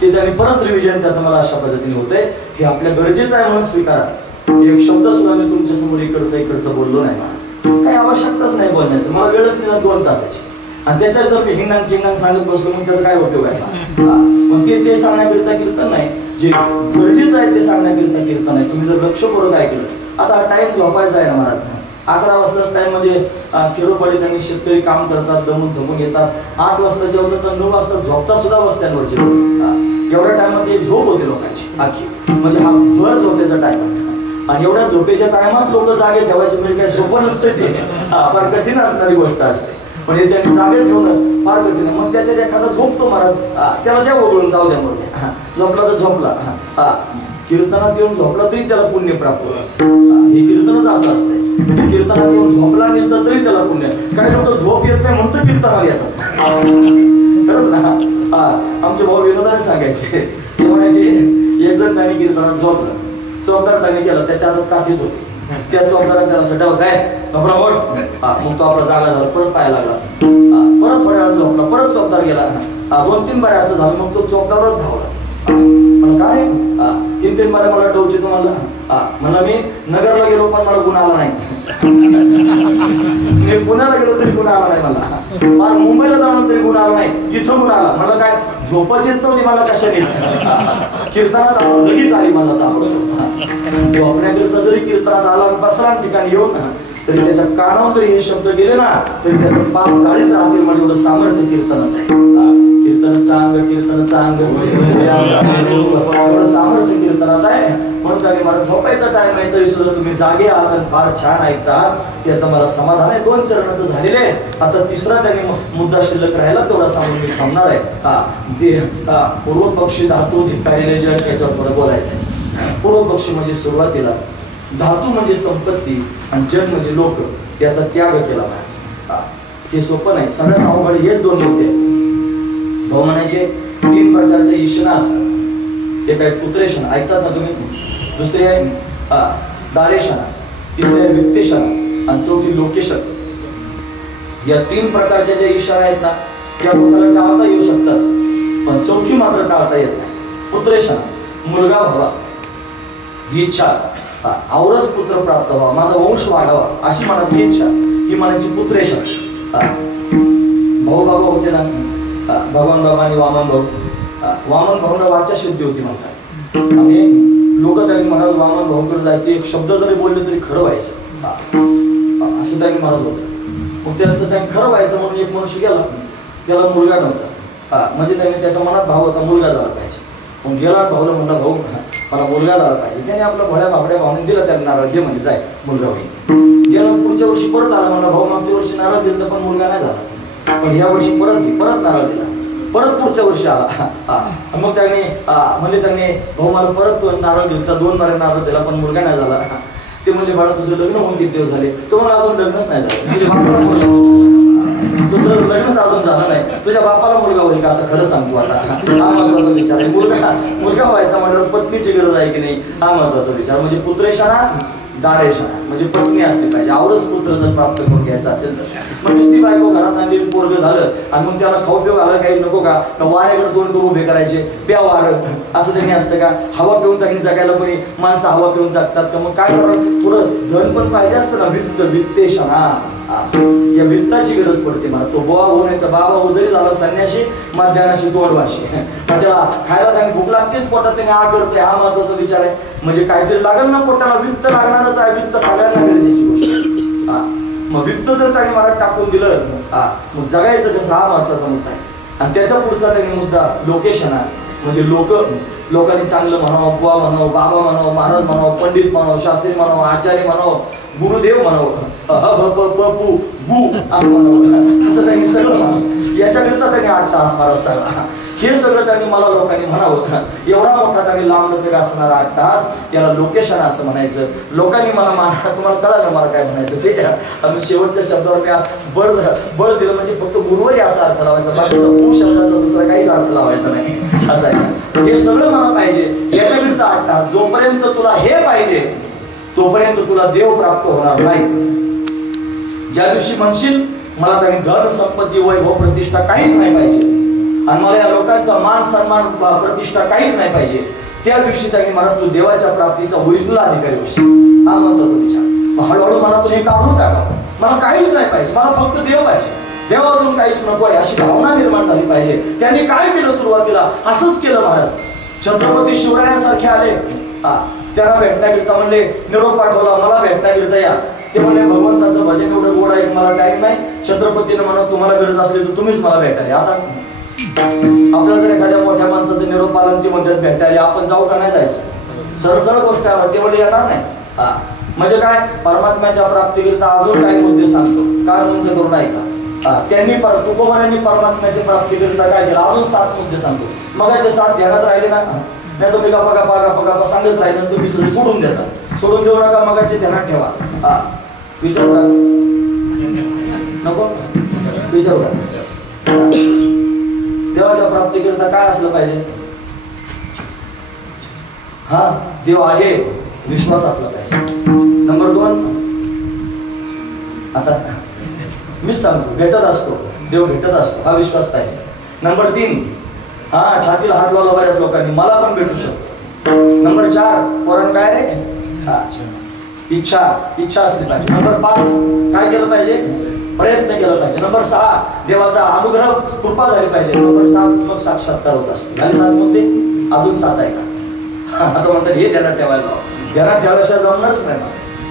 ते त्यांनी परत रिव्हिजन त्याचं मला अशा पद्धतीने होतंय की आपल्या गरजेचं आहे म्हणून स्वीकारा. एक शब्द सुद्धा मी तुमच्या समोर इकडचं बोललो नाही, माझं काही आवश्यकताच नाही बोलण्याचं, मला वेळच नाही 2 तासाची. आणि त्याच्यात जर मी हिंगण चिंगण सांगत बसलो मग त्याचा काय उपयोग आहे. मग ते सांगण्याकरिता कीर्तन नाही, जे गरजेचं आहे ते सांगण्याकरिता कीर्तन आहे. तुम्ही जर लक्षपूर्वक ऐकलं, आता टाइम झोपायचा आहे ना महाराज, 11 वाजता टाइम म्हणजे खेडोपाडी त्यांनी शेतकरी काम करतात, दमून येतात, 8 वाजता जेवतात तर 9 वाजता झोपतात सुद्धा बसत्यांवरचे लोक. एवढ्या टाइममध्ये झोप होते लोकांची आखी, म्हणजे हा भर झोपेचा टाइम आहे. आणि एवढ्या झोपेच्या टायमात लोक जागे ठेवायचे म्हणजे काही सोपं नसतं, ते फार कठीण असणारी गोष्ट असते. म्हणजे त्यांनी जागे ठेवणं फार कठीण आहे. मग त्याच्यात एखादा झोपतो महाराज, त्याला द्या वगळून, जाऊ द्या मोरद्या, झोपला तर झोपला, कीर्तनात येऊन झोपला तरी त्याला पुण्य प्राप्त होईल. हे कीर्तनच असं असतंय, कीर्तनात येऊन झोपला नसतं तरी त्याला पुण्य. काही लोक झोप येत नाही म्हणून कीर्तनाला येतात, खरंच ना. आमचे भाऊ विनोदाने सांगायचे, ते म्हणायचे एक जण त्यांनी कीर्तनात झोपलं, चौकदार त्यांनी केलं, त्याच्या हातात काठीच होती, त्या चौकदाराने त्याला सटाव काय घबरावड, मग तो आपला जागा झाला, परत पाया लागला, परत थोड्या वेळ झोपला, परत चौकदार गेला, 2-3 बारे असं झालं. मग तो चौकदारच धावला, म्हणा काय 3-3 बारे मला डोलचे तुम्हाला, म्हणा मी नगरला गेलो पण मला गुण आला नाही, मी पुण्याला गेलो तरी गुण आला नाही, मला मुंबईला जाऊन तरी गुण आला नाही, इथं गुण आला. मला काय झोपच येत नव्हती मला कशानेच, कीर्तनात लगेच आली मला ताबडतोब. झोपण्याकरिता जरी कीर्तनात आला बसला ठिकाणी येऊन तरी त्याच्या कानावर जरी हे शब्द गेले ना तरी त्याचं पाप जाळीत राहतील, म्हणजे एवढं सामर्थ्य कीर्तनच आहे. कीर्तनाचं अंग एवढं सामर्थ्य कीर्तनात आहे. म्हणून त्याने मला झोपायचा टाइम आहे तरी सुद्धा तुम्ही जागे आहात आणि फार छान ऐकतात, त्याचं मला समाधान आहे. 2 चरण तर झालेले, आता 3रा त्याने मुद्दा शिल्लक राहिला, तेवढा सांगून मी थांबणार आहे. पूर्व पक्षी धातू धिक्कारेले जग, याच्यावर थोडं बोलायचं आहे. पूर्व पक्षी म्हणजे सुरुवातीला धातू म्हणजे संपत्ती आणि जग म्हणजे लोक, याचा त्याग केला पाहिजे. हे सोपं नाही, सगळ्यात अवघड हेच 2 मुद्दे आहेत. भाऊ म्हणायचे 3 प्रकारच्या ईशना असतात, एक आहे पुत्रेशना, ऐकतात ना तुम्ही, दुसरी आहे दारेशना, तिसरी आहे वित्तेशना आणि चौथी लोकेशन. या 3 प्रकारच्या ज्या इशारा आहेत ना त्या लोकांना टाळता येऊ शकतात, पण चौथी मात्र टाळता येत नाही. पुत्रेशना, मुलगा व्हावा ही इच्छा, औरस पुत्र प्राप्त व्हावा, माझा वंश वाढावा अशी मनातली इच्छा, ही मनाची पुत्रेशना. भाऊ बाबा होते ना, भगवान बाबा आणि वामन भाऊ, वामन भाऊला वाचा शुद्धी होती म्हणतात, आणि लोक त्यांनी म्हणत वामन भाऊकडे जायचे, एक शब्द जरी बोलले तरी खरं व्हायचं असं त्यांनी म्हणत होतं. मग त्यांचं त्यांनी खरं व्हायचं म्हणून एक मनुष्य गेला, त्याला मुलगा नव्हता, म्हणजे त्यांनी त्याच्या मनात भाव होता मुलगा झाला पाहिजे. मग गेला भाऊला म्हणला, भाऊ मला मुलगा झाला पाहिजे. त्याने आपल्या भोळ्या बाबड्या भावने दिला त्यांना नारळ, घे म्हणजे जाय मुलगा होईल. गेला, पुढच्या वर्षी परत आला, म्हणला भाऊ मागच्या वर्षी नारळ दिलं पण मुलगा नाही झाला, पण ह्या वर्षी परत नारळ दिला, परत पुढच्या वर्षी आला. मग त्यांनी म्हणजे त्यांनी भाऊ मला परत नारळ दिला, 2 बारे नारळ दिला पण मुलगा नाही झाला. ते म्हणजे बाळा तुझं लग्न होऊन किती दिवस झाले, तो मला अजून लग्नच नाही झालं, म्हणजे बापाला तुझं लग्नच अजून झालं नाही, तुझ्या बापाला मुलगा होईल का, आता खरं सांगतो, आता हा महत्वाचा विचार आहे. मुलगा व्हायचा म्हटल्यावर पत्नीची गरज आहे की नाही, हा महत्वाचा विचार. म्हणजे पुत्रेशना दारेशना म्हणजे पत्नी असली पाहिजे, औरस पुत्र जर प्राप्त करून घ्यायचा असेल तर. मग नुसती बायको घरात आणली, पोरग झालं आणि मग त्याला खाऊ पिऊ घालायला काही नको का, वाऱ्याकडे तोंड करून उभे करायचे, प्या वारं असं त्यांनी असतं का, हवा पिऊन त्यांनी जगायला कोणी माणसं हवा पिऊन जगतात का, मग काय करावं, थोडं धन पण पाहिजे असतं ना, वित्तेशना, या वित्ताची गरज पडते मला. तो बोवा होऊ नये तर बाबा हो जरी झाला संन्याशी, मध्यानाशी तोंडवाशी, त्याला खायला त्यांनी भूक लागतेच, पोटात त्याने आ करते, हा महत्वाचा विचार आहे. म्हणजे काहीतरी लागल ना पोटाला, वित्त लागणारच आहे, वित्त सगळ्यांना गरजेची गोष्ट आहे. मग वित्त जर त्यांनी मला टाकून दिलं, मग जगायचं कसं, हा महत्वाचा मुद्दा आहे. आणि त्याच्या पुढचा त्यांनी मुद्दा लोकेशना, म्हणजे लोकांनी चांगलं म्हणावं, बुवा म्हणावं, बाबा म्हणावं, महाराज म्हणावं, पंडित म्हणावं, शास्त्री म्हणावं, आचार्य म्हणावं, गुरुदेव म्हणावं, असं म्हणावं, असं त्यांनी सगळं म्हणावं. याच्याकरिता त्यांनी 8 तास महाराज सगळा हे सगळं त्यांनी मला लोकांनी म्हणावं. एवढा मोठा त्यांनी लांबलचक असणारा 8 तास, याला लोकेशन असं म्हणायचं. लोकांनी मला तुम्हाला कळलं मला काय म्हणायचं ते. आणि शेवटच्या शब्दावर मी बळ दिलं, म्हणजे फक्त गुरुवारी असा अर्थ लावायचा, बाकी भू शब्दाचा दुसरा काहीच अर्थ लावायचा नाही असं आहे. हे सगळं मला पाहिजे, याच्या विरुद्ध 8 तास. जोपर्यंत तुला हे पाहिजे तोपर्यंत तुला देव प्राप्त होणार नाही. ज्या दिवशी म्हणशील मला त्यांनी धन संपत्ती वैभव प्रतिष्ठा काहीच नाही पाहिजे आणि मला या लोकांचा मान सन्मान प्रतिष्ठा काहीच नाही पाहिजे, त्या दिवशी त्यांनी मला तू देवाच्या प्राप्तीचा ओरिजिनल अधिकारी होशील. हा महत्वाचा विचार. मग हळूहळू मनातून हे काढून टाकावं. मला काहीच नाही पाहिजे, मला फक्त देव पाहिजे, देव अजून काहीच नको आहे अशी भावना निर्माण झाली पाहिजे. त्यांनी काय केलं सुरुवातीला? असंच केलं महाराज. छत्रपती शिवरायांसारखे आले, त्यांना भेटण्याकरिता म्हणले, निरोप पाठवला, मला भेटण्याकरिता या. ते म्हणले भगवंताचं भजन एवढं गोड आहे, मला टाइम नाही. छत्रपतीने म्हणा तुम्हाला गरज असली तर तुम्हीच मला भेटायला. आता आपल्याला जर एखाद्या मोठ्या माणसाचं निरोप आला ते म्हणतात भेटायला, आपण जाऊ का नाही जायचं? सरळ सरळ गोष्ट आहे, ते म्हणले येणार नाही. म्हणजे काय? परमात्म्याच्या प्राप्तीकरिता अजून काही मुद्दे सांगतो, काय उंच करू नाही का? त्यांनी तुकोबारांनी परमात्म्याच्या प्राप्तीकरिता काय केलं? अजून 7 मुद्दे सांगतो. मगाचे 7 ध्यानात राहिले ना, नाही तुम्ही गप्पा सांगत राहिले, तुम्ही सगळे सोडून देता. सोडून देऊ नका, मगाचे ध्यानात ठेवा. विचारू का नको? विचारू का? देवाच्या प्राप्तीकरिता काय असलं पाहिजे? देव आहे विश्वास असला पाहिजे. नंबर 2, आता मीच सांगतो, भेटत असतो, देव भेटत असतो, हा विश्वास पाहिजे. नंबर 3, छातीला हात लावला बऱ्याच लोकांनी, मला पण भेटू शकतो. नंबर 4, पोरांनो काय रे? इच्छा असली पाहिजे. नंबर 5, काय केलं पाहिजे? प्रयत्न केला पाहिजे. नंबर 6, देवाचा अनुग्रह कृपा झाली पाहिजे. नंबर 7, मग साक्षात्कार होत असतो. झाले 7 मुद्दे. अजून 7 आहे का? आता म्हणतात हे ध्यानात ठेवायला, ध्यानात ठेवल्याशिवाय जमणारच नाही.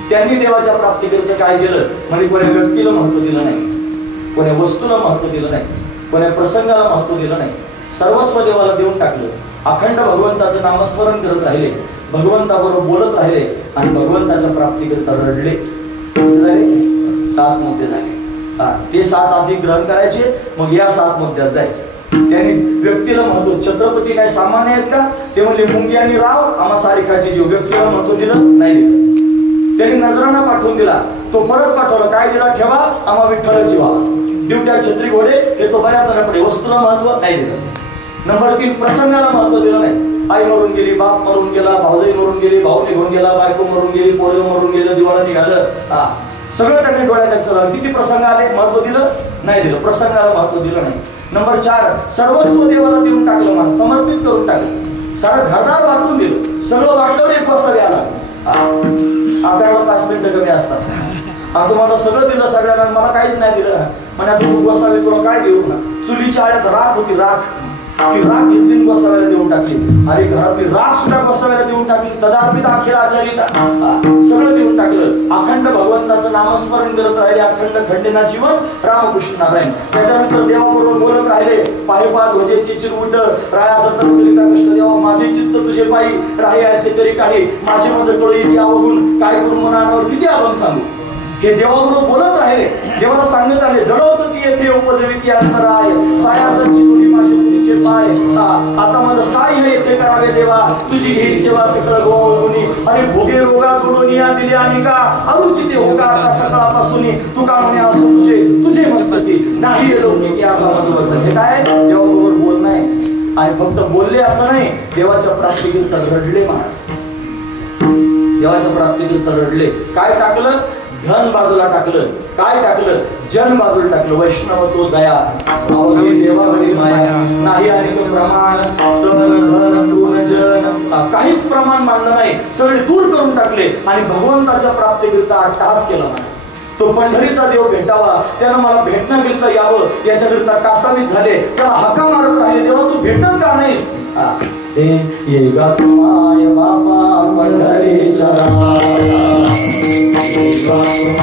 त्यांनी देवाच्या प्राप्तीकरिता काय केलं? म्हणजे कोण्या व्यक्तीला महत्व दिलं नाही, कोण्या वस्तूला महत्व दिलं नाही, कोण्या प्रसंगाला महत्व दिलं नाही. सर्वस्व देवाला देऊन टाकलं. अखंड भगवंताचं नामस्मरण करत राहिले, भगवंताबरोबर बोलत राहिले आणि भगवंताच्या प्राप्तीकरिता रडले. झाले 7 मुद्दे झाले. ते 7 आधी ग्रहण करायचे, मग या 7 मुद्द्यात जायचं. त्यांनी व्यक्तीला महत्व. छत्रपती काय सामान्य आहेत का? ते म्हणले मुंगी आणि राव आम्हा सारिकाची जीव. व्यक्तीला महत्व दिलं नाही दिलं. त्यांनी नजराना पाठवून दिला, तो परत पाठवला, काय दिला? ठेवा आम्हा विठ्ठलाची व्हा. दिवट्या छत्री घोडे हे तो बऱ्याच जणांकडे. वस्तूला महत्व नाही दिलं. नंबर 3, प्रसंगाला महत्व दिलं नाही. आई मरून गेली, बाप मरून गेला, भाऊजाई मरून गेली, भाऊ निघून गेला, बायको मरून गेली, पोरं मरून गेलं, दिवाळा निघालं, सगळं त्यांनी डोळ्यात झालं. किती प्रसंग आले, महत्व दिलं नाही दिलं. प्रसंगाला महत्व दिलं नाही. नंबर 4, सर्वस्व देवाला देऊन टाकलं, मला समर्पित करून टाकलं. सारं घरदार वाटून दिलं. सगळं वाटल्यावर एक गोसावी आला. आकाराला 5 मिनिटं कमी असतात. तुम्हाला सगळं दिलं सगळ्यांना, मला काहीच नाही दिलं. म्हणजे तू गोसावी तुला काय देऊ? चुलीच्या आळ्यात राख होती, राख, ती राख घेतली गोसाव्याला देऊन टाकली. अरे घरातली राख सुद्धा गोसाव्याला देऊन टाकली. तदार्पित अखिल आचारिता, सगळं देऊन टाकलं. अखंड भगवंताचं नामस्मरण करत राहिले. अखंड खंडेना जीवन रामकृष्ण नारायण. त्याच्यानंतर देवाबरोबर बोलत राहिले. पायपा ध्वजेची चिरवट रायाचा तरकरिता कष्ट देवा, माझे चित्त तुझे पायी राही असे तरी काही, माझे माझं कळू येते आवडून, काय करू मनावर किती आपण सांगू. हे देवाबरोबर बोलत राहिले. देवाला सांगत आले, जळवत ती येथे उपजविती अंतराय, सायासाची जुडी माझे तुझे पाय. आता माझं साह्य येथे करावे देवा, तुझी ही सेवा सकळ गोवुनी. अरे भोगे रोगा जोडून या दिली आणि का अरुचिते होगा आता सकाळपासून. तू का म्हणे असो तुझे मस्तकी नाही लौकिकी आता माझं वर्तन. हे काय देवाबरोबर बोलणं आहे. आणि फक्त बोलले असं नाही, देवाच्या प्राप्तीकरिता रडले महाराज. देवाच्या प्राप्तीकरिता रडले. काय टाकलं? धन बाजूला टाकलं. काय टाकलं? जन बाजूला टाकलं. वैष्णव तो जया अवघी देवावरी माया, नाही आणि प्रमाण तन धन गुण जन, काहीच प्रमाण मानलं नाही. सगळे दूर करून टाकले आणि भगवंताच्या प्राप्तीकरिता अट्टहास केला महाराज. तो पंढरीचा देव भेटावा, त्यानं मला भेटण्याकरिता यावं याच्याकरिता कासावीस झाले. त्याला हाका मारत राहिले, देवा तू भेटत का नाहीस? ये गा माय बाबा पंढरीच्या Bye.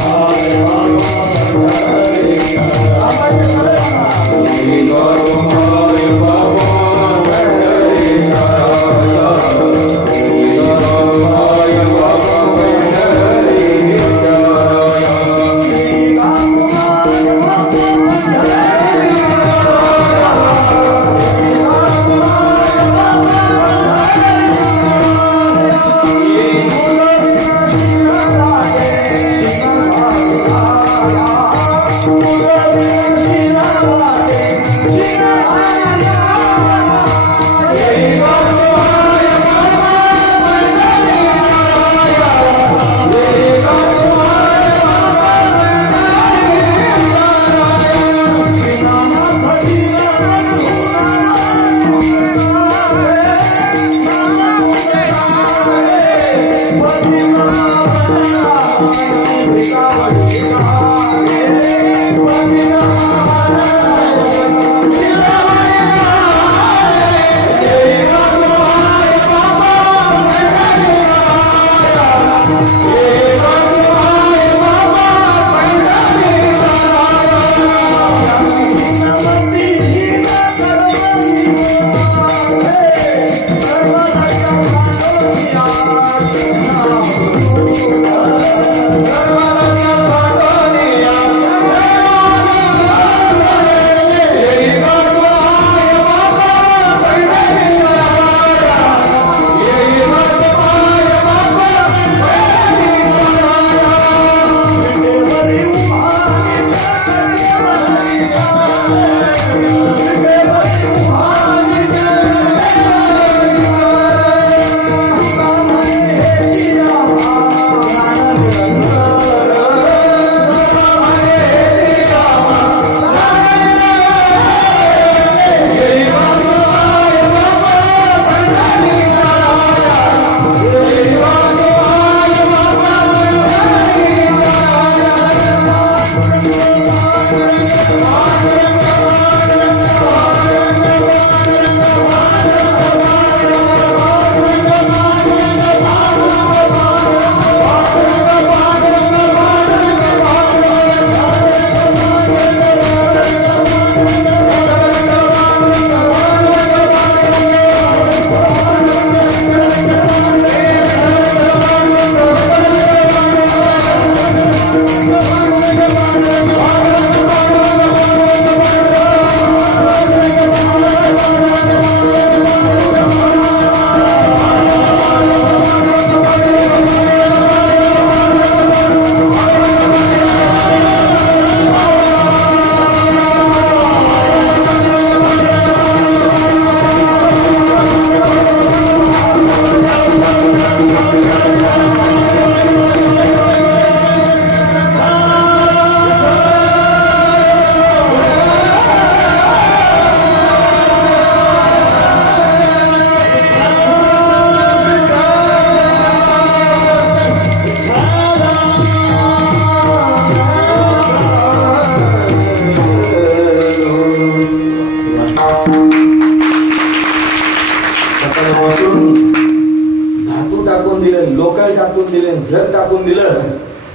दिलं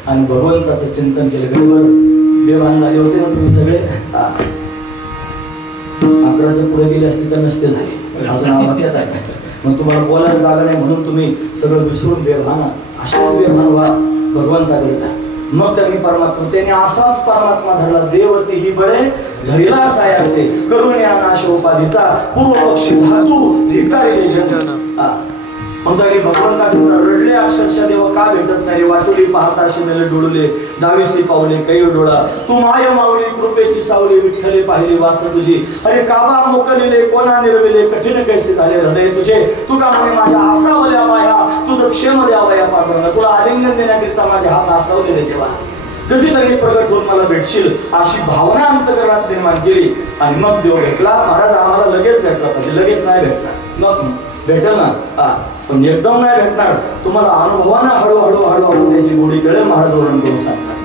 आणि भगवंताचं चिंतन केलं. गडबड बेभान झाले होते ना तुम्ही सगळे. 11च्या पुढे गेले असते तर नसते झाले. अजून आवाक्यात आहे. मग तुम्हाला बोलायला जागा नाही म्हणून तुम्ही सगळं विसरून बेभान अशाच बेभान व्हा भगवंताकरिता. मग त्यांनी असाच परमात्मा धरला. देवती ही बळे धरिला सायासे करुण्या नाश उपाधीचा पूर्व पक्षी धातू धिकारिले जन. मग त्यांनी भगवंताकरिता रडले. अक्षरशः देव का भेटत नाही. वाटोली पाहता शिनेले डोळले दावीसी पावले कै डोळा तू माय माऊली कृपेची सावली विठ्ठले पाहिली वास तुझी. अरे काबा मोकलिले कोणा निर्मिले कठीण कैसे झाले हृदय तुझे. तू का म्हणे माझ्या आसावल्या माया तुझं क्षेम द्यावा या पांडुरंगा. तुला आलिंगन देण्याकरिता माझे हात आसावलेले देवा. कधीतरी प्रगट होऊन मला भेटशील अशी भावना अंतकरणात निर्माण केली. आणि मग देव भेटला. महाराज आम्हाला लगेच भेटला पाहिजे. लगेच नाही भेटणार. मग भेटेल ना पण एकदम नाही भेटणार. तुम्हाला अनुभवानं हळूहळू हळूहळू त्याची गोडी कळेल. महाराज वर्णन करून सांगतात.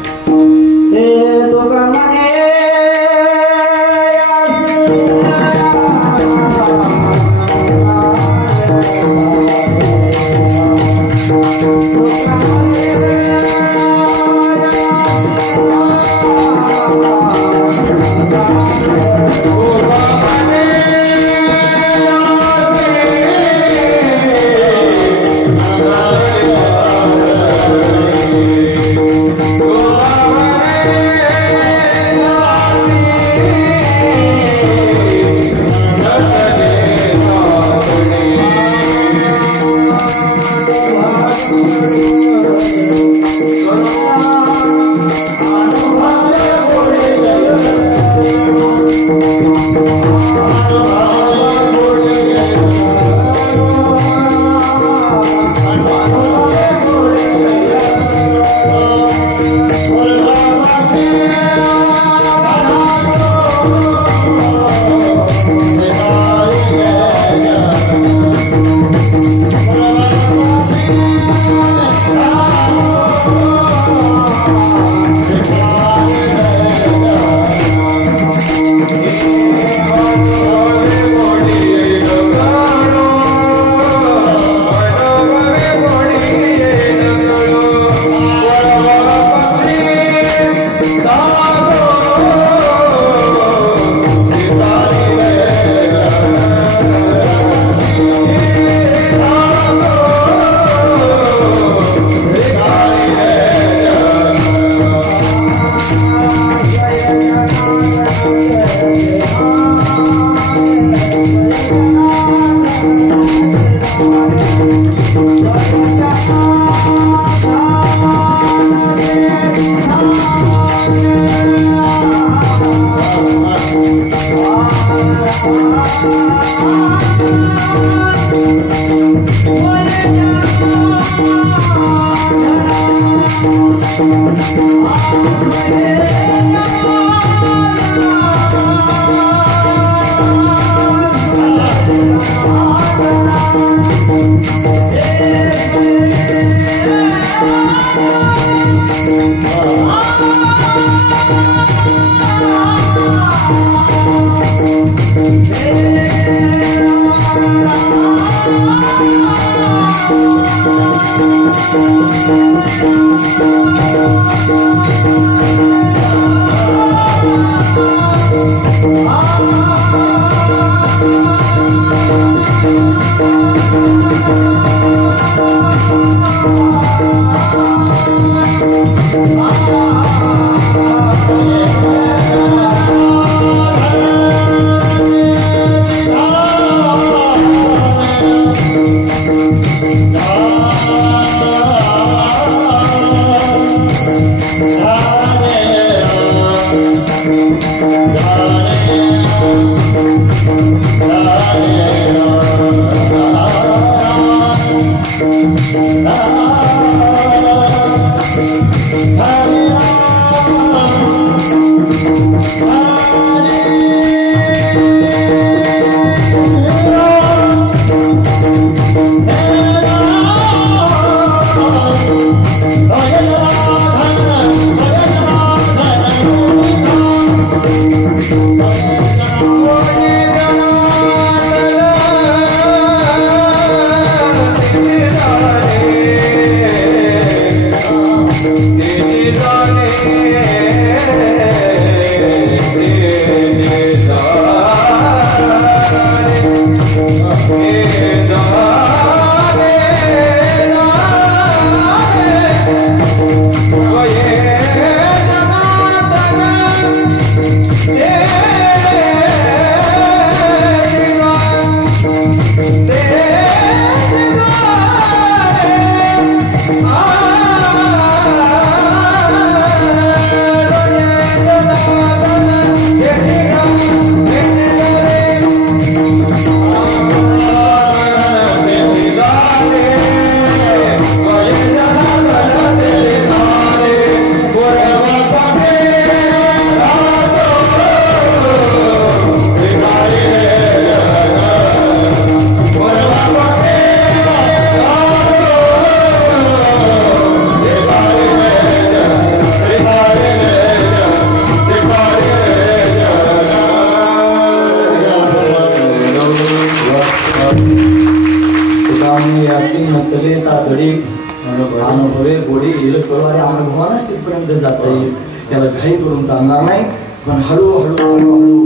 गोडी येईल कळवारे अनुभवानच तिथपर्यंत जाता येईल. त्याला घाई करून चालणार नाही, पण हळूहळू हळूहळू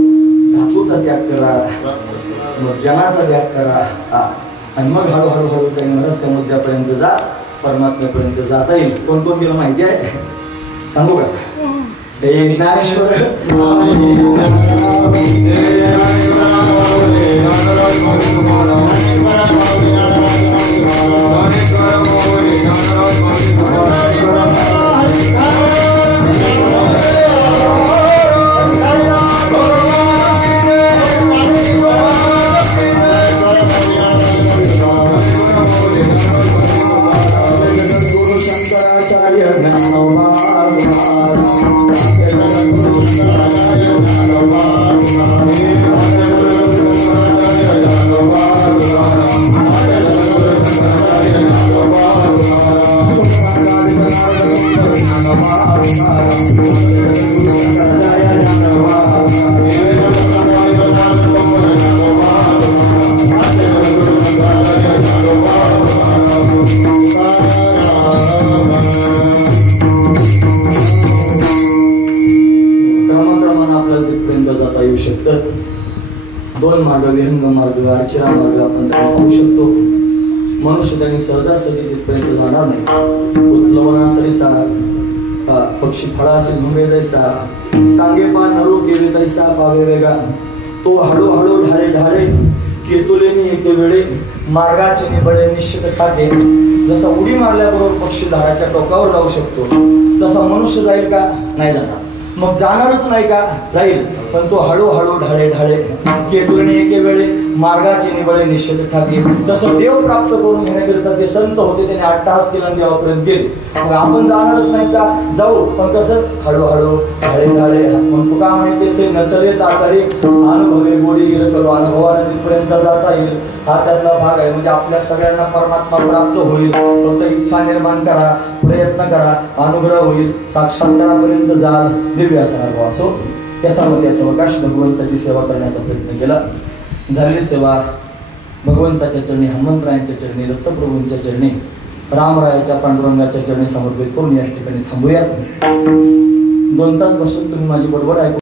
धातूचा त्याग करा, मग जनाचा त्याग करा, आणि मग हळूहळू हळू काही म्हणत त्या मुद्द्यापर्यंत जा, परमात्म्यापर्यंत जाता येईल. कोण कोण गेलं माहिती आहे सांगू का? हे ज्ञानेश्वर दोन मार्ग, विहंग मार्ग, अर्चना मार्ग आपण त्याला पाहू शकतो. मनुष्य त्यांनी सहजासहजी तिथपर्यंत जाणार नाही. उत्प्लवना सरिसा पक्षी फळाशी झुंबे जैसा, सांगे पा नरो केले तैसा पावे वेगा. तो हळूहळू ढाळे ढाळे केतुलेनी एके वेळे, मार्गाचे निबळे निश्चित खाके. जसा उडी मारल्याबरोबर पक्षी झाडाच्या टोकावर जाऊ शकतो, तसा मनुष्य जाईल का? नाही जाणार. मग जाणारच नाही का? जाईल, पण तो हळूहळू ढाळे ढाळे केतुलेने एके वेळे, मार्गाचे निबळे निश्चित ठाके. तसं देव प्राप्त करून घेण्याकरिता ते संत होते, त्याने अट्टहास केला आणि देवापर्यंत गेले. मग आपण जाणारच नाही का? जाऊ, पण कसं? हळूहळू ढाळे ढाळे. मग तुका म्हणते ते नचले तातडे, अनुभवे गोडी गेलं करू, अनुभवाला तिथपर्यंत जाता येईल. हा त्यातला भाग आहे. म्हणजे आपल्या सगळ्यांना परमात्मा प्राप्त होईल. फक्त इच्छा निर्माण करा, प्रयत्न करा, अनुग्रह होईल, साक्षात्कारापर्यंत जाल. दिव्य असा अनुभव असो. यथामती अथवकाश भगवंताची सेवा करण्याचा प्रयत्न केला. झालेली सेवा भगवंताच्या चरणी, हनुमंतरायांच्या चरणी, दत्तप्रभूंच्या चरणी, रामरायाच्या, पांडुरंगाच्या चरणी समर्पित करून या ठिकाणी थांबूया. 2 तास बसून तुम्ही माझी बडबड ऐकू